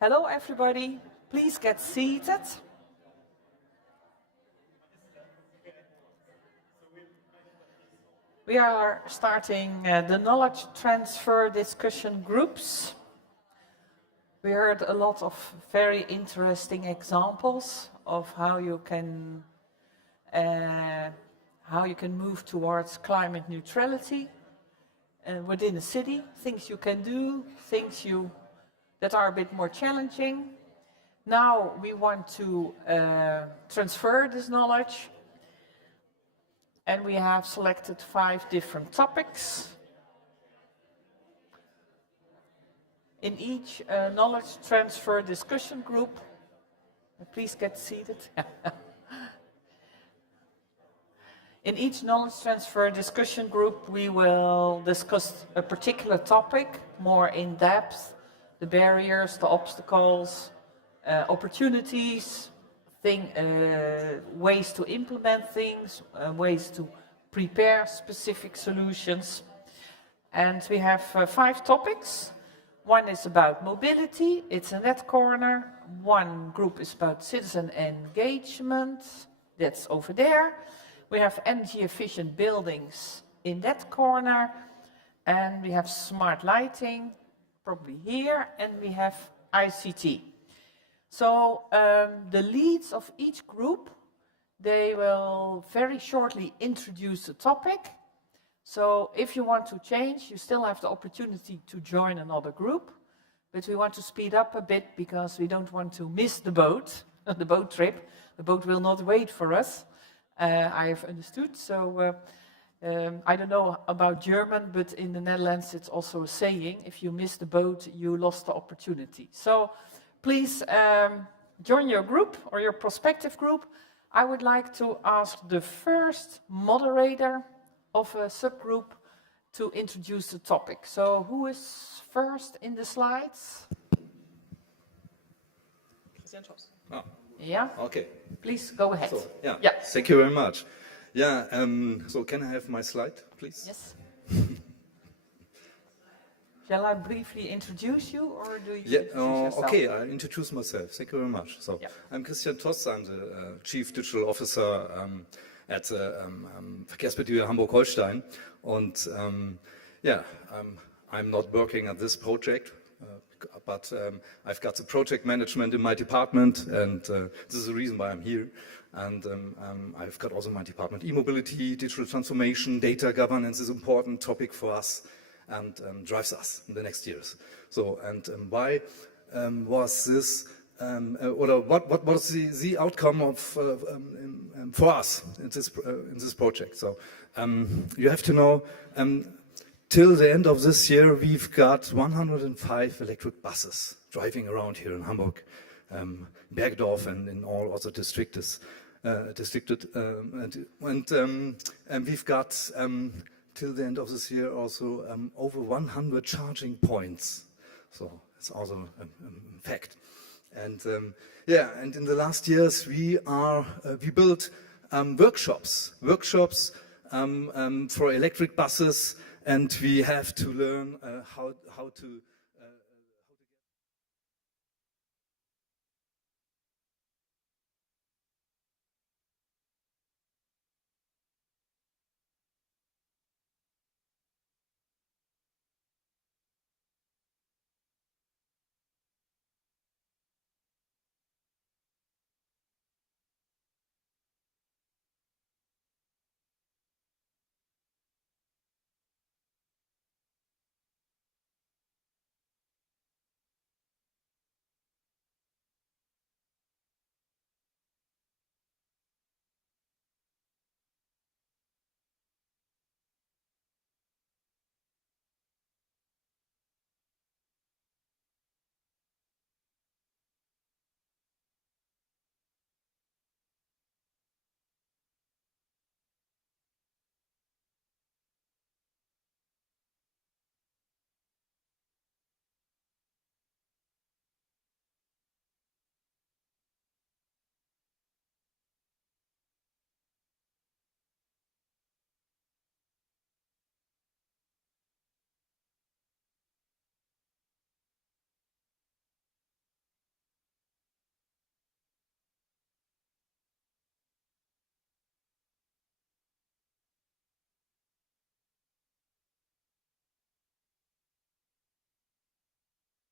Hello, everybody. Please get seated. We are starting the knowledge transfer discussion groups. We heard a lot of very interesting examples of how you can move towards climate neutrality within a city, things you can do, things that are a bit more challenging. Now we want to transfer this knowledge, and we have selected 5 different topics. In each knowledge transfer discussion group, please get seated. In each knowledge transfer discussion group, we will discuss a particular topic more in depth, the barriers, the obstacles, opportunities, ways to implement things, ways to prepare specific solutions. And we have 5 topics. One is about mobility, it's in that corner. One group is about citizen engagement, that's over there. We have energy efficient buildings in that corner. And we have smart lighting, probably here, and we have ICT. So the leads of each group, they will very shortly introduce the topic. So if you want to change, you still have the opportunity to join another group. But we want to speed up a bit because we don't want to miss the boat, the boat trip. The boat will not wait for us, I have understood. So I don't know about German, but in the Netherlands it's also a saying, if you miss the boat, you lost the opportunity. So please join your group or your prospective group. I would like to ask the first moderator of a subgroup to introduce the topic. So who is first in the slides? Christian Toss. Yeah? Okay. Please go ahead. So, yeah. Yeah. Thank you very much. Yeah, so can I have my slide, please? Yes. Shall I briefly introduce you, or do you introduce yourself? Okay, I'll introduce myself. Thank you very much. So, yeah. I'm Christian Toss. I'm the Chief Digital Officer at Verkehrsbetriebe Hamburg-Holstein. And I'm not working at this project, but I've got the project management in my department, and this is the reason why I'm here. And I've got also my department e-mobility, digital transformation, data governance is an important topic for us and drives us in the next years. So, and why was this, or what was the outcome of for us in this project? So, you have to know, till the end of this year, we've got 105 electric buses driving around here in Hamburg, Bergdorf, and in all other districts. And we've got till the end of this year also over 100 charging points. So it's also a fact. And and in the last years we built workshops for electric buses, and we have to learn how to